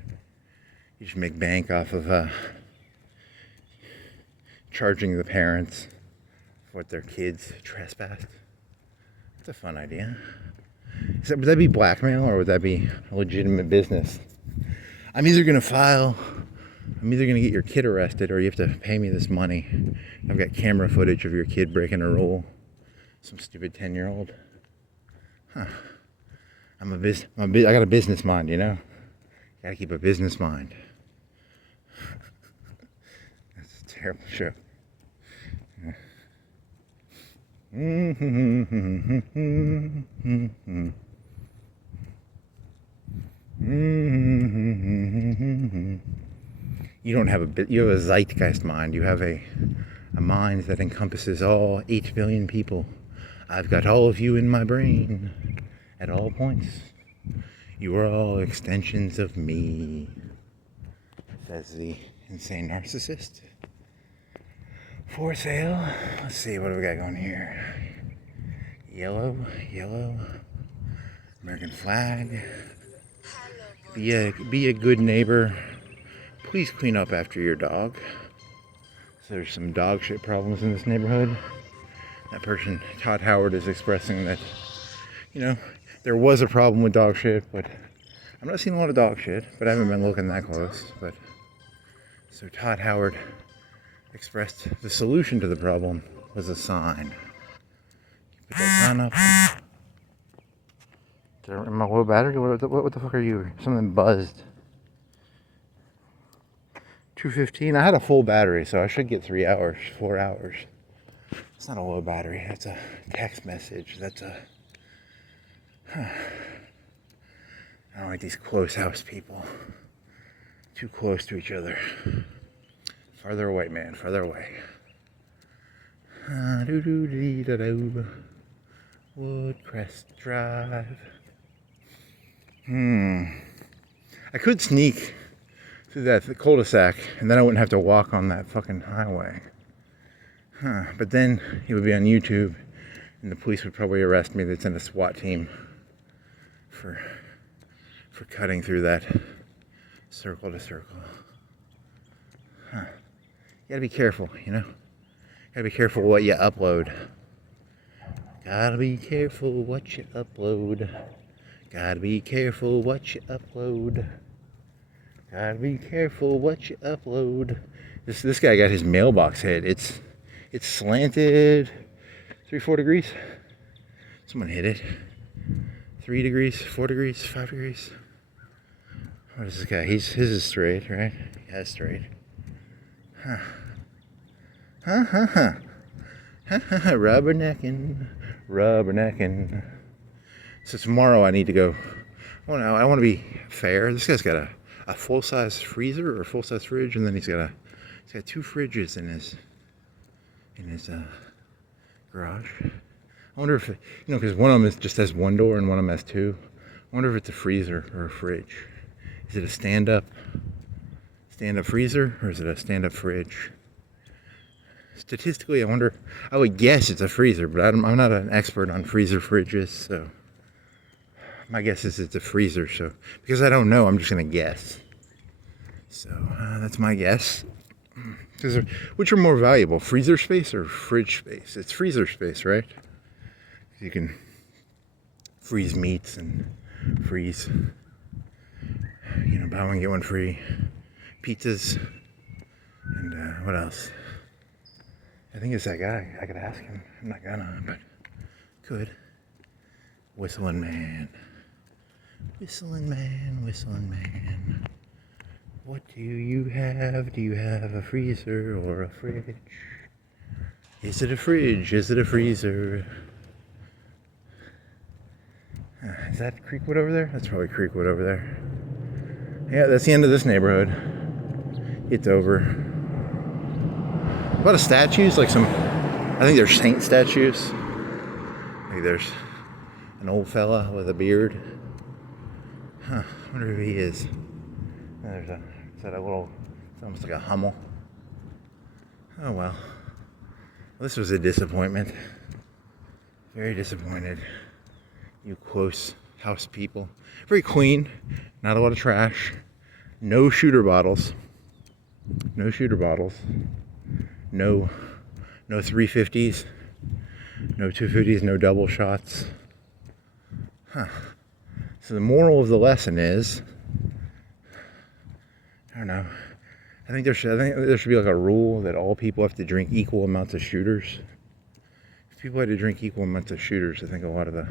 You just make bank off of charging the parents for what their kids trespassed. It's a fun idea. Would that be blackmail or would that be a legitimate business? I'm either going to get your kid arrested or you have to pay me this money. I've got camera footage of your kid breaking a rule. Some stupid 10-year-old. Huh. I got a business mind, you know? Gotta keep a business mind. That's a terrible show. You don't have you have a zeitgeist mind. You have a mind that encompasses all 8 billion people. I've got all of you in my brain at all points. You are all extensions of me, says the insane narcissist. For sale. Let's see, what do we got going here? Yellow, American flag. Be a good neighbor. Please clean up after your dog. So there's some dog shit problems in this neighborhood. That person, Todd Howard, is expressing that, you know, there was a problem with dog shit, but I'm not seeing a lot of dog shit, but I haven't been looking that close. But so Todd Howard expressed the solution to the problem was a sign. Put that sign up. Am I low battery? What the fuck are you? Something buzzed. 2:15. I had a full battery, so I should get 3 hours, 4 hours. It's not a low battery. That's a text message. That's a. I don't like these close house people. Too close to each other. Farther away, man. Farther away. Woodcrest Drive. I could sneak through the cul-de-sac, and then I wouldn't have to walk on that fucking highway. But then it would be on YouTube, and the police would probably arrest me. They'd send a SWAT team for cutting through that circle to circle. You gotta be careful, you know? Gotta be careful what you upload. Gotta be careful what you upload. Gotta be careful what you upload. Gotta be careful what you upload. This guy got his mailbox hit. It's slanted 3-4 degrees. Someone hit it. 3 degrees, 4 degrees, 5 degrees. What is this guy? His is straight, right? Yeah, it's straight. Rubbernecking. So tomorrow I need to go. I want to be fair. This guy's got a full-size freezer or a full-size fridge, and then he's got 2 fridges in his garage. I wonder if because one of them just has 1 door and one of them has 2. I wonder if it's a freezer or a fridge. Is it a stand-up freezer or is it a stand-up fridge? Statistically, I would guess it's a freezer, but I'm not an expert on freezer fridges, so my guess is it's a freezer. So because I don't know, I'm just gonna guess. So that's my guess. Which are more valuable, freezer space or fridge space? It's freezer space, right? You can freeze meats and freeze, buy one get one free pizzas, and what else? I think it's that guy. I could ask him. I'm not gonna, but could. Whistling man. Whistling man. What do you have? Do you have a freezer or a fridge? Is it a fridge? Is it a freezer? Is that Creekwood over there? That's probably Creekwood over there. Yeah, that's the end of this neighborhood. It's over. A lot of statues, like some, I think they're saint statues. Like there's an old fella with a beard. Huh, I wonder who he is. There's a, is that a little, it's almost like a Hummel. Oh well. This was a disappointment. Very disappointed. You close house people. Very clean. Not a lot of trash. No shooter bottles. No shooter bottles. No 350s. No 250s. No double shots. Huh. So the moral of the lesson is, I don't know. I think there should be like a rule that all people have to drink equal amounts of shooters. If people had to drink equal amounts of shooters, I think a lot of the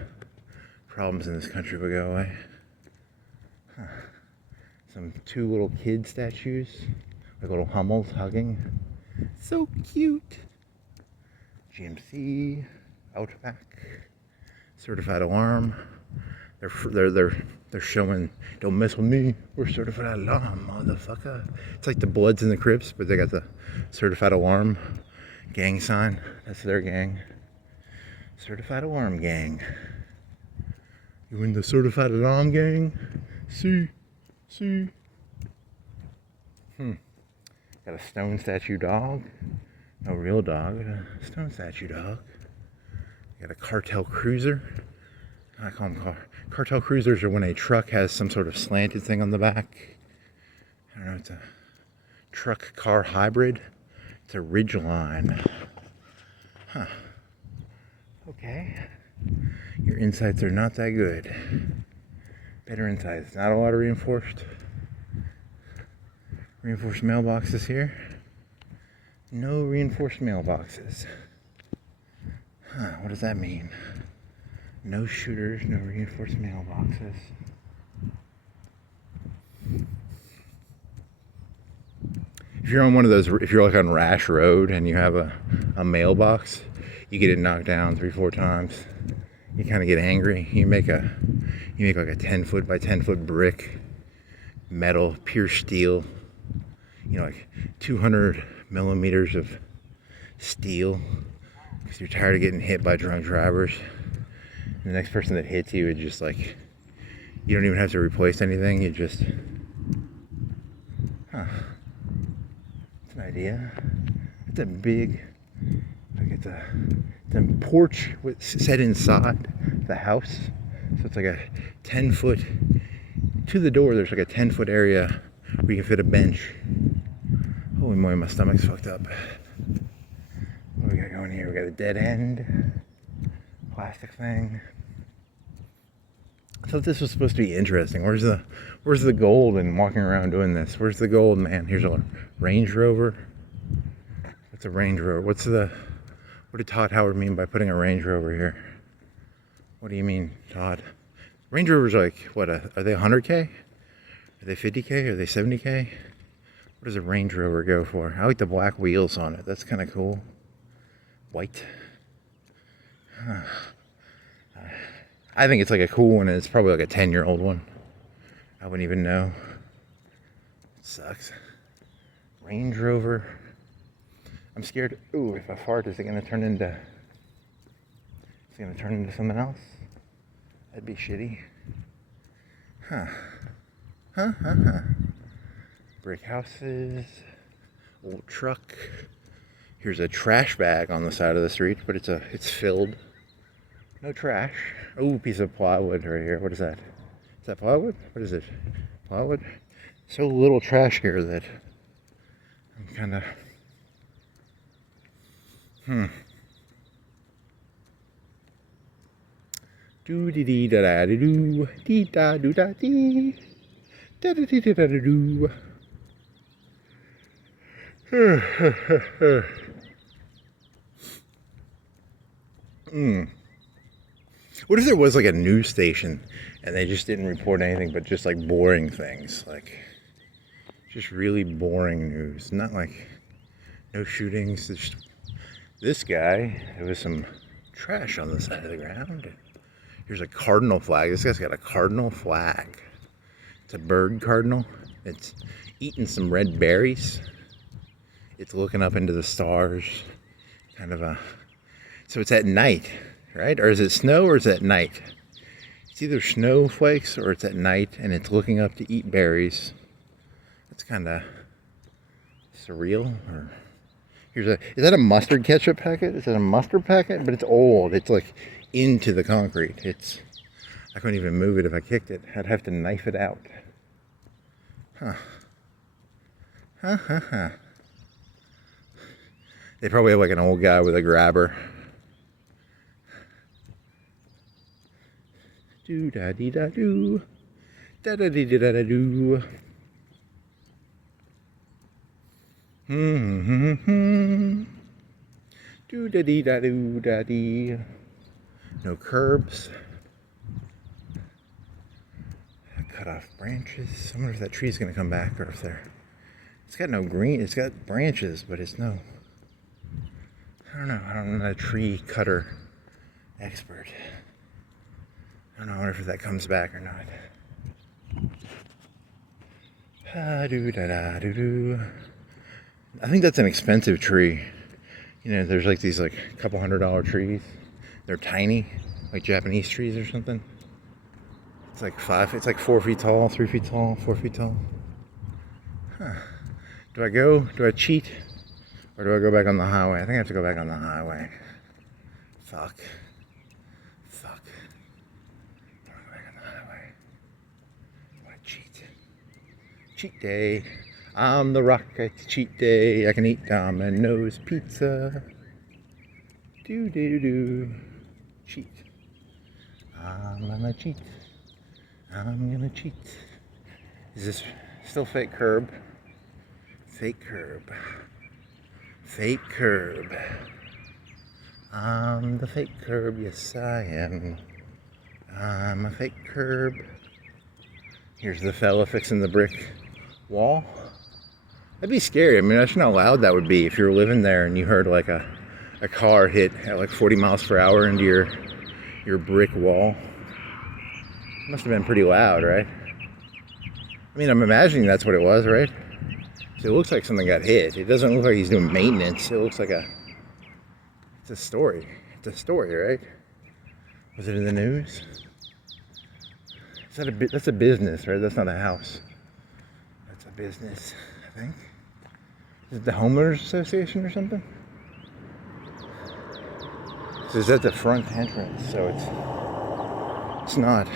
problems in this country would go away. Huh. Some 2 little kid statues, like little Hummels hugging. So cute. GMC, Outback, certified alarm. They're showing, don't mess with me, we're certified alarm, motherfucker. It's like the Bloods and the Crips, but they got the certified alarm gang sign. That's their gang. Certified alarm gang. You in the certified alarm gang? See. Got a stone statue dog. No real dog, but a stone statue dog. Got a cartel cruiser. I call them cartel cruisers are when a truck has some sort of slanted thing on the back. I don't know, it's a truck car hybrid. It's a Ridgeline. Huh. Okay. Your insights are not that good. Better insights. Not a lot of reinforced mailboxes here. No reinforced mailboxes. Huh, what does that mean? No shooters, no reinforced mailboxes. If you're on one of those, if you're like on Rash Road and you have a mailbox, you get it knocked down 3-4 times. You kind of get angry. You make like a 10-foot by 10-foot brick, metal, pure steel. You know, like 200 millimeters of steel, because you're tired of getting hit by drunk drivers. The next person that hits you is just like, you don't even have to replace anything. You just, it's an idea. It's a big, like it's a porch set inside the house. So it's like a 10-foot, to the door there's like a 10-foot area where you can fit a bench. Holy moly, my stomach's fucked up. What do we got going here? We got a dead end, plastic thing. I thought this was supposed to be interesting. Where's the gold in walking around doing this? Where's the gold, man? Here's a Range Rover. What's a Range Rover? What did Todd Howard mean by putting a Range Rover here? What do you mean, Todd? Range Rovers are like, what, are they 100K? Are they 50K? Are they 70K? What does a Range Rover go for? I like the black wheels on it. That's kind of cool. White. I think it's like a cool one. It's probably like a 10-year-old one. I wouldn't even know. It sucks. Range Rover. I'm scared. Ooh, if I fart, is it gonna turn into something else? That'd be shitty. Huh. Brick houses. Old truck. Here's a trash bag on the side of the street, but it's filled. No trash. Oh, piece of plywood right here. What is that? Is that plywood? What is it? Plywood? So little trash here that I'm kind of... Do dee dee da da doo dee da doo da dee da da dee da da doo. What if there was like a news station and they just didn't report anything but just like boring things, like Just really boring news. Not like no shootings. Just this guy, there was some trash on the side of the ground. Here's a cardinal flag. This guy's got a cardinal flag. It's a bird cardinal. It's eating some red berries. It's looking up into the stars. Kind of a... So it's at night, right? Or is it snow or is it at night? It's either snowflakes or it's at night and it's looking up to eat berries. It's kind of surreal. Or is that a mustard ketchup packet? Is that a mustard packet? But it's old. It's like into the concrete. I couldn't even move it if I kicked it. I'd have to knife it out. Huh. They probably have like an old guy with a grabber. Do da dee da do. Da da dee da da do. Do da dee da do da dee. No curbs. Cut off branches. I wonder if that tree's gonna come back or if it's got no green. It's got branches, but it's no. I don't know. I'm not a tree cutter expert. I don't know. I wonder if that comes back or not. I think that's an expensive tree. You know, there's like these like couple $100 trees. They're tiny, like Japanese trees or something. It's like 4 feet tall, 3 feet tall, 4 feet tall. Huh. Do I cheat? Or do I go back on the highway? I think I have to go back on the highway. Fuck. I want to go back on the highway. I want to cheat. Cheat day. I'm the rock. It's cheat day. I can eat Domino's pizza. Do. Cheat. I'm gonna cheat. Is this still fake curb? Fake curb. I'm the fake curb, yes I am. I'm a fake curb. Here's the fella fixing the brick wall. That'd be scary. I mean, imagine how loud that would be if you were living there and you heard like a car hit at like 40 miles per hour into your brick wall. Must have been pretty loud, right? I mean, I'm imagining that's what it was, right? So it looks like something got hit. It doesn't look like he's doing maintenance. It looks like it's a story. It's a story, right? Was it in the news? That's a business, right? That's not a house. That's a business, I think. Is it the homeowners association or something? So is that the front entrance? So it's not.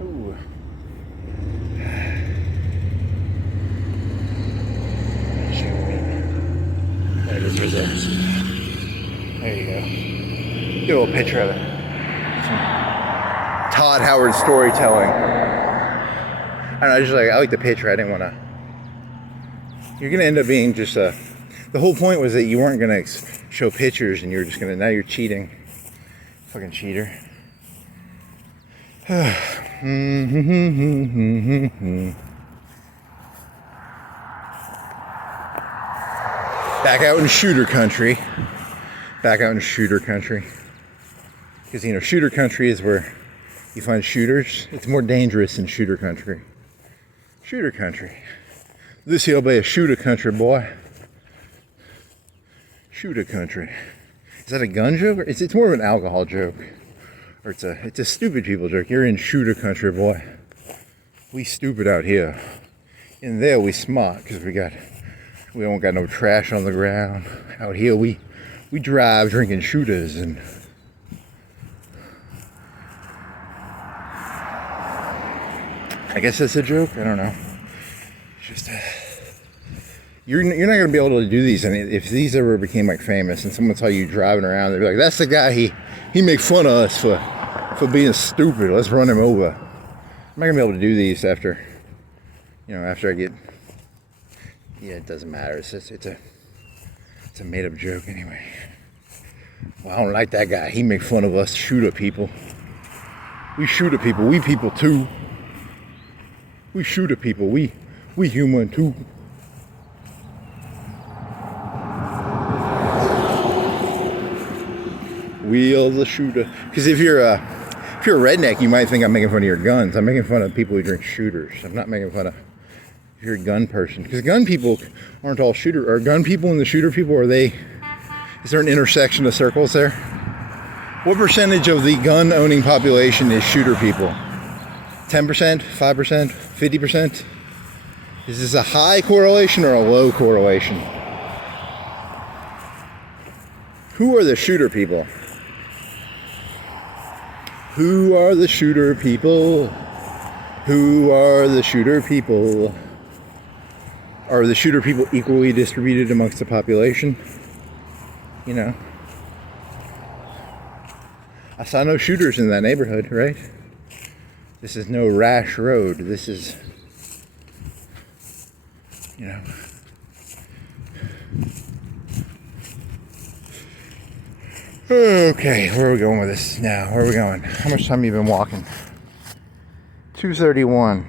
Ooh. There it is right there. There you go. Get a little picture of it. Some Todd Howard storytelling. I don't know, I like the picture. I didn't want to. You're going to end up being just the whole point was that you weren't going to show pictures and you're just going to, now you're cheating. Fucking cheater. Back out in shooter country. Because, you know, shooter country is where you find shooters. It's more dangerous in shooter country. This here'll be a shooter country, boy. Shooter country. Is that a gun joke? Or it's more of an alcohol joke. Or it's a stupid people joke. You're in shooter country, boy. We stupid out here. In there we smart because we don't got no trash on the ground. Out here we drive drinking shooters and I guess that's a joke. I don't know. It's just you're not gonna be able to do these, and if these ever became like famous, and someone saw you driving around, they'd be like, "That's the guy. He make fun of us for being stupid. Let's run him over." I'm not gonna be able to do these after You know, after I get, yeah, it doesn't matter. It's a made up joke anyway. Well, I don't like that guy. He make fun of us shooter people. We shooter people. We people too. We shooter people. We human too. We are the shooter. Because if you're a redneck, you might think I'm making fun of your guns. I'm making fun of people who drink shooters. I'm not making fun of if you're a gun person. Because gun people aren't all shooter. Are gun people and the shooter people, are they? Is there an intersection of circles there? What percentage of the gun owning population is shooter people? 10%? 5%? 50%? Is this a high correlation or a low correlation? Who are the shooter people? Who are the shooter people? Who are the shooter people? Are the shooter people equally distributed amongst the population? You know. I saw no shooters in that neighborhood, right? This is no rash road. This is, you know. Okay, where are we going with this now? Where are we going? How much time have you been walking? 2:31.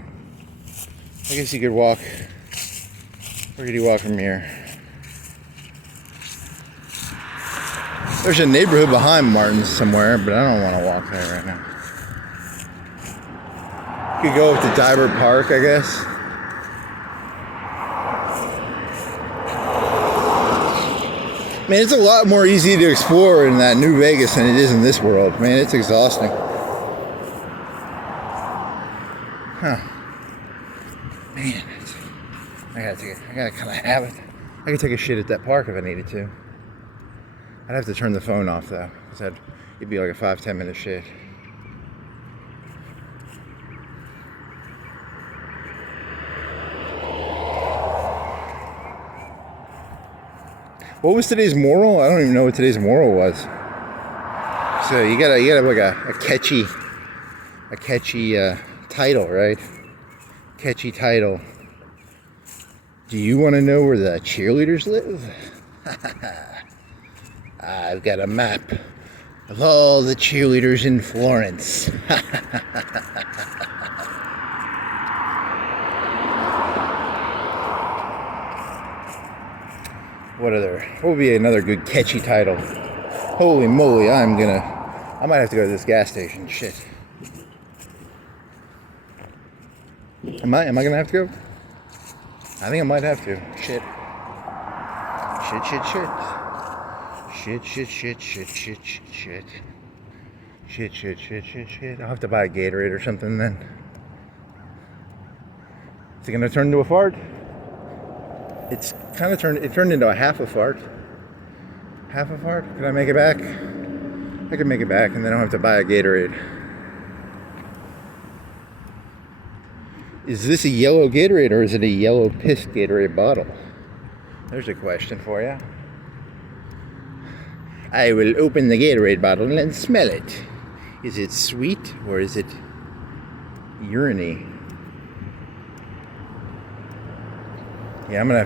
I guess you could walk. Where could you walk from here? There's a neighborhood behind Martin's somewhere, but I don't want to walk there right now. You could go up to Diver Park, I guess. Man, it's a lot more easy to explore in that New Vegas than it is in this world. Man, it's exhausting. Huh. Man, I gotta kind of have it. I could take a shit at that park if I needed to. I'd have to turn the phone off though, because it'd be like a 5-10 minute shit. What was today's moral? I don't even know what today's moral was. So you gotta have like a catchy title, right? Catchy title. Do you want to know where the cheerleaders live? I've got a map of all the cheerleaders in Florence. What would be another good catchy title? Holy moly, I might have to go to this gas station. Shit. Am I gonna have to go? I think I might have to. Shit. Shit. I'll have to buy a Gatorade or something then. Is it gonna turn into a fart? It turned into a half a fart. Half a fart? Can I make it back? I can make it back and then I don't have to buy a Gatorade. Is this a yellow Gatorade or is it a yellow piss Gatorade bottle? There's a question for you. I will open the Gatorade bottle and smell it. Is it sweet or is it urine-y? Yeah, I'm gonna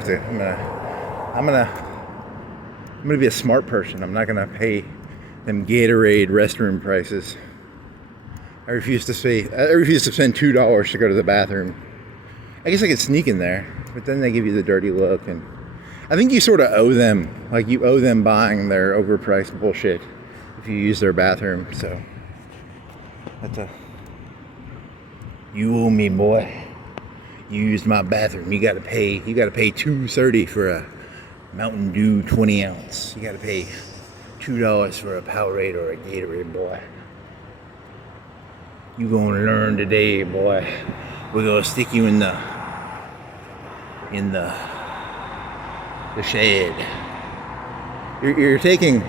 be a smart person. I'm not gonna pay them Gatorade restroom prices. I refuse to spend $2 to go to the bathroom. I guess I could sneak in there, but then they give you the dirty look, and I think you sort of owe them, like you owe them buying their overpriced bullshit if you use their bathroom. So you owe me, boy. You used my bathroom. You gotta pay $2.30 for a Mountain Dew 20 ounce. You gotta pay $2 for a Powerade or a Gatorade, boy. You gonna learn today, boy. We're gonna stick you in the shade. You're taking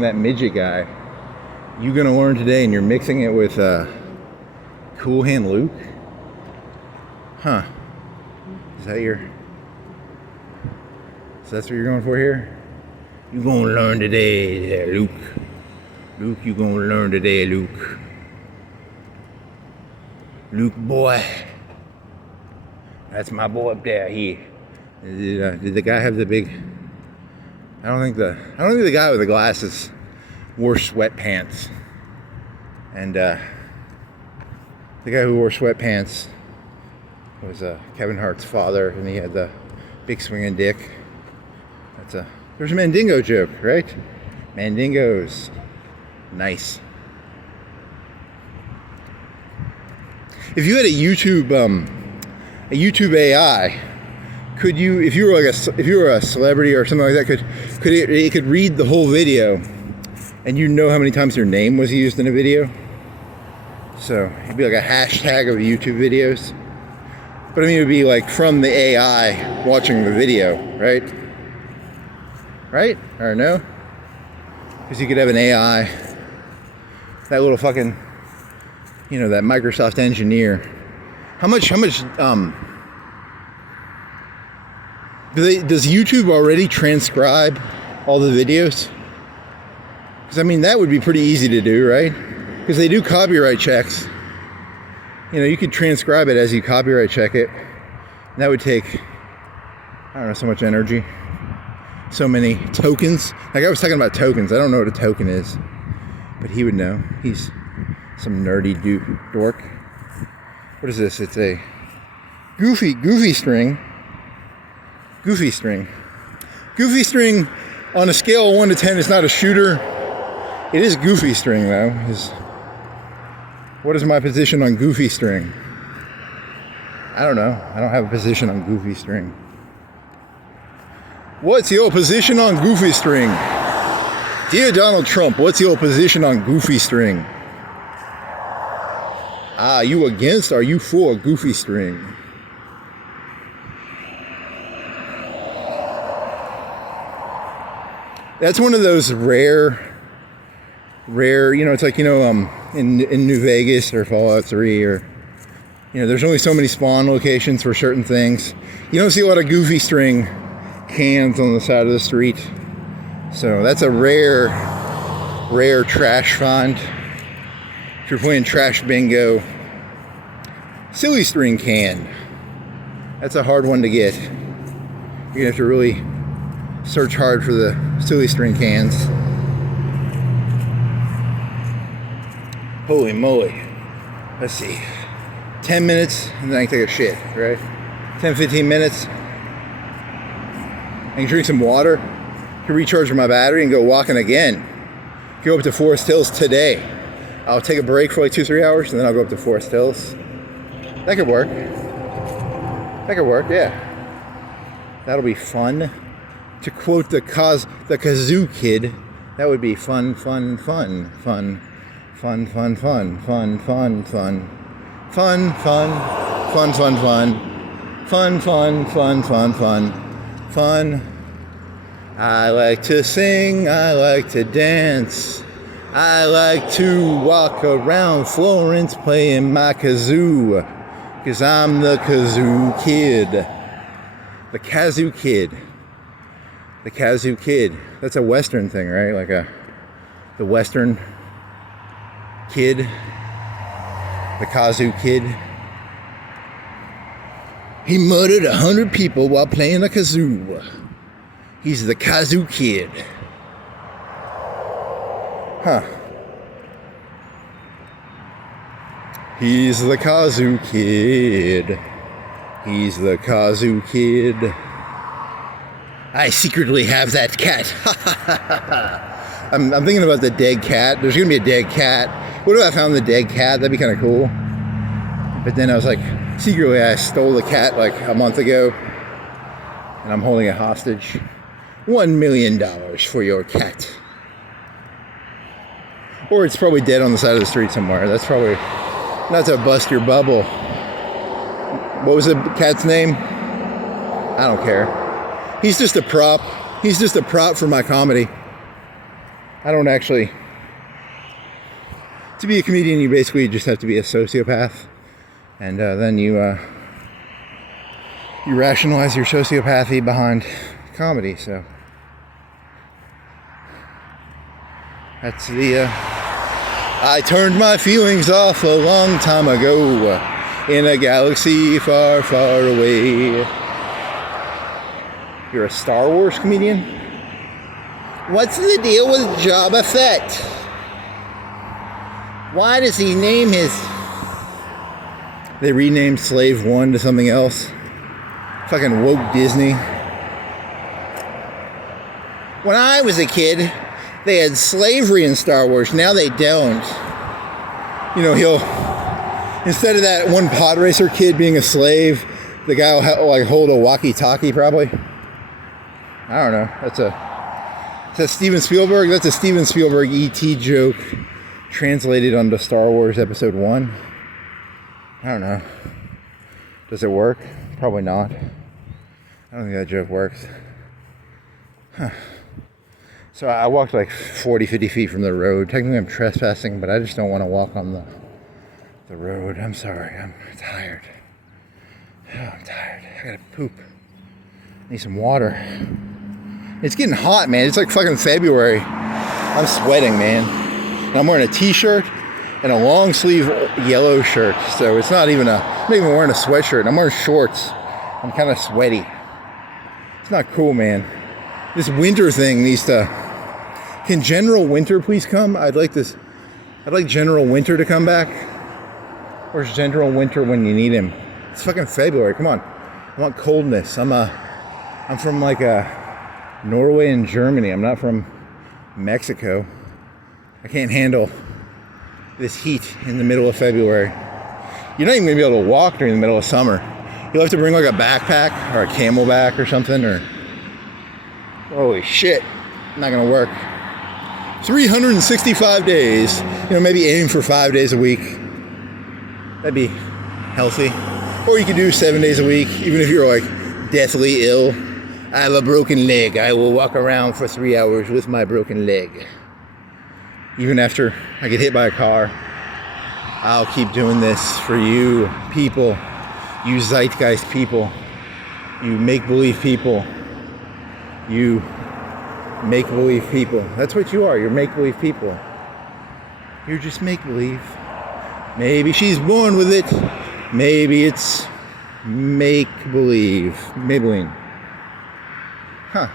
that midget guy. You gonna learn today, and you're mixing it with Cool Hand Luke. Huh? So that's what you're going for here? You gonna learn today, there, Luke. Luke, you gonna learn today, Luke. Luke, boy. That's my boy up there. Did the guy have the big? I don't think the guy with the glasses wore sweatpants. And the guy who wore sweatpants was Kevin Hart's father, and he had the big swinging dick. There's a Mandingo joke, right? Mandingos. Nice. If you had a YouTube AI, could you, if you were a celebrity or something like that, it could read the whole video, and you know how many times your name was used in a video? So it'd be like a hashtag of YouTube videos. But I mean, it would be like from the AI watching the video, right? Right? Or no? Because you could have an AI, that little fucking, that Microsoft engineer. How much does YouTube already transcribe all the videos? Because I mean, that would be pretty easy to do, right? Because they do copyright checks. You could transcribe it as you copyright check it. And that would take, I don't know, so much energy. So many tokens. Like I was talking about tokens. I don't know what a token is. But he would know. He's some nerdy dork. What is this? It's a goofy string. Goofy string. Goofy string on a scale of 1 to 10 is not a shooter. It is goofy string though. What is my position on goofy string? I don't know. I don't have a position on goofy string. What's your position on goofy string? Dear Donald Trump, what's your position on goofy string? Are you against or are you for goofy string? That's one of those rare, it's like, in New Vegas or Fallout 3 or, there's only so many spawn locations for certain things. You don't see a lot of goofy string cans on the side of the street. So that's a rare trash find. If you're playing trash bingo, silly string can. That's a hard one to get. You're gonna have to really search hard for the silly string cans. Holy moly. Let's see. 10 minutes and then I can take a shit, right? 10-15 minutes. I can drink some water, can recharge my battery and go walking again. Go up to Forest Hills today. I'll take a break for like 2-3 hours and then I'll go up to Forest Hills. That could work. Yeah. That'll be fun. To quote the Kazoo Kid, that would be fun. I like to sing, I like to dance, I like to walk around Florence playing my kazoo, 'cause I'm the Kazoo Kid. The Kazoo Kid. The Kazoo Kid. That's a Western thing, right? Like the Western Kid. The Kazoo Kid. He murdered 100 people while playing a kazoo. He's the Kazoo Kid. Huh. He's the Kazoo Kid. He's the Kazoo Kid. I secretly have that cat. I'm thinking about the dead cat. There's gonna be a dead cat. What if I found the dead cat? That'd be kind of cool. But then I was like, secretly I stole the cat like a month ago. And I'm holding it hostage. $1 million for your cat. Or it's probably dead on the side of the street somewhere. That's probably not to bust your bubble. What was the cat's name? I don't care. He's just a prop. He's just a prop for my comedy. I don't actually... To be a comedian, you basically just have to be a sociopath. And then you rationalize your sociopathy behind comedy, so... That's the... I turned my feelings off a long time ago. in a galaxy far, far away. You're a Star Wars comedian? What's the deal with Jabba Fett? Why does he name his... They renamed Slave 1 to something else. Fucking woke Disney. When I was a kid, they had slavery in Star Wars. Now they don't. You know, instead of that one pod racer kid being a slave, the guy will like hold a walkie-talkie probably. I don't know. Is that Steven Spielberg? That's a Steven Spielberg E.T. joke translated onto Star Wars Episode 1. I don't know. Does it work? Probably not. I don't think that joke works. Huh. So I walked like 40, 50 feet from the road. Technically I'm trespassing, but I just don't want to walk on the road. I'm sorry. I'm tired. Oh, I'm tired. I gotta poop. Need some water. It's getting hot, man. It's like fucking February. I'm sweating, man. And I'm wearing a t-shirt and a long sleeve yellow shirt. So it's I'm not even wearing a sweatshirt. I'm wearing shorts. I'm kind of sweaty. It's not cool, man. This winter thing needs to... Can General Winter please come? I'd like General Winter to come back. Where's General Winter when you need him? It's fucking February. Come on. I want coldness. I'm from like Norway and Germany. I'm not from Mexico. I can't handle this heat in the middle of February. You're not even gonna be able to walk during the middle of summer. You'll have to bring like a backpack or a camelback or something, or... Holy shit. Not gonna work. 365 days. You know, maybe aim for 5 days a week. That'd be healthy. Or you could do 7 days a week, even if you're like deathly ill. I have a broken leg. I will walk around for 3 hours with my broken leg. Even after I get hit by a car, I'll keep doing this for you people. You zeitgeist people. You make-believe people. You make-believe people. That's what you are. You're make-believe people. You're just make-believe. Maybe she's born with it. Maybe it's make-believe. Maybelline. Huh.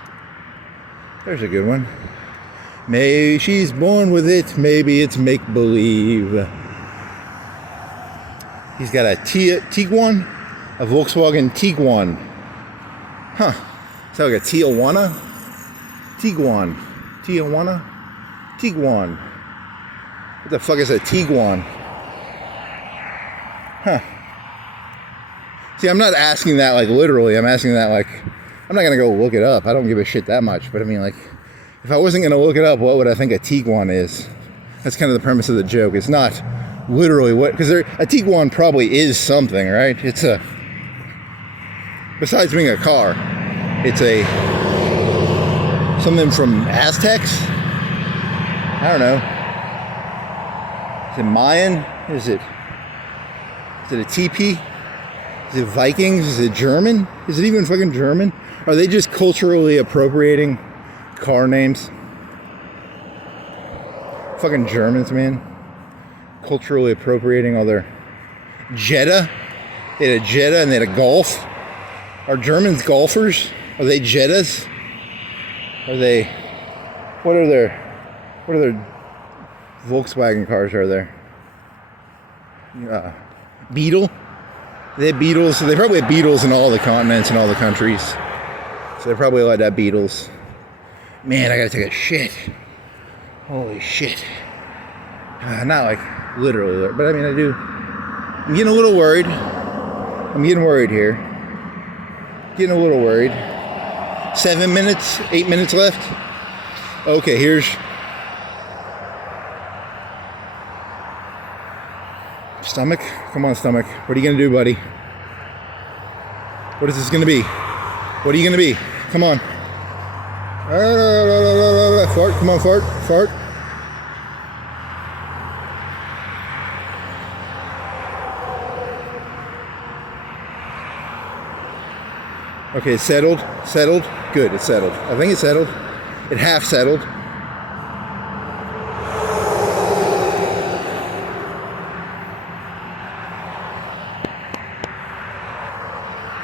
There's a good one. Maybe she's born with it. Maybe it's make-believe. He's got a Tiguan. A Volkswagen Tiguan. Huh. Is that like a Tijuana? Tiguan. Tijuana? Tiguan. What the fuck is a Tiguan? Huh. See, I'm not asking that like literally. I'm asking that like, I'm not going to go look it up. I don't give a shit that much. But I mean, like, if I wasn't going to look it up, what would I think a Tiguan is? That's kind of the premise of the joke. It's not literally what, because a Tiguan probably is something, right? It's a, besides being a car, it's a, something from Aztecs? I don't know. Is it Mayan? Is it a TP? Is it Vikings? Is it German? Is it even fucking German? Are they just culturally appropriating car names? Fucking Germans, man. Culturally appropriating all their... Jetta? They had a Jetta and they had a Golf. Are Germans golfers? Are they Jettas? Are they... What are their Volkswagen cars are there? Beetle? They have Beetles. They probably have Beetles in all the continents and all the countries. So they're probably allowed to have Beetles. Man, I gotta take a shit. Holy shit. Not like literally, but I mean I do. I'm getting a little worried. I'm getting worried here. Getting a little worried. 7 minutes, 8 minutes left. Okay, here's... Stomach? Come on, stomach. What are you gonna do, buddy? What is this gonna be? What are you gonna be? Come on. Fart, come on, fart, fart. Okay, it's settled, settled. Good, it's settled. I think it's settled. It half settled.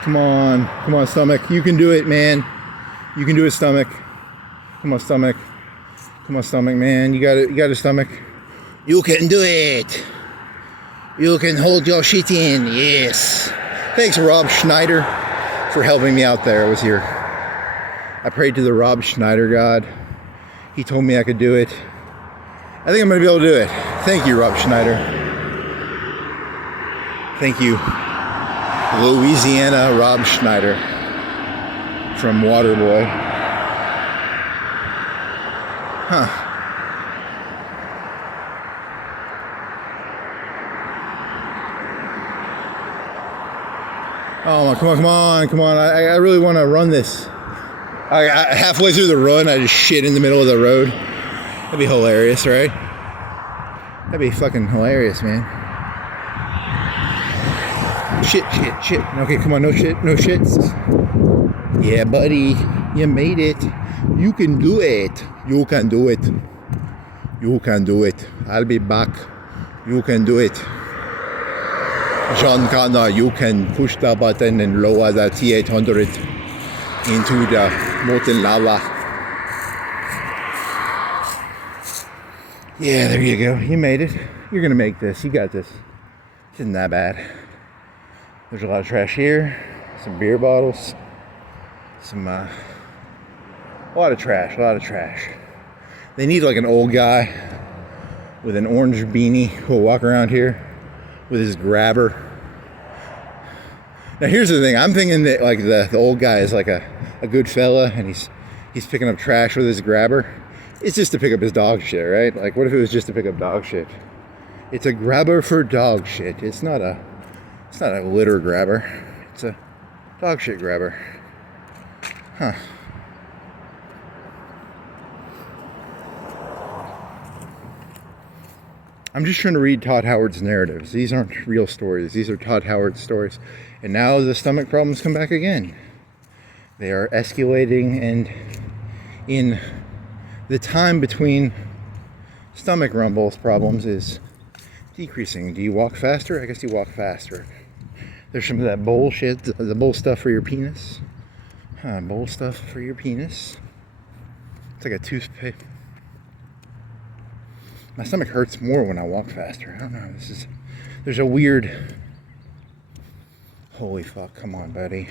Come on. Come on, stomach. You can do it, man. You can do it, stomach. Come on, stomach. Come on, stomach, man. You got it. You got a stomach. You can do it. You can hold your shit in. Yes. Thanks, Rob Schneider, for helping me out there. I was here. I prayed to the Rob Schneider God. He told me I could do it. I think I'm going to be able to do it. Thank you, Rob Schneider. Thank you, Louisiana Rob Schneider from Waterboy. Huh. Oh, come on. I really want to run this. I halfway through the run, I just shit in the middle of the road. That'd be hilarious, right? That'd be fucking hilarious, man. Shit. Okay, come on, no shits. Yeah, buddy, you made it. You can do it. You can do it. You can do it. I'll be back. You can do it. John Connor, you can push the button and lower the T-800 into the molten lava. Yeah, there you go. You made it. You're gonna make this. You got this. This isn't that bad. There's a lot of trash here. Some beer bottles. Some a lot of trash. They need like an old guy with an orange beanie who'll walk around here with his grabber. Now here's the thing. I'm thinking that like the old guy is like a good fella and he's picking up trash with his grabber. It's just to pick up his dog shit, right? Like what if it was just to pick up dog shit? It's a grabber for dog shit. It's not a litter grabber. It's a dog shit grabber. Huh. I'm just trying to read Todd Howard's narratives. These aren't real stories. These are Todd Howard's stories. And now the stomach problems come back again. They are escalating, and in the time between stomach rumbles problems is decreasing. Do you walk faster? I guess you walk faster. There's some of that bullshit, the bull stuff for your penis. Bull stuff for your penis. It's like a toothpick. My stomach hurts more when I walk faster. I don't know. There's a weird. Holy fuck! Come on, buddy.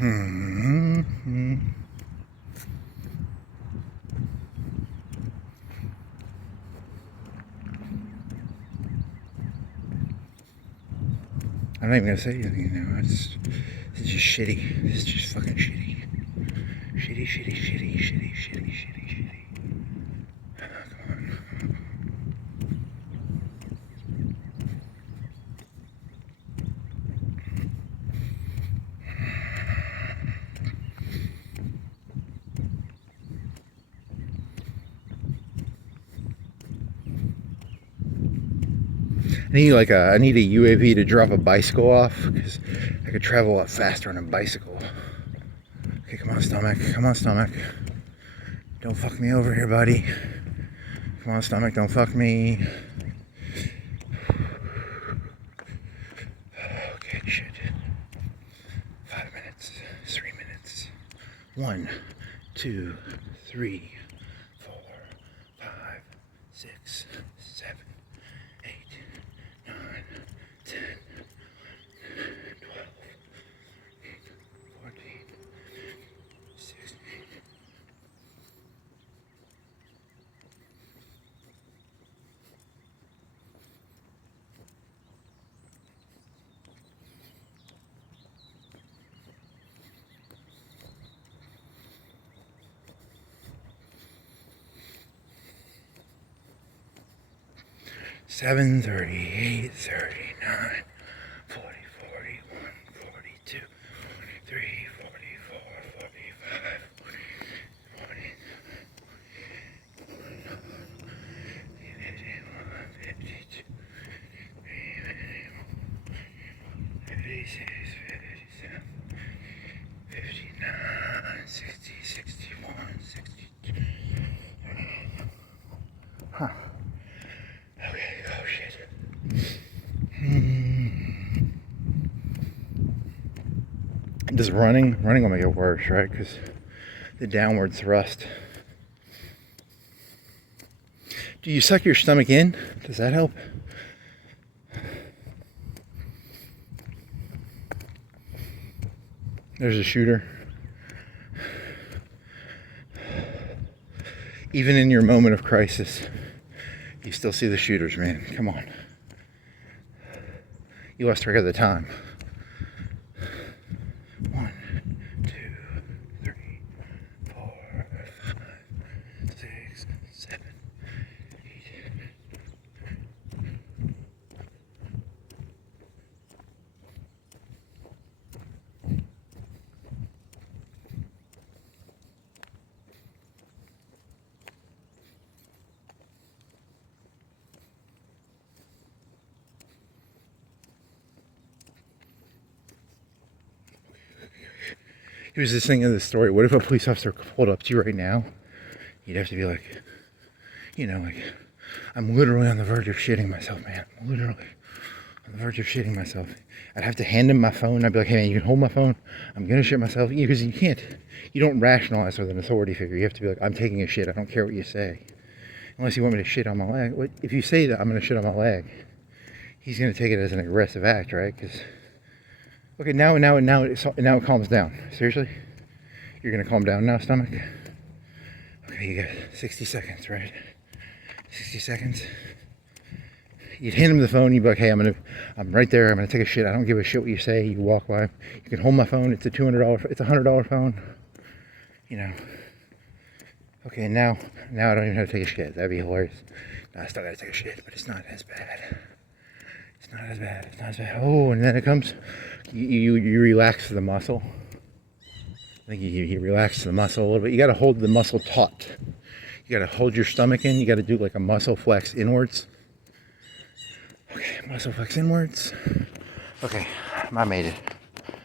I'm not even gonna say anything now. It's just shitty. It's just fucking shitty. Shitty. Come on. I need a UAV to drop a bicycle off because I could travel a lot faster on a bicycle. Okay, come on, stomach. Don't fuck me over here, buddy. Come on, stomach, don't fuck me. Okay, shit. 5 minutes, 3 minutes. 1, 2, 3, 4, 5, 6, 7, 8, 9, 10, 12, 14, 16. Seven, 38, 39, 40, 41, 42, 43, 44, 45, 40, 52, 56, 57, 59, 60, 61, 62. Huh. Okay, oh shit. Does running will make it worse, right? Because the downward thrust. Do you suck your stomach in? Does that help? There's a shooter. Even in your moment of crisis, you still see the shooters, man. Come on. You lost track of the time. 1, 2, 3, 4, 5, 6, 7, 8. Here's this thing in the story. What if a police officer pulled up to you right now? You'd have to be like, like, I'm literally on the verge of shitting myself, man. I'm literally on the verge of shitting myself. I'd have to hand him my phone. I'd be like, hey, man, you can hold my phone. I'm going to shit myself. Because you don't rationalize with an authority figure. You have to be like, I'm taking a shit. I don't care what you say. Unless you want me to shit on my leg. If you say that I'm going to shit on my leg, he's going to take it as an aggressive act, right? Because okay, now it calms down. Seriously? You're gonna calm down now, stomach? Okay, you got 60 seconds, right? 60 seconds. You'd hand him the phone, you'd be like, hey, I'm right there, I'm gonna take a shit. I don't give a shit what you say. You walk by. You can hold my phone, it's a $100 phone. Okay, now I don't even have to take a shit. That'd be hilarious. No, I still gotta take a shit, but it's not as bad. It's not as bad. Oh, and then it comes, you relax the muscle. I think you relax the muscle a little bit. You got to hold the muscle taut. You got to hold your stomach in. You got to do like a muscle flex inwards. Okay, muscle flex inwards. Okay, I made it.